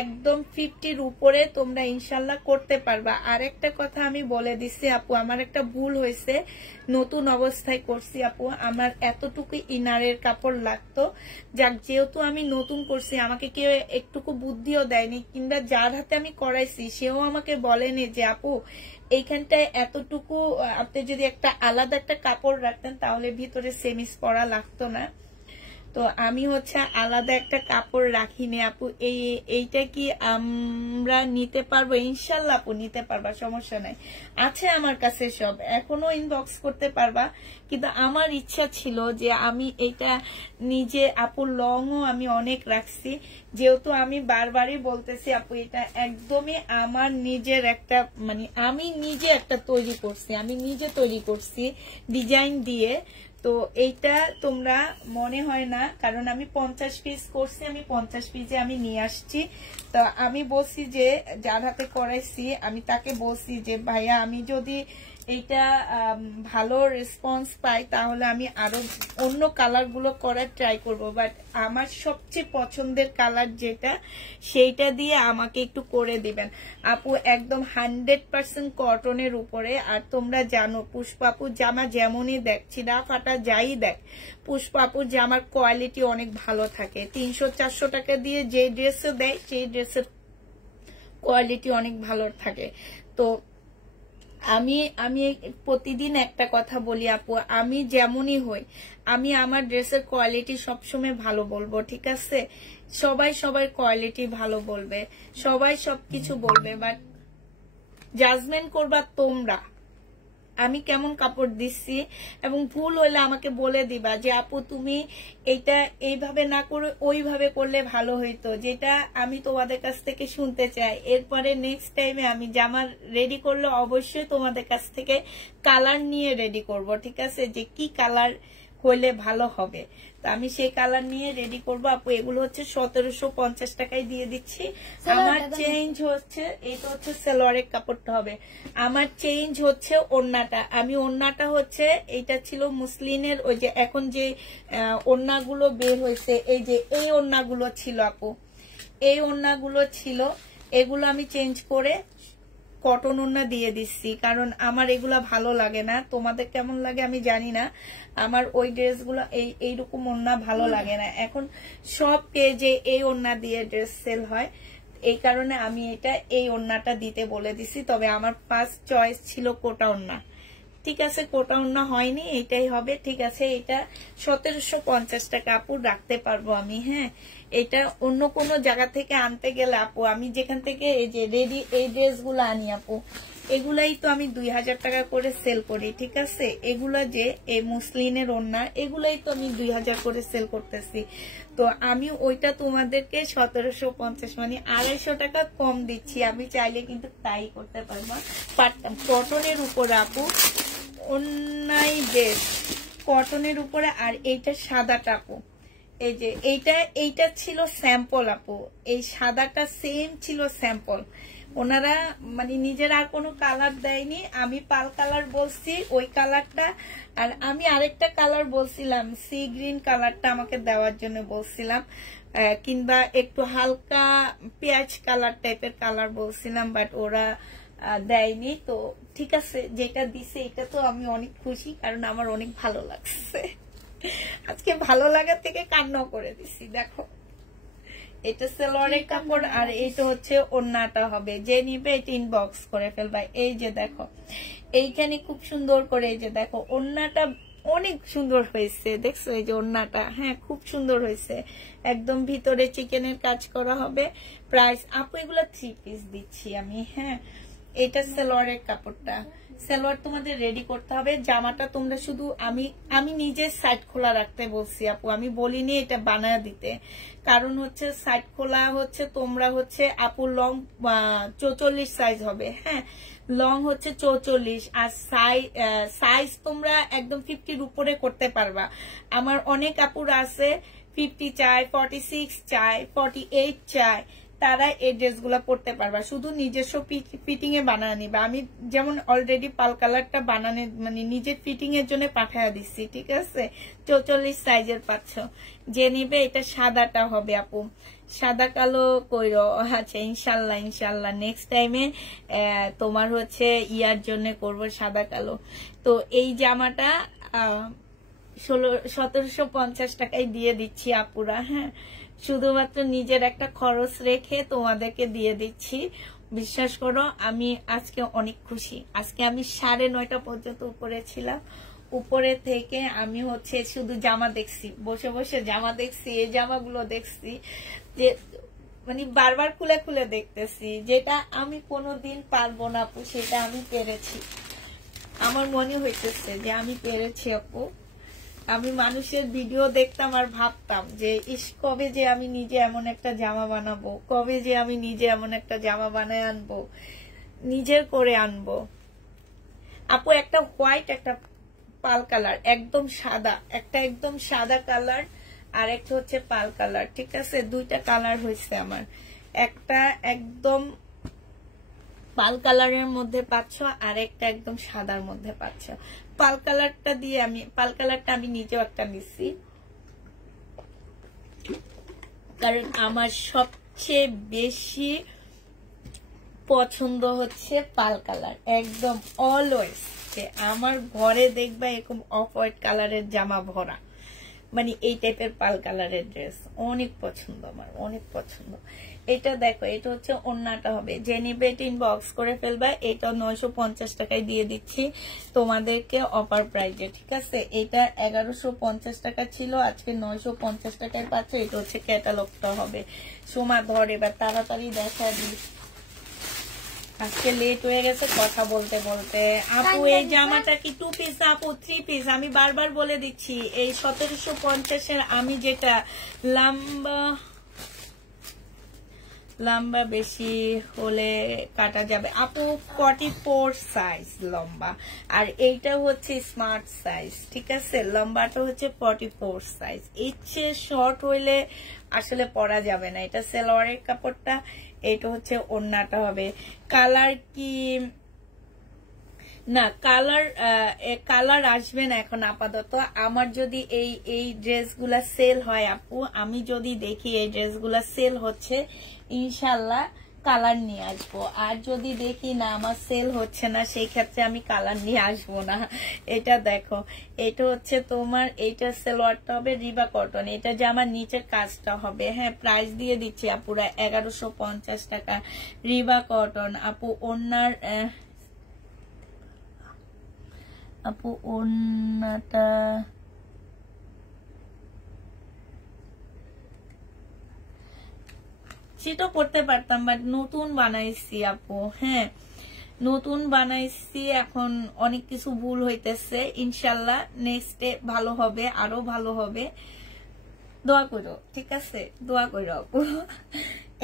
একদম 50-র উপরে তোমরা ইনশাল্লাহ করতে পারবা। আর একটা কথা আমি বলে দিচ্ছি আপু, আমার একটা ভুল হয়েছে, নতুন অবস্থায় করছি আপু, আমার এতটুকু ইনারের কাপড় লাগতো। যাক, যেহেতু আমি নতুন করছি, আমাকে কেউ একটুকু বুদ্ধিও দেয়নি, কিংবা যার হাতে আমি করাইছি সেও আমাকে বলেনি যে আপু এইখানটায় এতটুকু, আপনি যদি একটা আলাদা একটা কাপড় রাখতেন তাহলে ভিতরে সেমিস পরা লাগতো না। তো আমি হচ্ছে আলাদা একটা কাপড় রাখিনি আপু। এইটা কি আমরা নিতে পারবো? ইনশাল্লাহ আপু নিতে পারবা, সমস্যা নাই, আছে আমার কাছে সব, এখনো ইনবক্স করতে পারবা। কিন্তু আমার ইচ্ছা ছিল যে আমি এটা নিজে, আপু লংও আমি অনেক রাখছি, যেহেতু আমি বারবারই বলতেছি আপু এটা একদমই আমার নিজের একটা, মানে আমি নিজে একটা তৈরি করছি, আমি নিজে তৈরি করছি ডিজাইন দিয়ে। তো এইটা তোমরা মনে হয় না, কারণ আমি 50 পিস করছি, আমি 50 পিসে আমি নিয়ে আসছি। তো আমি বলছি যে যার হাতে করাইছি আমি তাকে বলছি যে ভাইয়া আমি যদি এইটা ভালো রেসপন্স পাই তাহলে আমি আরো অন্য কালার গুলো করার ট্রাই করব, বাট আমার সবচেয়ে পছন্দের কালার যেটা সেইটা দিয়ে আমাকে একটু করে দিবেন আপু। একদম 100% কটনের উপরে। আর তোমরা জানো পুষ্পাপুর জামা যেমনই দেখ, ছিঁড়া ফাটা যাই দেখ, পুষ্পাপুর জামার কোয়ালিটি অনেক ভালো থাকে। 300-400 টাকা দিয়ে যে ড্রেসও দেয় সেই ড্রেসের কোয়ালিটি অনেক ভালো থাকে। তো আমি প্রতিদিন একটা কথা বলি আপু, আমি যেমনই হই, আমি আমার ড্রেসের কোয়ালিটি সবসময় ভালো বলবো, ঠিক আছে? সবাই সবার কোয়ালিটি ভালো বলবে, সবাই সবকিছু বলবে, বাট জাজমেন্ট করবা তোমরা আমি কেমন কাপড় দিচ্ছি। এবং ভুল হলে আমাকে বলে দিবা যে আপু তুমি এইটা এইভাবে না করে ওইভাবে করলে ভালো হইতো, যেটা আমি তোমাদের কাছ থেকে শুনতে চাই। এরপরে নেক্সট টাইমে আমি জামা রেডি করলে অবশ্যই তোমাদের কাছ থেকে কালার নিয়ে রেডি করব, ঠিক আছে? যে কি কালার হইলে ভালো হবে, তো আমি সেই কালার নিয়ে রেডি করবো আপু। এগুলো হচ্ছে 1750 টাকায় দিয়ে দিচ্ছি। আমার চেঞ্জ হচ্ছে, এইটা হচ্ছে সালোয়ারের কাপড়টা হবে, আমার চেঞ্জ হচ্ছে ওড়নাটা। আমি ওড়নাটা হচ্ছে, এইটা ছিল মুসলিনের, ওই যে এখন যে ওড়নাগুলো বের হয়েছে, এই যে এই ওড়নাগুলো ছিল আপু, এই ওড়নাগুলো ছিল, এগুলো আমি চেঞ্জ করে কটন ওড়না দিয়ে দিচ্ছি, কারণ আমার এগুলা ভালো লাগে না। তোমাদের কেমন লাগে আমি জানি না, আমার ওই ড্রেসগুলো এইরকম ওড়না ভালো লাগে না। এখন সব পেজে এই ওড়না দিয়ে ড্রেস সেল হয়, এই কারণে আমি এটা এই ওড়নাটা দিতে বলে দিছি। তবে আমার ফার্স্ট চয়েস ছিল কোটা ওড়না, ঠিক আছে? কোটা ওড়না হয়নি, এইটাই হবে, ঠিক আছে? এটা 1750 টাকা আপু রাখতে পারবো আমি। হ্যাঁ, এটা অন্য কোনো জায়গা থেকে আনতে গেলে আপু, আমি যেখান থেকে এই যে রেডি এই ড্রেসগুলো আনি আপু, এগুলাই তো আমি 2000 টাকা করে সেল করি, ঠিক আছে? এগুলা যে এই মুসলিনের ওড়না, এগুলাই তো আমি 2000 করে সেল করতেছি। তো আমি ওইটা তোমাদেরকে 1750 মানে 250 টাকা কম দিচ্ছি। আমি চাইলে কিন্তু তাই করতে পারতাম। কটনের উপর আপু, অন্যায় ড্রেস কটনের উপরে। আর এইটা সাদাটা আপু, এই যে এইটা ছিল স্যাম্পল আপু, এই সাদাটা সেম ছিল স্যাম্পল। ওনারা মানে নিজেরা আর কোনো কালার দেয়নি, আমি পাল কালার বলছি ওই কালারটা, আর আমি আরেকটা কালার বলছিলাম সি গ্রিন কালারটা আমাকে দেওয়ার জন্য বলছিলাম, কিংবা একটু হালকা পেঁয়াজ কালার টাইপের কালার বলছিলাম, বাট ওরা দেয়নি। তো ঠিক আছে, যেটা দিছে এটা তো আমি অনেক খুশি, কারণ আমার অনেক ভালো লাগছে। আজকে ভালো লাগার থেকে কান্নাও করে দিছি। দেখো এটা সালোয়ারের কাপড়, আর এইটা হচ্ছে ওড়নাটা হবে। যে নিবে এটা ইনবক্স করে ফেলবা। এই যে দেখো এইখানে খুব সুন্দর করে, এই যে দেখো ওড়নাটা অনেক সুন্দর হয়েছে, দেখছো? এই যে ওড়নাটা, হ্যাঁ খুব সুন্দর হয়েছে, একদম ভিতরে চিকেনের কাজ করা হবে। প্রাইস আপু এগুলা 3 পিস দিচ্ছি আমি। হ্যাঁ, এটা সালোয়ারের কাপড়টা, সালোয়ার তোমাদের রেডি করতে হবে। জামাটা তোমরা শুধু আমি নিজে সাইড খোলা রাখতে বলছি আপু, আমি বলিনি এটা বানায় দিতে। কারণ হচ্ছে সাইড খোলা হচ্ছে তোমরা হচ্ছে আপু লং 44 সাইজ হবে। হ্যাঁ, লং হচ্ছে 44, আর সাইজ তোমরা একদম 50-র উপরে করতে পারবা। আমার অনেক আপুর আছে 50 চায়, 46 চায়, 48 চায়, তারা এই ড্রেসগুলো পরতে পারবা, শুধু নিজস্ব ফিটিং এ বানানো নিবা। আমি যেমন অলরেডি পাল কালারটা বানানো মানে নিজের ফিটিং এর জন্য পাঠিয়ে দিচ্ছি, ঠিক আছে? 44 সাইজের পাচ্ছ। যে নিবে এটা সাদাটা হবে আপু, সাদা কালো কইরো। আচ্ছা ইনশাল্লাহ ইনশাল্লাহ নেক্সট টাইমে তোমার হচ্ছে ইয়ার জন্য করব সাদা কালো। তো এই জামাটা 1750 টাকায় দিয়ে দিচ্ছি আপুরা। হ্যাঁ, শুধুমাত্র নিজের একটা খরচ রেখে তোমাদেরকে দিয়ে দিচ্ছি। বিশ্বাস করো আমি আজকে অনেক খুশি। আজকে আমি 9:30 পর্যন্ত উপরে ছিলাম, উপরে থেকে আমি হচ্ছে শুধু জামা দেখছি, বসে বসে জামা দেখছি, এই জামাগুলো দেখছি যে মানে বারবার খুলে খুলে দেখতেছি, যেটা আমি কোনোদিন পারবো না আপু সেটা আমি পেরেছি। আমার মনে হইতেছে যে আমি পেরেছি আপু। আমি মানুষের ভিডিও দেখতাম আর ভাবতাম যে ইস কবে যে আমি নিজে এমন একটা জামা বানাবো, কবে যে আমি নিজে এমন একটা জামা বানায় আনবো, নিজের করে আনবো। আপু একটা হোয়াইট, একটা পাল কালার, একদম সাদা, একটা একদম সাদা কালার আর একটা হচ্ছে পাল কালার, ঠিক আছে? দুইটা কালার হয়েছে আমার। একটা একদম পাল কালারের মধ্যে পাচ্ছ আর একটা একদম সাদার মধ্যে পাচ্ছ। পাল কালারটা দিয়ে পাল কালারটা আমি নিজেও একটা নিচ্ছি, কারণ আমার সবচেয়ে বেশি পছন্দ হচ্ছে পাল কালার। একদম অলওয়েজ যে আমার ঘরে দেখবা এরকম অফ হোয়াইট কালারের জামা ভরা, মানে এই টাইপের পাল কালারের ড্রেস অনেক পছন্দ আমার, অনেক পছন্দ। এটা দেখো, এটা হচ্ছে ওড়নাটা হবে। যে নিবে এটা ইনবক্স করে ফেলবা। এটা 950 টাকায় দিয়ে দিচ্ছি তোমাদেরকে অফার প্রাইজে, ঠিক আছে? এটা 1150 টাকা ছিল, আজকে 950 টাকায় পাচ্ছ। এটা হচ্ছে ক্যাটালগটা হবে। সোমা ধর এবার তাড়াতাড়ি দেখা দিই, আজকে লেট হয়ে গেছে কথা বলতে বলতে। আপু এই জামাটা কি 2 পিস আপু 3 পিস? আমি বারবার বলে দিচ্ছি এই 1750 আমি যেটা লম্বা বেশি হলে কাটা যাবে আপু, 44 সাইজ লম্বা, আর এইটা হচ্ছে স্মার্ট সাইজ, ঠিক আছে? লম্বাটা হচ্ছে 44 সাইজ। এর চেয়ে শর্ট হইলে আসলে পরা যাবে না। এটা সালোয়ারের কাপড়টা, এইটা হচ্ছে ওড়নাটা হবে। কালার কি না, কালার আসবে না এখন আপাতত। আমার যদি এই ড্রেসগুলা সেল হয় আপু, আমি যদি দেখি এই ড্রেসগুলা সেল হচ্ছে, ইনশাল্লাহ কালার নিয়ে আসবো। আর যদি দেখি না আমার সেল হচ্ছে না, সেই ক্ষেত্রে আমি কালার নিয়ে আসবো না। এটা দেখো, এটা হচ্ছে তোমার, এইটা সালোয়ারটা হবে রিবা কটন, এটা যে আমার নিচের কাজটা হবে। হ্যাঁ, প্রাইস দিয়ে দিচ্ছি আপুরা 1150 টাকা রিবা কটন। আপু ওড়নার আপু ওড়নাটা সেটা করতে পারতাম, বাট নতুন বানাইছি আপু। হ্যাঁ, নতুন বানাইছি, এখন অনেক কিছু ভুল হইতেছে। ইনশাল্লাহ নেক্সটে ভালো হবে, আরো ভালো হবে। দোয়া করো, ঠিক আছে? দোয়া করো আপু।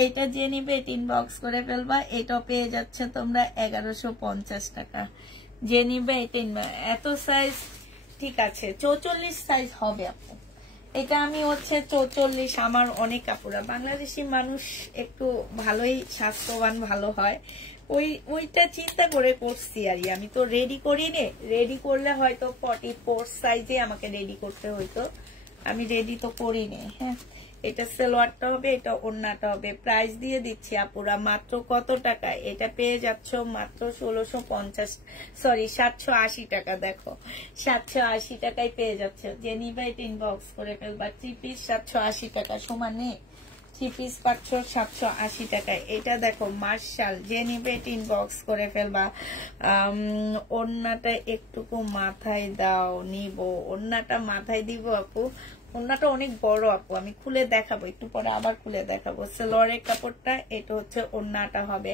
এটা যে নিবে এটা ইনবক্স করে ফেলবা। এটা পেয়ে যাচ্ছে তোমরা 1150 টাকা। যে নিবে এটা এত সাইজ, ঠিক আছে? 44 সাইজ হবে আপু। এটা আমি হচ্ছে 44, আমার অনেক কাপড়া বাংলাদেশি মানুষ একটু ভালোই স্বাস্থ্যবান ভালো হয়, ওইটা চিন্তা করে করছি। আর আমি তো রেডি করি নে, রেডি করলে হয়তো 44 সাইজে আমাকে রেডি করতে হইতো, আমি রেডি তো করি নে। হ্যাঁ, এটা সালোয়ারটা হবে, এটা ওড়নাটা হবে। প্রাইস দিয়ে দিচ্ছি আপুরা মাত্র কত টাকা? এটা পেয়ে যাচ্ছ মাত্র 780 টাকা। দেখো 780 টাকায় পেয়ে যাচ্ছে। যে নিবা এটা ইনবক্স করে ফেলবা। 3 পিস 780 টাকা সমানে 3 পিস পাচ্ছ 780 টাকায়। এটা দেখো মার্শাল, যে নিবে এটা ইনবক্স করে ফেলবা। ওড়নাটা একটুকু মাথায় দাও, নিব ওড়নাটা মাথায় দিব আপু। ওড়নাটা অনেক বড় আপু, আমি খুলে দেখাবো একটু পরে, আবার খুলে দেখাবো। সালোয়ারের কাপড়টা, এটা হচ্ছে ওড়নাটা হবে।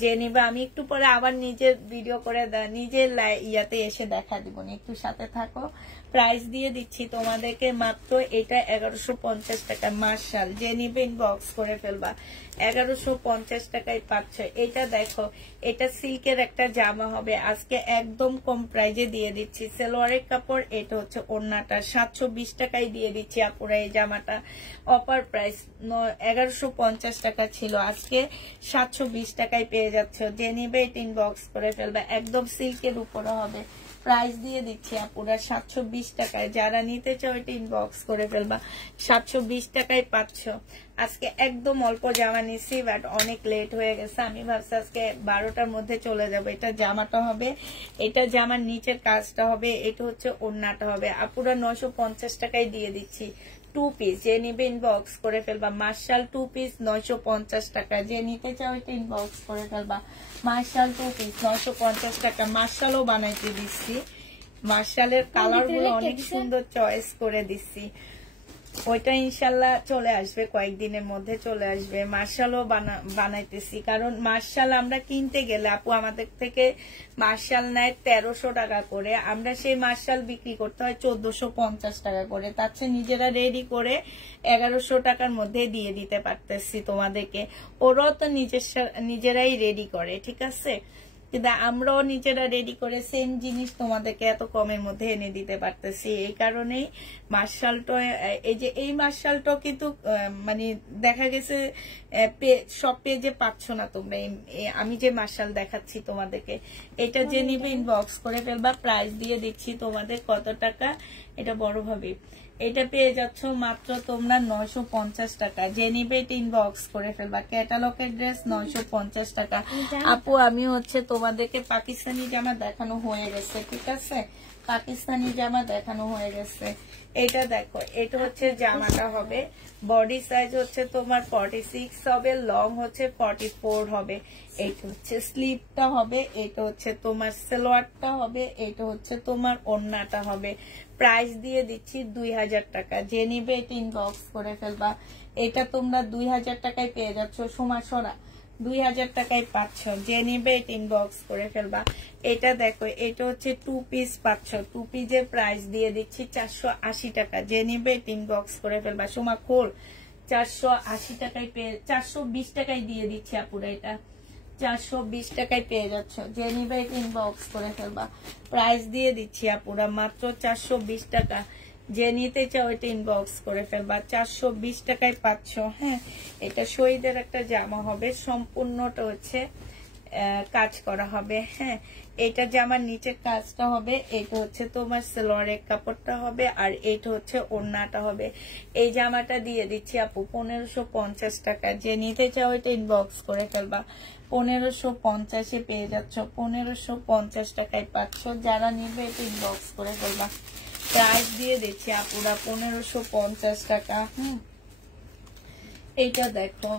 যে নিবা আমি একটু পরে আবার নিজের ভিডিও করে নিজের ইয়াতে এসে দেখা দিব, একটু সাথে থাকো। প্রাইস দিয়ে দিচ্ছি তোমাদেরকে মাত্র এটা 1150 টাকা। মার্শাল, যে নিবে ইনবক্স করে ফেলবা। 1150 টাকায় পাচ্ছ। এটা দেখো, এটা সিল্কের একটা জামা হবে, আজকে একদম কম প্রাইজে দিয়ে দিচ্ছি। সালোয়ারের কাপড়, এটা হচ্ছে ওড়নাটা 720 টাকায় দিয়ে দিচ্ছি আপুরা এই জামাটা। অফার প্রাইস 1150 টাকা ছিল, আজকে 720 টাকায় পেয়ে যাচ্ছ। যে নিবে ইনবক্স করে ফেলবে, একদম সিল্কের উপরে হবে। প্রাইস দিয়ে দিচ্ছি আপুরা 720 টাকায়। যারা নিতে চাও এটা ইনবক্স করে ফেলবা, 720 টাকায় পাচ্ছ। আজকে একদম অল্প জামা নিচ্ছি, বাট অনেক লেট হয়ে গেছে। আমি ভাবছি আজকে 12টার মধ্যে চলে যাব। এটা জামাটা হবে, এটা জামার নিচের কাজটা হবে, এটা হচ্ছে ওড়নাটা হবে। আপুরা 950 টাকায় দিয়ে দিচ্ছি। 2 পিস যে নিবে ইনবক্স করে ফেলবা। মার্শাল 2 পিস 950 টাকা। যে নিতে চাও এটা ইনবক্স করে ফেলবা। মার্শাল 2 পিস 950 টাকা। মার্শালও বানাইতে দিচ্ছি, মার্শালের কালার গুলো অনেক সুন্দর চয়েস করে দিচ্ছি। ওইটা ইনশাল্লাহ চলে আসবে, কয়েকদিনের মধ্যে চলে আসবে। মার্শালও বানাইতেছি, কারণ মার্শাল আমরা কিনতে গেলে আপু আমাদের থেকে মার্শাল নেয় 1300 টাকা করে, আমরা সেই মার্শাল বিক্রি করতে হয় 1450 টাকা করে। তার চেয়ে নিজেরা রেডি করে 1100 টাকার মধ্যে দিয়ে দিতে পারতেছি তোমাদেরকে। ওরাও তো নিজেরাই রেডি করে, ঠিক আছে, কিন্তু আমরাও নিজেরা রেডি করে সেম জিনিস তোমাদেরকে এত কমের মধ্যে এনে দিতে পারতেছি। এই কারণেই মার্শালটা, এই যে এই মার্শালটা কিন্তু মানে দেখা গেছে সব পেজে পাচ্ছ না তোমরা। আমি যে মার্শাল দেখাচ্ছি তোমাদেরকে, এটা যে নিবে ইনবক্স করে ফেলবা। প্রাইস দিয়ে দিচ্ছি তোমাদের কত টাকা, এটা বড় ভাবে। এটা পেয়ে যাচ্ছ মাত্র তোমরা 950 টাকা। যে নিবে এটা ইনবক্স করে ফেলবা। ক্যাটালগের ড্রেস 950 টাকা। আপু আমি হচ্ছে তোমাদেরকে পাকিস্তানি জামা দেখানো হয়ে গেছে, ঠিক আছে, পাকিস্তানি জামা দেখানো হয়ে গেছে। এটা দেখো, এটা হচ্ছে জামাটা হবে, বডি সাইজ হচ্ছে তোমার 46 হবে, লং হচ্ছে 44 হবে। এটা হচ্ছে স্লিভটা হবে, এটা হচ্ছে তোমার সালোয়ারটা হবে, এটা হচ্ছে তোমার ওড়নাটা হবে। প্রাইস দিয়ে দিচ্ছি 2000 টাকা। যে নিবে এটা ইনবক্স করে ফেলবা। এটা তোমরা 2000 টাকায় পেয়ে যাচ্ছ। সোমাসরা 2000 টাকায় পাচ্ছ। যে নিবে এটা ইনবক্স করে ফেলবা। এটা দেখো, এটা হচ্ছে 2 পিস পাচ্ছ। 2 পিসের প্রাইস দিয়ে দিচ্ছি 480 টাকা। যে নিবে এটা ইনবক্স করে ফেলবা। সোমা খোল, 480 টাকায় পেয়ে, 420 টাকায় দিয়ে দিচ্ছি আপুরা। এটা 420 টাকায় পেয়ে যাচ্ছ। যে নিবে এটা ইনবক্স করে ফেলবা। প্রাইস দিয়ে দিচ্ছি আপুরা মাত্র 420 টাকা। যে নিতে চাও এটা ইনবক্স করে ফেলবা। 420 টাকায় পাচ্ছ। হ্যাঁ, এটা শহীদের একটা জামা হবে, সম্পূর্ণটা হচ্ছে কাজ করা হবে। হ্যাঁ, এটা জামার নিচের কাজটা হবে, এটা হচ্ছে তোমার সালোয়ারের কাপড়টা হবে, আর এটা হচ্ছে ওড়নাটা হবে। এই জামাটা দিয়ে দিচ্ছি আপু 1550 টাকা। যে নিতে চাও এটা ইনবক্স করে ফেলবা। 1550-এ পেয়ে যাচ্ছ। 1550 টাকায় পাচ্ছ। যারা নিবে এটা ইনবক্স করে ফেলবা। প্রাইস দিয়ে দিচ্ছি আপুরা 1550 টাকা। এইটা দেখো,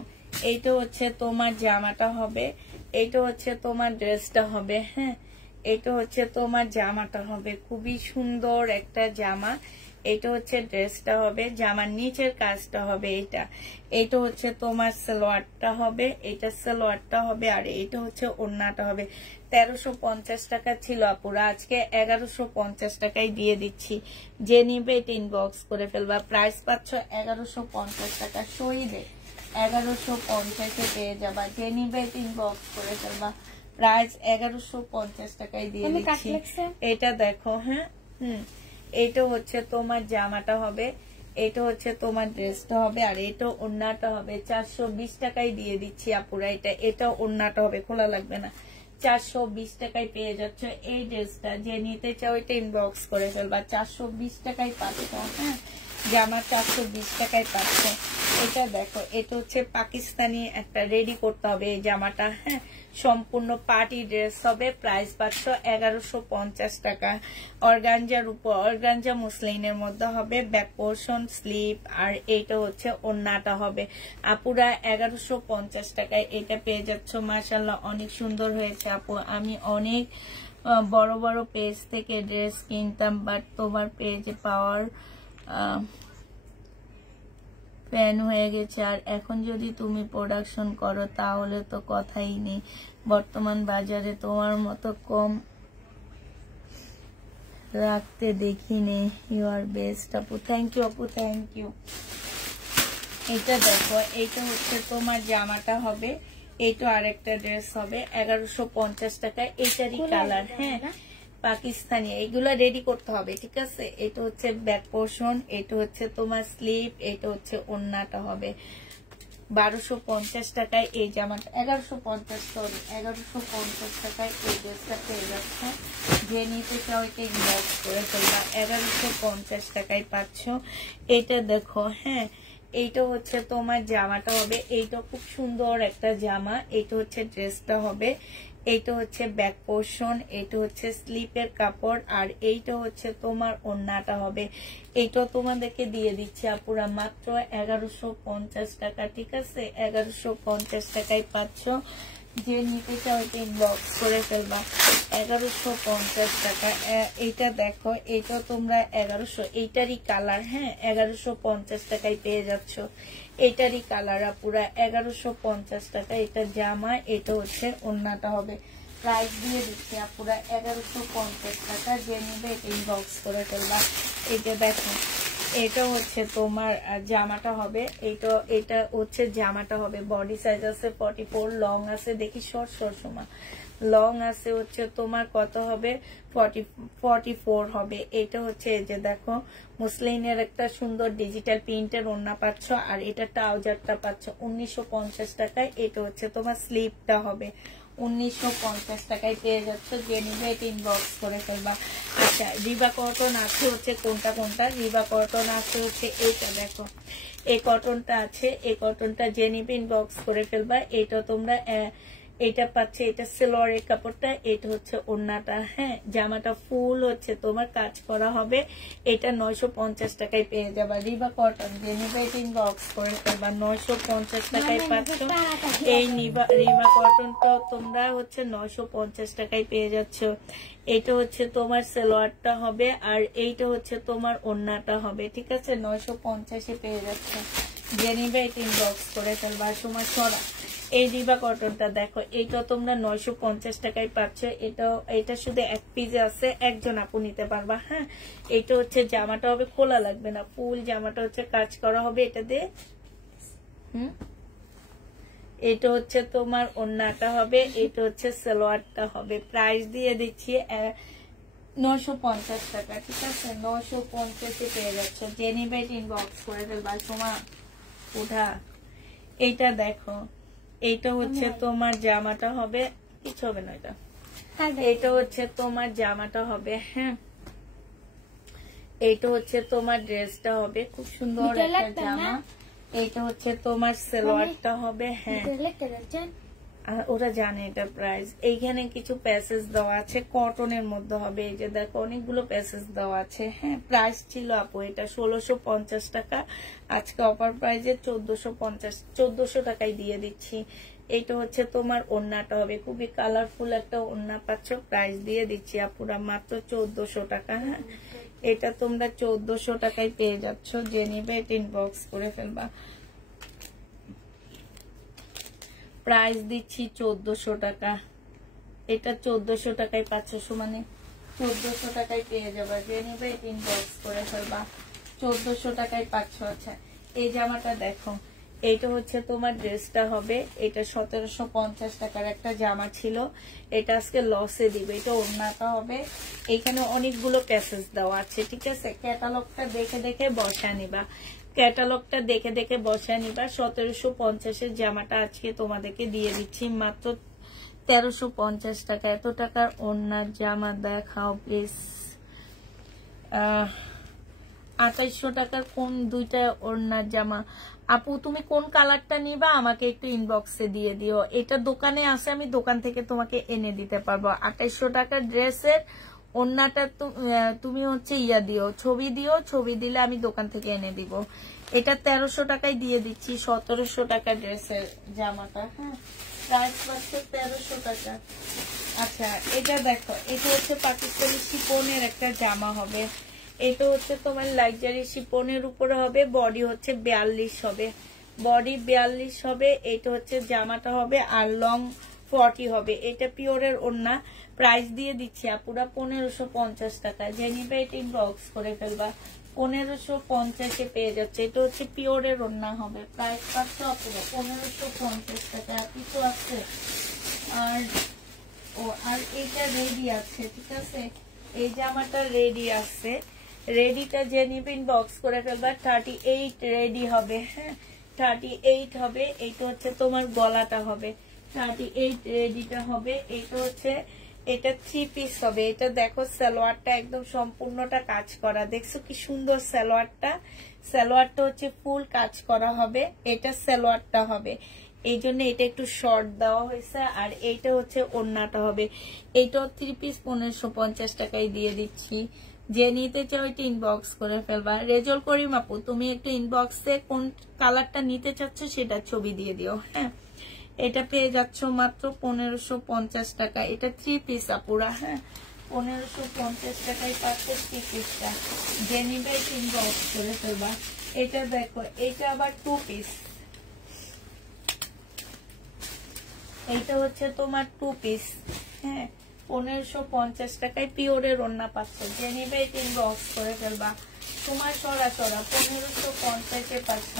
এইটা হচ্ছে তোমার জামাটা হবে, এইটা হচ্ছে তোমার ড্রেসটা হবে। হ্যাঁ, এটা হচ্ছে তোমার জামাটা হবে, খুবই সুন্দর একটা জামা। এটা হচ্ছে ড্রেসটা হবে, জামার নিচের কাজটা হবে। এইটা হচ্ছে তোমার সালোয়ারটা হবে, এটা সালোয়ারটা হবে, আর এইটা হচ্ছে ওড়নাটা হবে। 1350 টাকা ছিল আপুরা, আজকে 1150 টাকায় দিয়ে দিচ্ছি। যে নিবে এটা ইনবক্স করে ফেলবা। প্রাইস পাচ্ছ 1150 টাকা। শহীদে 1150-এ পেয়ে যাবা। যে নিবে এটা ইনবক্স করে ফেলবা। প্রাইস 1150 টাকায় দিয়ে দিচ্ছি। এটা দেখো, হ্যাঁ, এইটা হচ্ছে তোমার জামাটা হবে, এটা হচ্ছে তোমার ড্রেসটা হবে, আর এটা ওড়নাটা হবে। 420 টাকায় দিয়ে দিচ্ছি আপুরা। এটা ওড়নাটা হবে, খোলা লাগবে না। 420 টাকায় পেয়ে যাচ্ছ এই ড্রেসটা। যে নিতে চাও এটা ইনবক্স করে ফেলবা। 420 টাকায় পাচ্ছ। হ্যাঁ, জামা 420 টাকায় পাচ্ছ। এটা দেখো, এটা হচ্ছে পাকিস্তানি একটা রেডি করতে হবে এই জামাটা। হ্যাঁ, সম্পূর্ণ পার্টি ড্রেস হবে। প্রাইস পাচ্ছ 1150 টাকা। অর্গানজার উপর, অর্গানজা মুসলিনের মধ্যে হবে, ব্যাক পোর্শন, স্লিভ, আর এইটা হচ্ছে ওড়নাটা হবে। আপুরা 1150 টাকায় এটা পেয়ে যাচ্ছ। মাশাআল্লাহ, অনেক সুন্দর হয়েছে আপু। আমি অনেক বড় বড় পেজ থেকে ড্রেস কিনতাম, বাট তোমার পেজে পাওয়ার ফ্যান হয়ে গেছে। আর এখন যদি তুমি প্রোডাকশন করো তাহলে তো কথাই নেই। বর্তমান বাজারে তোমার মতো কম রাখতে দেখিনি। ইউ আর বেস্ট আপু। থ্যাংক ইউ আপু, থ্যাংক ইউ। এটা দেখো, এইটা হচ্ছে তোমার জামাটা হবে, এইটা আরেকটা ড্রেস হবে। 1150 টাকা। এটারই কালার, হ্যাঁ, পাকিস্তানি, এইগুলা রেডি করতে হবে, ঠিক আছে। এটা হচ্ছে ব্যাক পোর্শন, এটা হচ্ছে তোমার স্লিভ, এটা হচ্ছে ওড়নাটা হবে 1250 টাকায় এই জামাটা, 1150 সরি 1150 টাকায় এই ড্রেসটা পেয়ে যাচ্ছে। যে নিতে চাও এটা ইনবক্স করে ফেলবা, 1150 টাকায় পাচ্ছ। এটা দেখো, হ্যাঁ এইটা হচ্ছে তোমার জামাটা হবে, এইটা খুব সুন্দর একটা জামা, এইটা হচ্ছে ড্রেসটা হবে, এইটা হচ্ছে ব্যাক পোর্শন, এইটা হচ্ছে স্লিপের কাপড়, আর এইটা হচ্ছে তোমার ওড়নাটা হবে। এইটা তোমাদেরকে দিয়ে দিচ্ছি আপুরা মাত্র 1150 টাকা, ঠিক আছে। 1150 টাকায় পাচ্ছ। যে নিতে চাও এটা ইনবক্স করে ফেলবা, 1150 টাকা। এইটা দেখো, এইটা তোমরা 1100, এইটারই কালার, হ্যাঁ 1150 টাকায় পেয়ে যাচ্ছ। এইটারই কালার আপুরা 1150 টাকা। এটা জামা, এটা হচ্ছে ওড়নাটা হবে। প্রাইস দিয়ে দিচ্ছি আপুরা 1150 টাকা। যে নিবে এটা ইনবক্স করে ফেলবা। এইটা দেখো, এটা হচ্ছে তোমার জামাটা হবে, এটা হচ্ছে জামাটা হবে। বডি সাইজ আছে 44, লং আছে দেখি শর্ট সমা, লং আছে হচ্ছে তোমার কত হবে 44 হবে। এটা হচ্ছে এই যে দেখো মুসলিনের একটা সুন্দর ডিজিটাল প্রিন্টের ওড়না পাচ্ছ, আর এটা ট্রাউজারটা পাচ্ছ 1950 টাকায়। এটা হচ্ছে তোমার স্লিভটা হবে 1950 টাকায় পেয়ে যাচ্ছ। যে নিবে এটা ইনবক্স করে ফেলবা। আচ্ছা, রিবা কটন আছে হচ্ছে কোনটা, রিবা কটন আছে হচ্ছে এইটা দেখো, এই কটনটা আছে, এই কটনটা যে নিবে ইনবক্স করে ফেলবা। এটা তোমরা এটা পাচ্ছে, এটা সেলোয়ারের কাপড়টা, এটা হচ্ছে ওড়নাটা, হ্যাঁ জামাটা ফুল হচ্ছে তোমার কাজ করা হবে। এটা 950 টাকায় পেয়ে যাবা। রিবা কটন যে নিবে এটা ইনবক্স করে ফেলবা, 950 টাকায় পাচ্ছ। এই রিবা কটনটাও তোমরা হচ্ছে 950 টাকায় পেয়ে যাচ্ছ। এটা হচ্ছে তোমার সেলোয়ারটা হবে, আর এইটা হচ্ছে তোমার ওড়নাটা হবে, ঠিক আছে। 950-এ পেয়ে যাচ্ছে। যে নিবে এটা ইনবক্স করে ফেলবা। সময় ছড়া এই রিবা কটনটা দেখো, এইটা তোমরা 950 টাকায় পাচ্ছ। এটা শুধু এক পিসে আছে, একজন আপু নিতে পারবা, হ্যাঁ। এটা হচ্ছে জামাটা হবে, খোলা লাগবে না, ফুল জামাটা হচ্ছে কাজ করা হবে এটা দিয়ে। এটা হচ্ছে তোমার ওড়নাটা হবে, এটা হচ্ছে সালোয়ারটা হবে। প্রাইস দিয়ে দিচ্ছি 950 টাকা, ঠিক আছে। 950-এ পেয়ে যাচ্ছ। যে নিবে ইনবক্স করে ফেলবা। তোমার উঠা এইটা দেখো, এইটা হচ্ছে তোমার জামাটা হবে, কিছু হবে না, এটা হচ্ছে তোমার জামাটা হবে, হ্যাঁ। এইটা হচ্ছে তোমার ড্রেসটা হবে, খুব সুন্দর একটা জামা। এইটা হচ্ছে তোমার সালোয়ারটা হবে, হ্যাঁ ওরা জানে এটা প্রাইস। এইখানে কিছু প্যাসেজ দেওয়া আছে, কটনের মধ্যে হবে। এই যে দেখো অনেকগুলো প্যাসেজ দেওয়া আছে, হ্যাঁ। প্রাইস ছিল আপু এটা 1650 টাকা, আজকে অফার প্রাইজে 1450 টাকায় দিয়ে দিচ্ছি। এইটা হচ্ছে তোমার ওড়নাটা হবে, খুবই কালারফুল একটা ওড়না পাচ্ছ। প্রাইস দিয়ে দিচ্ছি আপুরা মাত্র 1400 টাকা, হ্যাঁ। এটা তোমরা 1400 টাকায় পেয়ে যাচ্ছ। যে নিবে এটা ইনবক্স করে ফেলবা। প্রাইস দিচ্ছি 1400 টাকা। এটা 1400 টাকায় পাচ্ছ, সমানে 1400 টাকায় পেয়ে যাবা। যে নিবে এটা ইনবক্স করে ফেলবা। 1400 টাকায় পাচ্ছ। আচ্ছা, এই জামাটা দেখো, এইটা হচ্ছে তোমার ড্রেসটা হবে। এটা 1750 টাকার একটা জামা ছিল, এটা আজকে লসে দিবে। এটা ওড়নাটা হবে। এখানে অনেকগুলো প্যাসেজ দেওয়া আছে, ঠিক আছে। ক্যাটালগটা দেখে দেখে বসা নিবা, ক্যাটালগটা দেখে দেখে বসা নিবা। 1750-এর জামাটা আজকে তোমাদেরকে দিয়ে দিচ্ছি মাত্র 1350 টাকা। এত টাকার ওড়নার জামা দেখাও প্লিজ। 2800 টাকার কোন দুইটা ওড়নার জামা? আপু তুমি কোন কালারটা নিবা আমাকে একটু ইনবক্সে দিয়ে দিও। এটা দোকানে আছে, আমি দোকান থেকে তোমাকে এনে দিতে পারবো। 2800 টাকার ড্রেসের ওড়নাটা তুমি হচ্ছে দিও, ছবি দিও, ছবি দিলে আমি দোকান থেকে এনে দিব। এটা 1300 টাকায় দিয়ে দিচ্ছি। 1700 টাকা ড্রেসের জামাটা, হ্যাঁ। প্রাইস পাচ্ছে 1300 টাকা। আচ্ছা, এটা দেখো, এটা হচ্ছে পাকিস্তানি শিপনের একটা জামা হবে। এটা হচ্ছে তোমার লাক্সারি শিপনের উপরে হবে। বডি হচ্ছে 42 হবে, বডি 42 হবে। এটা হচ্ছে জামাটা হবে, আর লং 40 হবে। এটা পিওরের ওড়না। প্রাইস দিয়ে দিচ্ছি আপুরা 1550 টাকা। যে নিবে এটা ইনবক্স করে ফেলবা। 1550-এ পেয়ে যাচ্ছে। এটা হচ্ছে পিওরের ওড়না হবে। প্রাইস পাচ্ছ আপুরা 1550 টাকা। কিছু আছে আর এটা রেডি আছে, ঠিক আছে। এই জামাটা রেডি আছে, রেডিটা যে নিবে ইনবক্স করে ফেলবা। 38 রেডি হবে, হ্যাঁ 38 হবে। এইটা হচ্ছে তোমার গলাটা হবে 38 রেডিটা হবে। এইটা হচ্ছে এটা 3 পিস হবে। এটা দেখো সালোয়ারটা একদম সম্পূর্ণটা কাজ করা, দেখছো কি সুন্দর সালোয়ারটা। সালোয়ারটা হচ্ছে ফুল কাজ করা হবে, এটা সালোয়ারটা হবে, এই জন্য এটা একটু শর্ট দেওয়া হয়েছে। আর এইটা হচ্ছে ওড়নাটা হবে। এইটাও 3 পিস 1550 টাকায় দিয়ে দিচ্ছি। যে নিতে চাও এটা ইনবক্স করে ফেলবা। রেজল করিম আপু, তুমি একটু ইনবক্সে কোন কালারটা নিতে চাচ্ছ সেটা ছবি দিয়ে দিও, হ্যাঁ। এটা পেয়ে যাচ্ছ মাত্র 1550 টাকা। এটা 3 পিস আপুরা, হ্যাঁ 1550 টাকায় পাচ্ছে 3 পিসটা। যে নিবে ইনবক্স করে ফেলবা। এটা দেখো, এটা আবার 2 পিস, এইটা হচ্ছে তোমার 2 পিস, হ্যাঁ 1550 টাকায় পিওরের ওড়না পাচ্ছ। যে নিবে ইনবক্স করে ফেলবা। তোমার সরাসরা 1550 পাচ্ছ।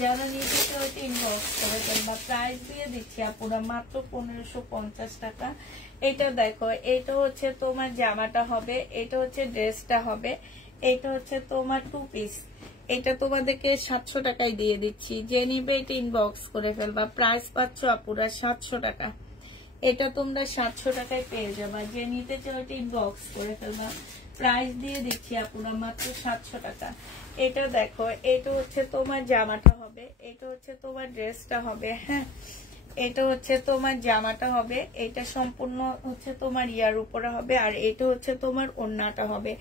যারা নিতে চাও ইনবক্স করে ফেলবা। প্রাইস দিয়ে দিচ্ছি আপুরা মাত্র 1550 টাকা। এটা দেখো, এটা হচ্ছে তোমার জামাটা হবে, এটা হচ্ছে ড্রেসটা হবে, এটা হচ্ছে তোমার 2 পিস। এটা তোমাদেরকে 700 টাকায় দিয়ে দিচ্ছি। যে নিবে এটা ইনবক্স করে ফেলবা। প্রাইস পাচ্ছ আপুরা 700 টাকা। এটা তোমরা 700 টাকায় পেয়ে যাবা। যে নিতে চাও এটা ইনবক্স করে ফেলবা। প্রাইস দিয়ে দিচ্ছি আপুরা মাত্র 700 টাকা। এটা দেখো, এটা হচ্ছে তোমার জামাটা হবে, এটা হচ্ছে তোমার ড্রেসটা হবে, হ্যাঁ এটা হচ্ছে তোমার জামাটা হবে। এটা সম্পূর্ণ হচ্ছে তোমার ইয়ার উপরে হবে। আর এটা হচ্ছে তোমার ওড়নাটা হবে।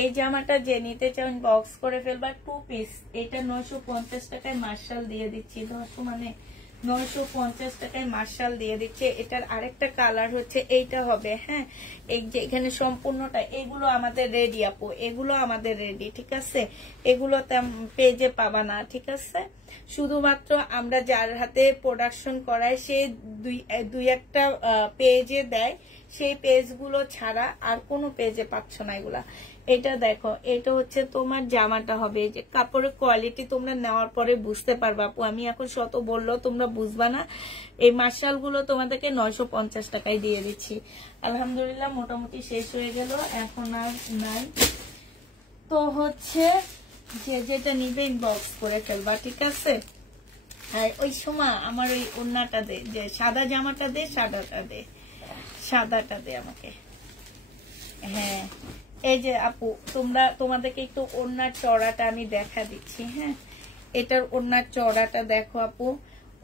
এই জামাটা যে নিতে চাও বক্স করে ফেলবা। 2 পিস। এটা 950 টাকায় মার্শাল দিয়ে দিচ্ছি। 950 টাকায় মার্শাল দিয়ে দিচ্ছে। এটার আরেকটা কালার হচ্ছে এইটা হবে, হ্যাঁ এই যে এখানে সম্পূর্ণটা, এগুলো আমাদের রেডি আপু, এগুলো আমাদের রেডি, ঠিক আছে। এগুলো পেজে পাবা না, ঠিক আছে। শুধুমাত্র আমরা যার হাতে প্রোডাকশন করায় সে দুই একটা পেজে দেয়, সেই পেজগুলো ছাড়া আর কোনো পেজে পাচ্ছ না এগুলা। এটা দেখো, এটা হচ্ছে তোমার জামাটা হবে। যে কাপড়ের কোয়ালিটি তোমরা নেওয়ার পরে বুঝতে পারবা আপু, আমি এখন শত বললেও তোমরা বুঝবা না। এই মার্শাল গুলো তোমাদেরকে 950 টাকায় দিয়ে দিচ্ছি। আলহামদুলিল্লাহ মোটামুটি শেষ হয়ে গেল, এখন আর নাই। তো হচ্ছে যে যেটা নিবে ইনবক্স করে ফেলবা, ঠিক আছে। আর ওই সময় আমার ওই ওড়নাটা দে, যে সাদা জামাটা দে, সাদাটা দে আমাকে। হ্যাঁ এই যে আপু, তোমাদেরকে একটু ওড়নার চড়াটা আমি দেখা দিচ্ছি, হ্যাঁ এটার ওড়নার চড়াটা দেখো আপু।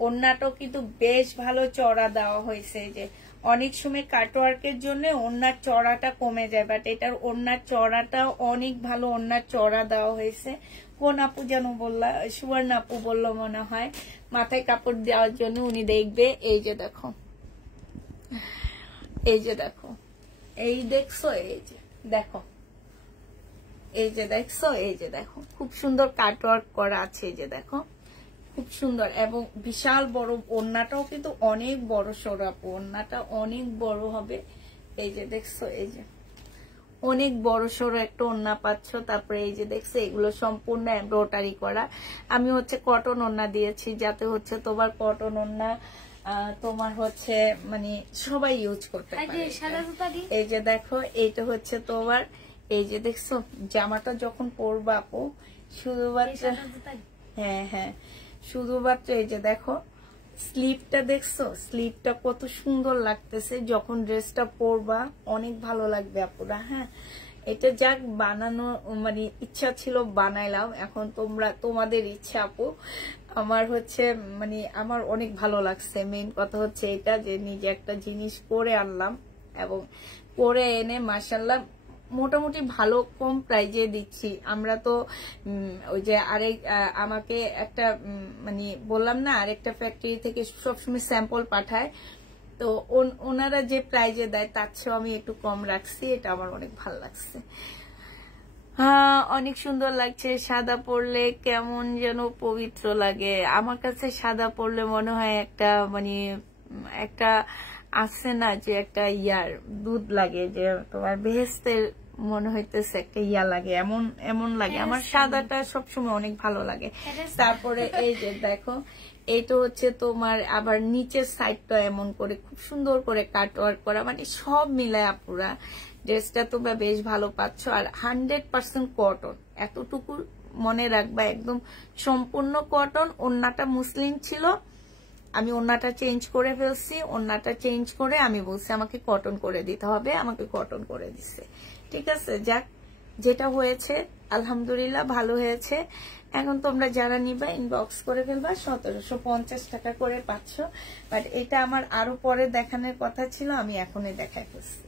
ওড়নাটাও কিন্তু বেশ ভালো চড়া দেওয়া হয়েছে। যে অনেক সময় কাটওয়ার্কের জন্য ওড়নার চড়াটা কমে যায়, বাট এটার ওড়নার চড়াটা অনেক ভালো ওড়নার চড়া দেওয়া হয়েছে। কোন আপু যেন বললা, সুবর্ণ আপু বললো মনে হয়, মাথায় কাপড় দেওয়ার জন্য উনি দেখবে। এই যে দেখো, এই যে দেখো, এই দেখছো, এই যে দেখো, এই যে দেখছো, এই যে দেখো খুব সুন্দর কাটওয়ার্ক করা আছে। এই যে দেখো খুব সুন্দর, এবং বিশাল বড় ওড়নাটাও কিন্তু অনেক বড় সড়ো আপু, ওড়নাটা অনেক বড় হবে। এই যে দেখছো, এই যে অনেক বড় সড়ো একটা ওড়না পাচ্ছ। তারপরে এই যে দেখছো, এগুলো সম্পূর্ণ এমব্রয়ডারি করা। আমি হচ্ছে কটন ওড়না দিয়েছি, যাতে হচ্ছে তোমার কটন ওড়না তোমার হচ্ছে মানে সবাই ইউজ করতে পারে। এই যে দেখো, এইটা হচ্ছে তোমার, এই যে দেখছো জামাটা যখন পরবা আপু শুধুমাত্র, হ্যাঁ হ্যাঁ শুধুমাত্র এই যে দেখো স্লিপটা দেখছো, স্লিপটা কত সুন্দর লাগতেছে। যখন ড্রেসটা পরবা অনেক ভালো লাগবে আপুরা, হ্যাঁ এটা যাক বানানো মানে ইচ্ছা ছিল বানাইলাম, এখন তোমাদের ইচ্ছা আপু। আমার হচ্ছে মানে আমার অনেক ভালো লাগছে। মেইন কথা হচ্ছে এটা যে নিজে একটা জিনিস করে আনলাম, এবং করে এনে মাশাআল্লাহ মোটামুটি ভালো কম প্রাইজে দিচ্ছি আমরা। তো ওই যে আমাকে একটা মানে বললাম না, আরেকটা ফ্যাক্টরি থেকে সবসময় স্যাম্পল পাঠায়, তো ওনারা যে প্রাইজে দেয় তার চেয়েও আমি একটু কম রাখছি। এটা আমার অনেক ভালো লাগছে। হ্যাঁ অনেক সুন্দর লাগছে। সাদা পরলে কেমন যেন পবিত্র লাগে। আমার কাছে সাদা পরলে মনে হয় একটা মানে একটা আছে না যে একটা ইয়ার দুধ লাগে, যে তোমার বেহেস্তের মনে হইতেছে একটা ইয়া লাগে, এমন লাগে। আমার সাদাটা সবসময় অনেক ভালো লাগে। তারপরে এই যে দেখো, এইটা হচ্ছে তোমার আবার নিচের সাইডটা এমন করে খুব সুন্দর করে কাটওয়ার্ক করা, মানে সব মিলায় আপুরা ড্রেসটা তোমরা বেশ ভালো পাচ্ছ। আর 100% কটন, এতটুকু মনে রাখবা, একদম সম্পূর্ণ কটন। ওড়নাটা মুসলিম ছিল, আমি ওড়নাটা চেঞ্জ করে ফেলছি। ওড়নাটা চেঞ্জ করে আমি বলছি আমাকে কটন করে দিতে হবে, আমাকে কটন করে দিচ্ছে। ঠিক আছে, যাক, যেটা হয়েছে আলহামদুলিল্লাহ ভালো হয়েছে। এখন তোমরা যারা নিবা ইনবক্স করে ফেলবা, 1750 টাকা করে পাচ্ছ। বাট এটা আমার আরো পরে দেখানোর কথা ছিল, আমি এখনই দেখাই ফেলছি,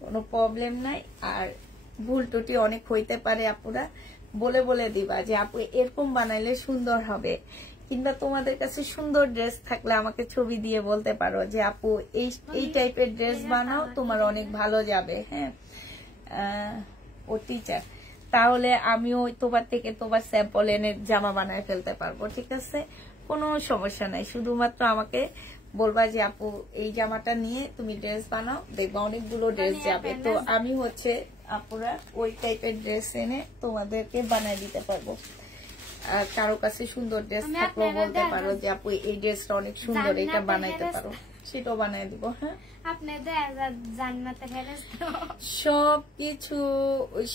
কোনো প্রবলেম নাই। আর ভুল টুটি অনেক হইতে পারে, আপুরা বলে বলে দিবা যে আপু এরকম বানাইলে সুন্দর হবে, কিংবা তোমাদের কাছে সুন্দর ড্রেস থাকলে আমাকে ছবি দিয়ে বলতে পারো যে আপু এই টাইপের ড্রেস বানাও, তোমার অনেক ভালো যাবে। হ্যাঁ, ও টিচার, তাহলে আমিও তোমার থেকে তোমার স্যাম্পল এনে জামা বানায় ফেলতে পারবো। ঠিক আছে, কোনো সমস্যা নাই, শুধুমাত্র আমাকে বলবা যে আপু এই জামাটা নিয়ে তুমি ড্রেস বানাও, দেখবা অনেকগুলো ড্রেস যাবে। তো আমি হচ্ছে আপুরা ওই টাইপের ড্রেস এনে তোমাদেরকে বানায় দিতে পারবো। আর কারো কাছে সুন্দর ড্রেস থাকলেও বলতে পারো যে আপু এই ড্রেসটা অনেক সুন্দর, এটা বানাইতে পারো, সেটাও বানাই দিব। হ্যাঁ,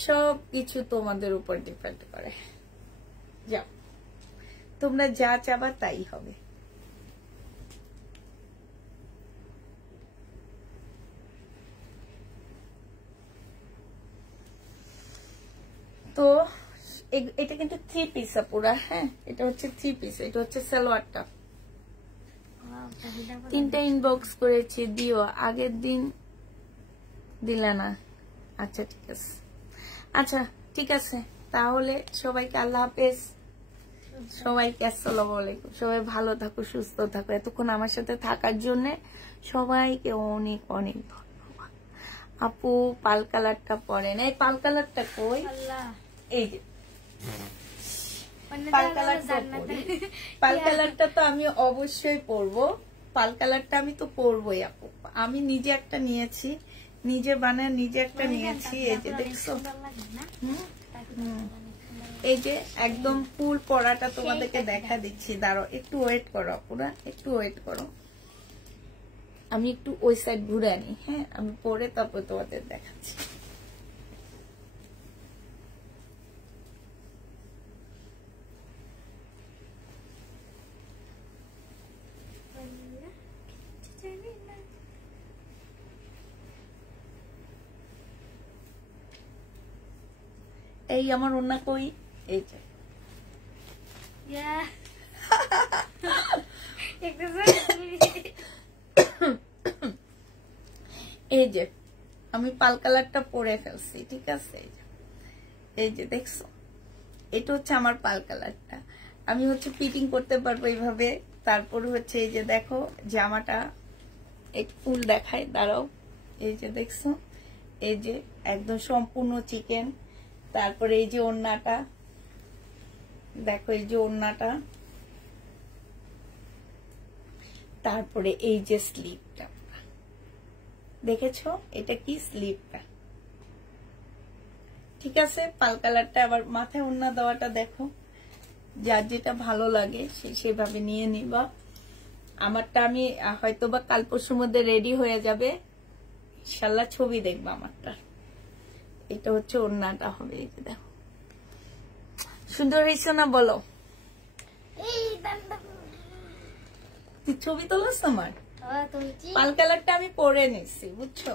সবকিছু তোমাদের উপর ডিপেন্ড করে। যাও, তোমরা যা চাবা তাই হবে। তো এটা কিন্তু 3 পিস পুরা। হ্যাঁ, এটা হচ্ছে 3 পিস, এটা হচ্ছে সালোয়ারটা। 3টা ইনবক্স করেছি, দিও, আগের দিন দিলে না। আচ্ছা ঠিক আছে, আচ্ছা ঠিক আছে, তাহলে সবাইকে আল্লাহ হাফেজ, সবাইকে আসসালামু আলাইকুম। সবাই ভালো থাকো, সুস্থ থাকো। এতক্ষণ আমার সাথে থাকার জন্য সবাইকে অনেক অনেক ধন্যবাদ। আপু পাল কালারটা পরে না, এই পাল কালারটা কই? এই যে পাল কালারটা তো আমি অবশ্যই পরবো, পাল কালারটা আমি তো পরবোই আপু। আমি নিজে একটা নিয়েছি, নিজে বানায় নিজে একটা নিয়েছি। এই যে দেখছো, এই যে একদম ফুল পরাটা তোমাদেরকে দেখা দিচ্ছি। দাঁড়াও, একটু ওয়েট করো আপুরা, একটু ওয়েট করো, আমি একটু ওই সাইড ঘুরে আনি। হ্যাঁ, আমি পরে তারপর তোমাদের দেখাচ্ছি। এই আমার ওড়না কই? এই যে এই যে আমি পাল কালারটা পরে ফেলছি। ঠিক আছে, এই যে দেখছো, এটা হচ্ছে আমার পাল কালারটা। আমি হচ্ছে ফিটিং করতে পারবো এইভাবে। তারপর হচ্ছে এই যে দেখো জামাটা এক ফুল দেখায়, দাঁড়াও, এই যে দেখছো, এই যে একদম সম্পূর্ণ চিকেন। তারপরে এই যে ওড়নাটা দেখো, এই যে ওড়নাটা, তারপরে এই যে স্লিভটা দেখেছো, এটা কি স্লিভটা। ঠিক আছে, পাল কালারটা। আবার মাথায় ওড়না দেওয়াটা দেখো, যার যেটা ভালো লাগে সেভাবে নিয়ে নিবা। আমারটা আমি হয়তোবা কাল পরশুর মধ্যে রেডি হয়ে যাবে, ইনশাল্লাহ ছবি দেখবা আমারটা। এটা হচ্ছে ওড়নাটা হবে, এই যে দেখো, সুন্দর হয়েছে না বলো? ছবি তোলাস তোমার? পাল কালারটা আমি পরে নিচ্ছি, বুঝছো?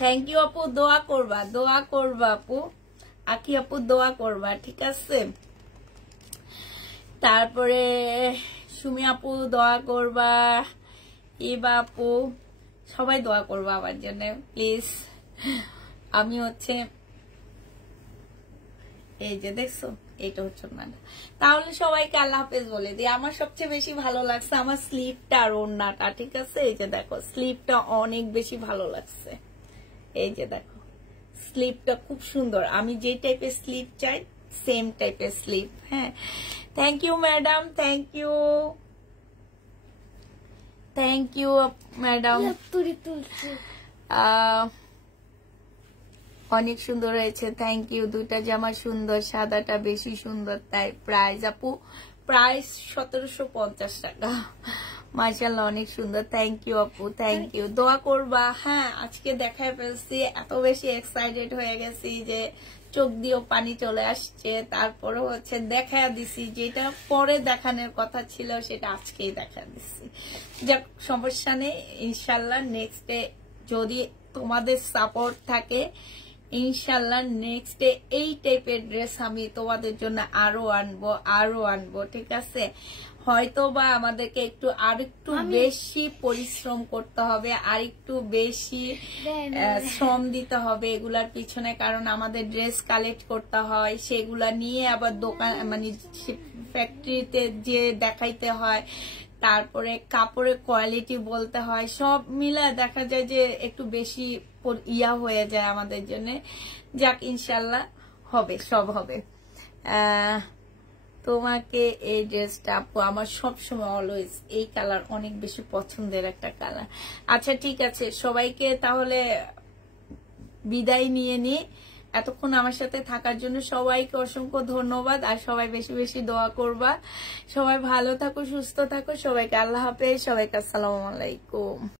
থ্যাংক ইউ আপু, দোয়া করবা, দোয়া করবা আপু, আখি আপু দোয়া করবা। ঠিক আছে, তারপরে সুমি আপু দোয়া করবা, ইবা আপু, সবাই দোয়া করবা আমার জন্য প্লিজ। আমি হচ্ছে এই যে দেখছো, এটা হচ্ছে না। তাহলে সবাইকে আল্লাহ হাফেজ বলে দিই। আমার সবচেয়ে বেশি ভালো লাগছে আমার স্লিভটা আর ওড়নাটা। ঠিক আছে, এই যে দেখো স্লিভটা অনেক বেশি ভালো লাগছে। এই যে দেখো স্লিভটা খুব সুন্দর, আমি যে টাইপের স্লিভ চাই সেম টাইপের স্লিভ। হ্যাঁ, thank you madam, thank you, thank you madam. অনেক সুন্দর হয়েছে, থ্যাংক ইউ। দুইটা জামা সুন্দর, সাদাটা বেশি সুন্দর। তাই প্রাইস আপু প্রাইস 1750 টাকা। মাশাআল্লাহ অনেক সুন্দর, থ্যাংক ইউ আপু, থ্যাংক ইউ। দোয়া করবা। হ্যাঁ আজকে দেখায় ফেলছি, এত বেশি এক্সাইটেড হয়ে গেছি যে চোখ দিয়েও পানি চলে আসছে। তারপরে হচ্ছে দেখা দিছি, যেটা পরে দেখানোর কথা ছিল সেটা আজকেই দেখা দিচ্ছি। যাক সমস্যা নেই, ইনশাল্লাহ নেক্সট ডে যদি তোমাদের সাপোর্ট থাকে ইনশাল্লাহ নেক্সট ডে এই টাইপের ড্রেস আমি তোমাদের জন্য আরো আনবো, ঠিক আছে? হয়তো বা আমাদেরকে আরেকটু বেশি পরিশ্রম করতে হবে, আরেকটু বেশি শ্রম দিতে হবে এগুলার পিছনে, কারণ আমাদের ড্রেস কালেক্ট করতে হয়, সেগুলা নিয়ে আবার দোকান মানে ফ্যাক্টরিতে যে দেখাইতে হয়, তারপরে কাপড়ের কোয়ালিটি বলতে হয়, সব মিলে দেখা যায় যে একটু বেশি হয়ে যায় আমাদের জন্য। যাক ইনশাল্লাহ হবে, সব হবে। তোমাকে এই ড্রেসটা আপু আমার সবসময় অলওয়েজ এই কালার অনেক বেশি পছন্দের একটা কালার। আচ্ছা ঠিক আছে, সবাইকে তাহলে বিদায় নিয়ে নি। এতক্ষণ আমার সাথে থাকার জন্য সবাইকে অসংখ্য ধন্যবাদ। আর সবাই বেশি বেশি দোয়া করবা। সবাই ভালো থাকো, সুস্থ থাকো। সবাইকে আল্লাহ হাফেজ, সবাইকে আসসালামু আলাইকুম।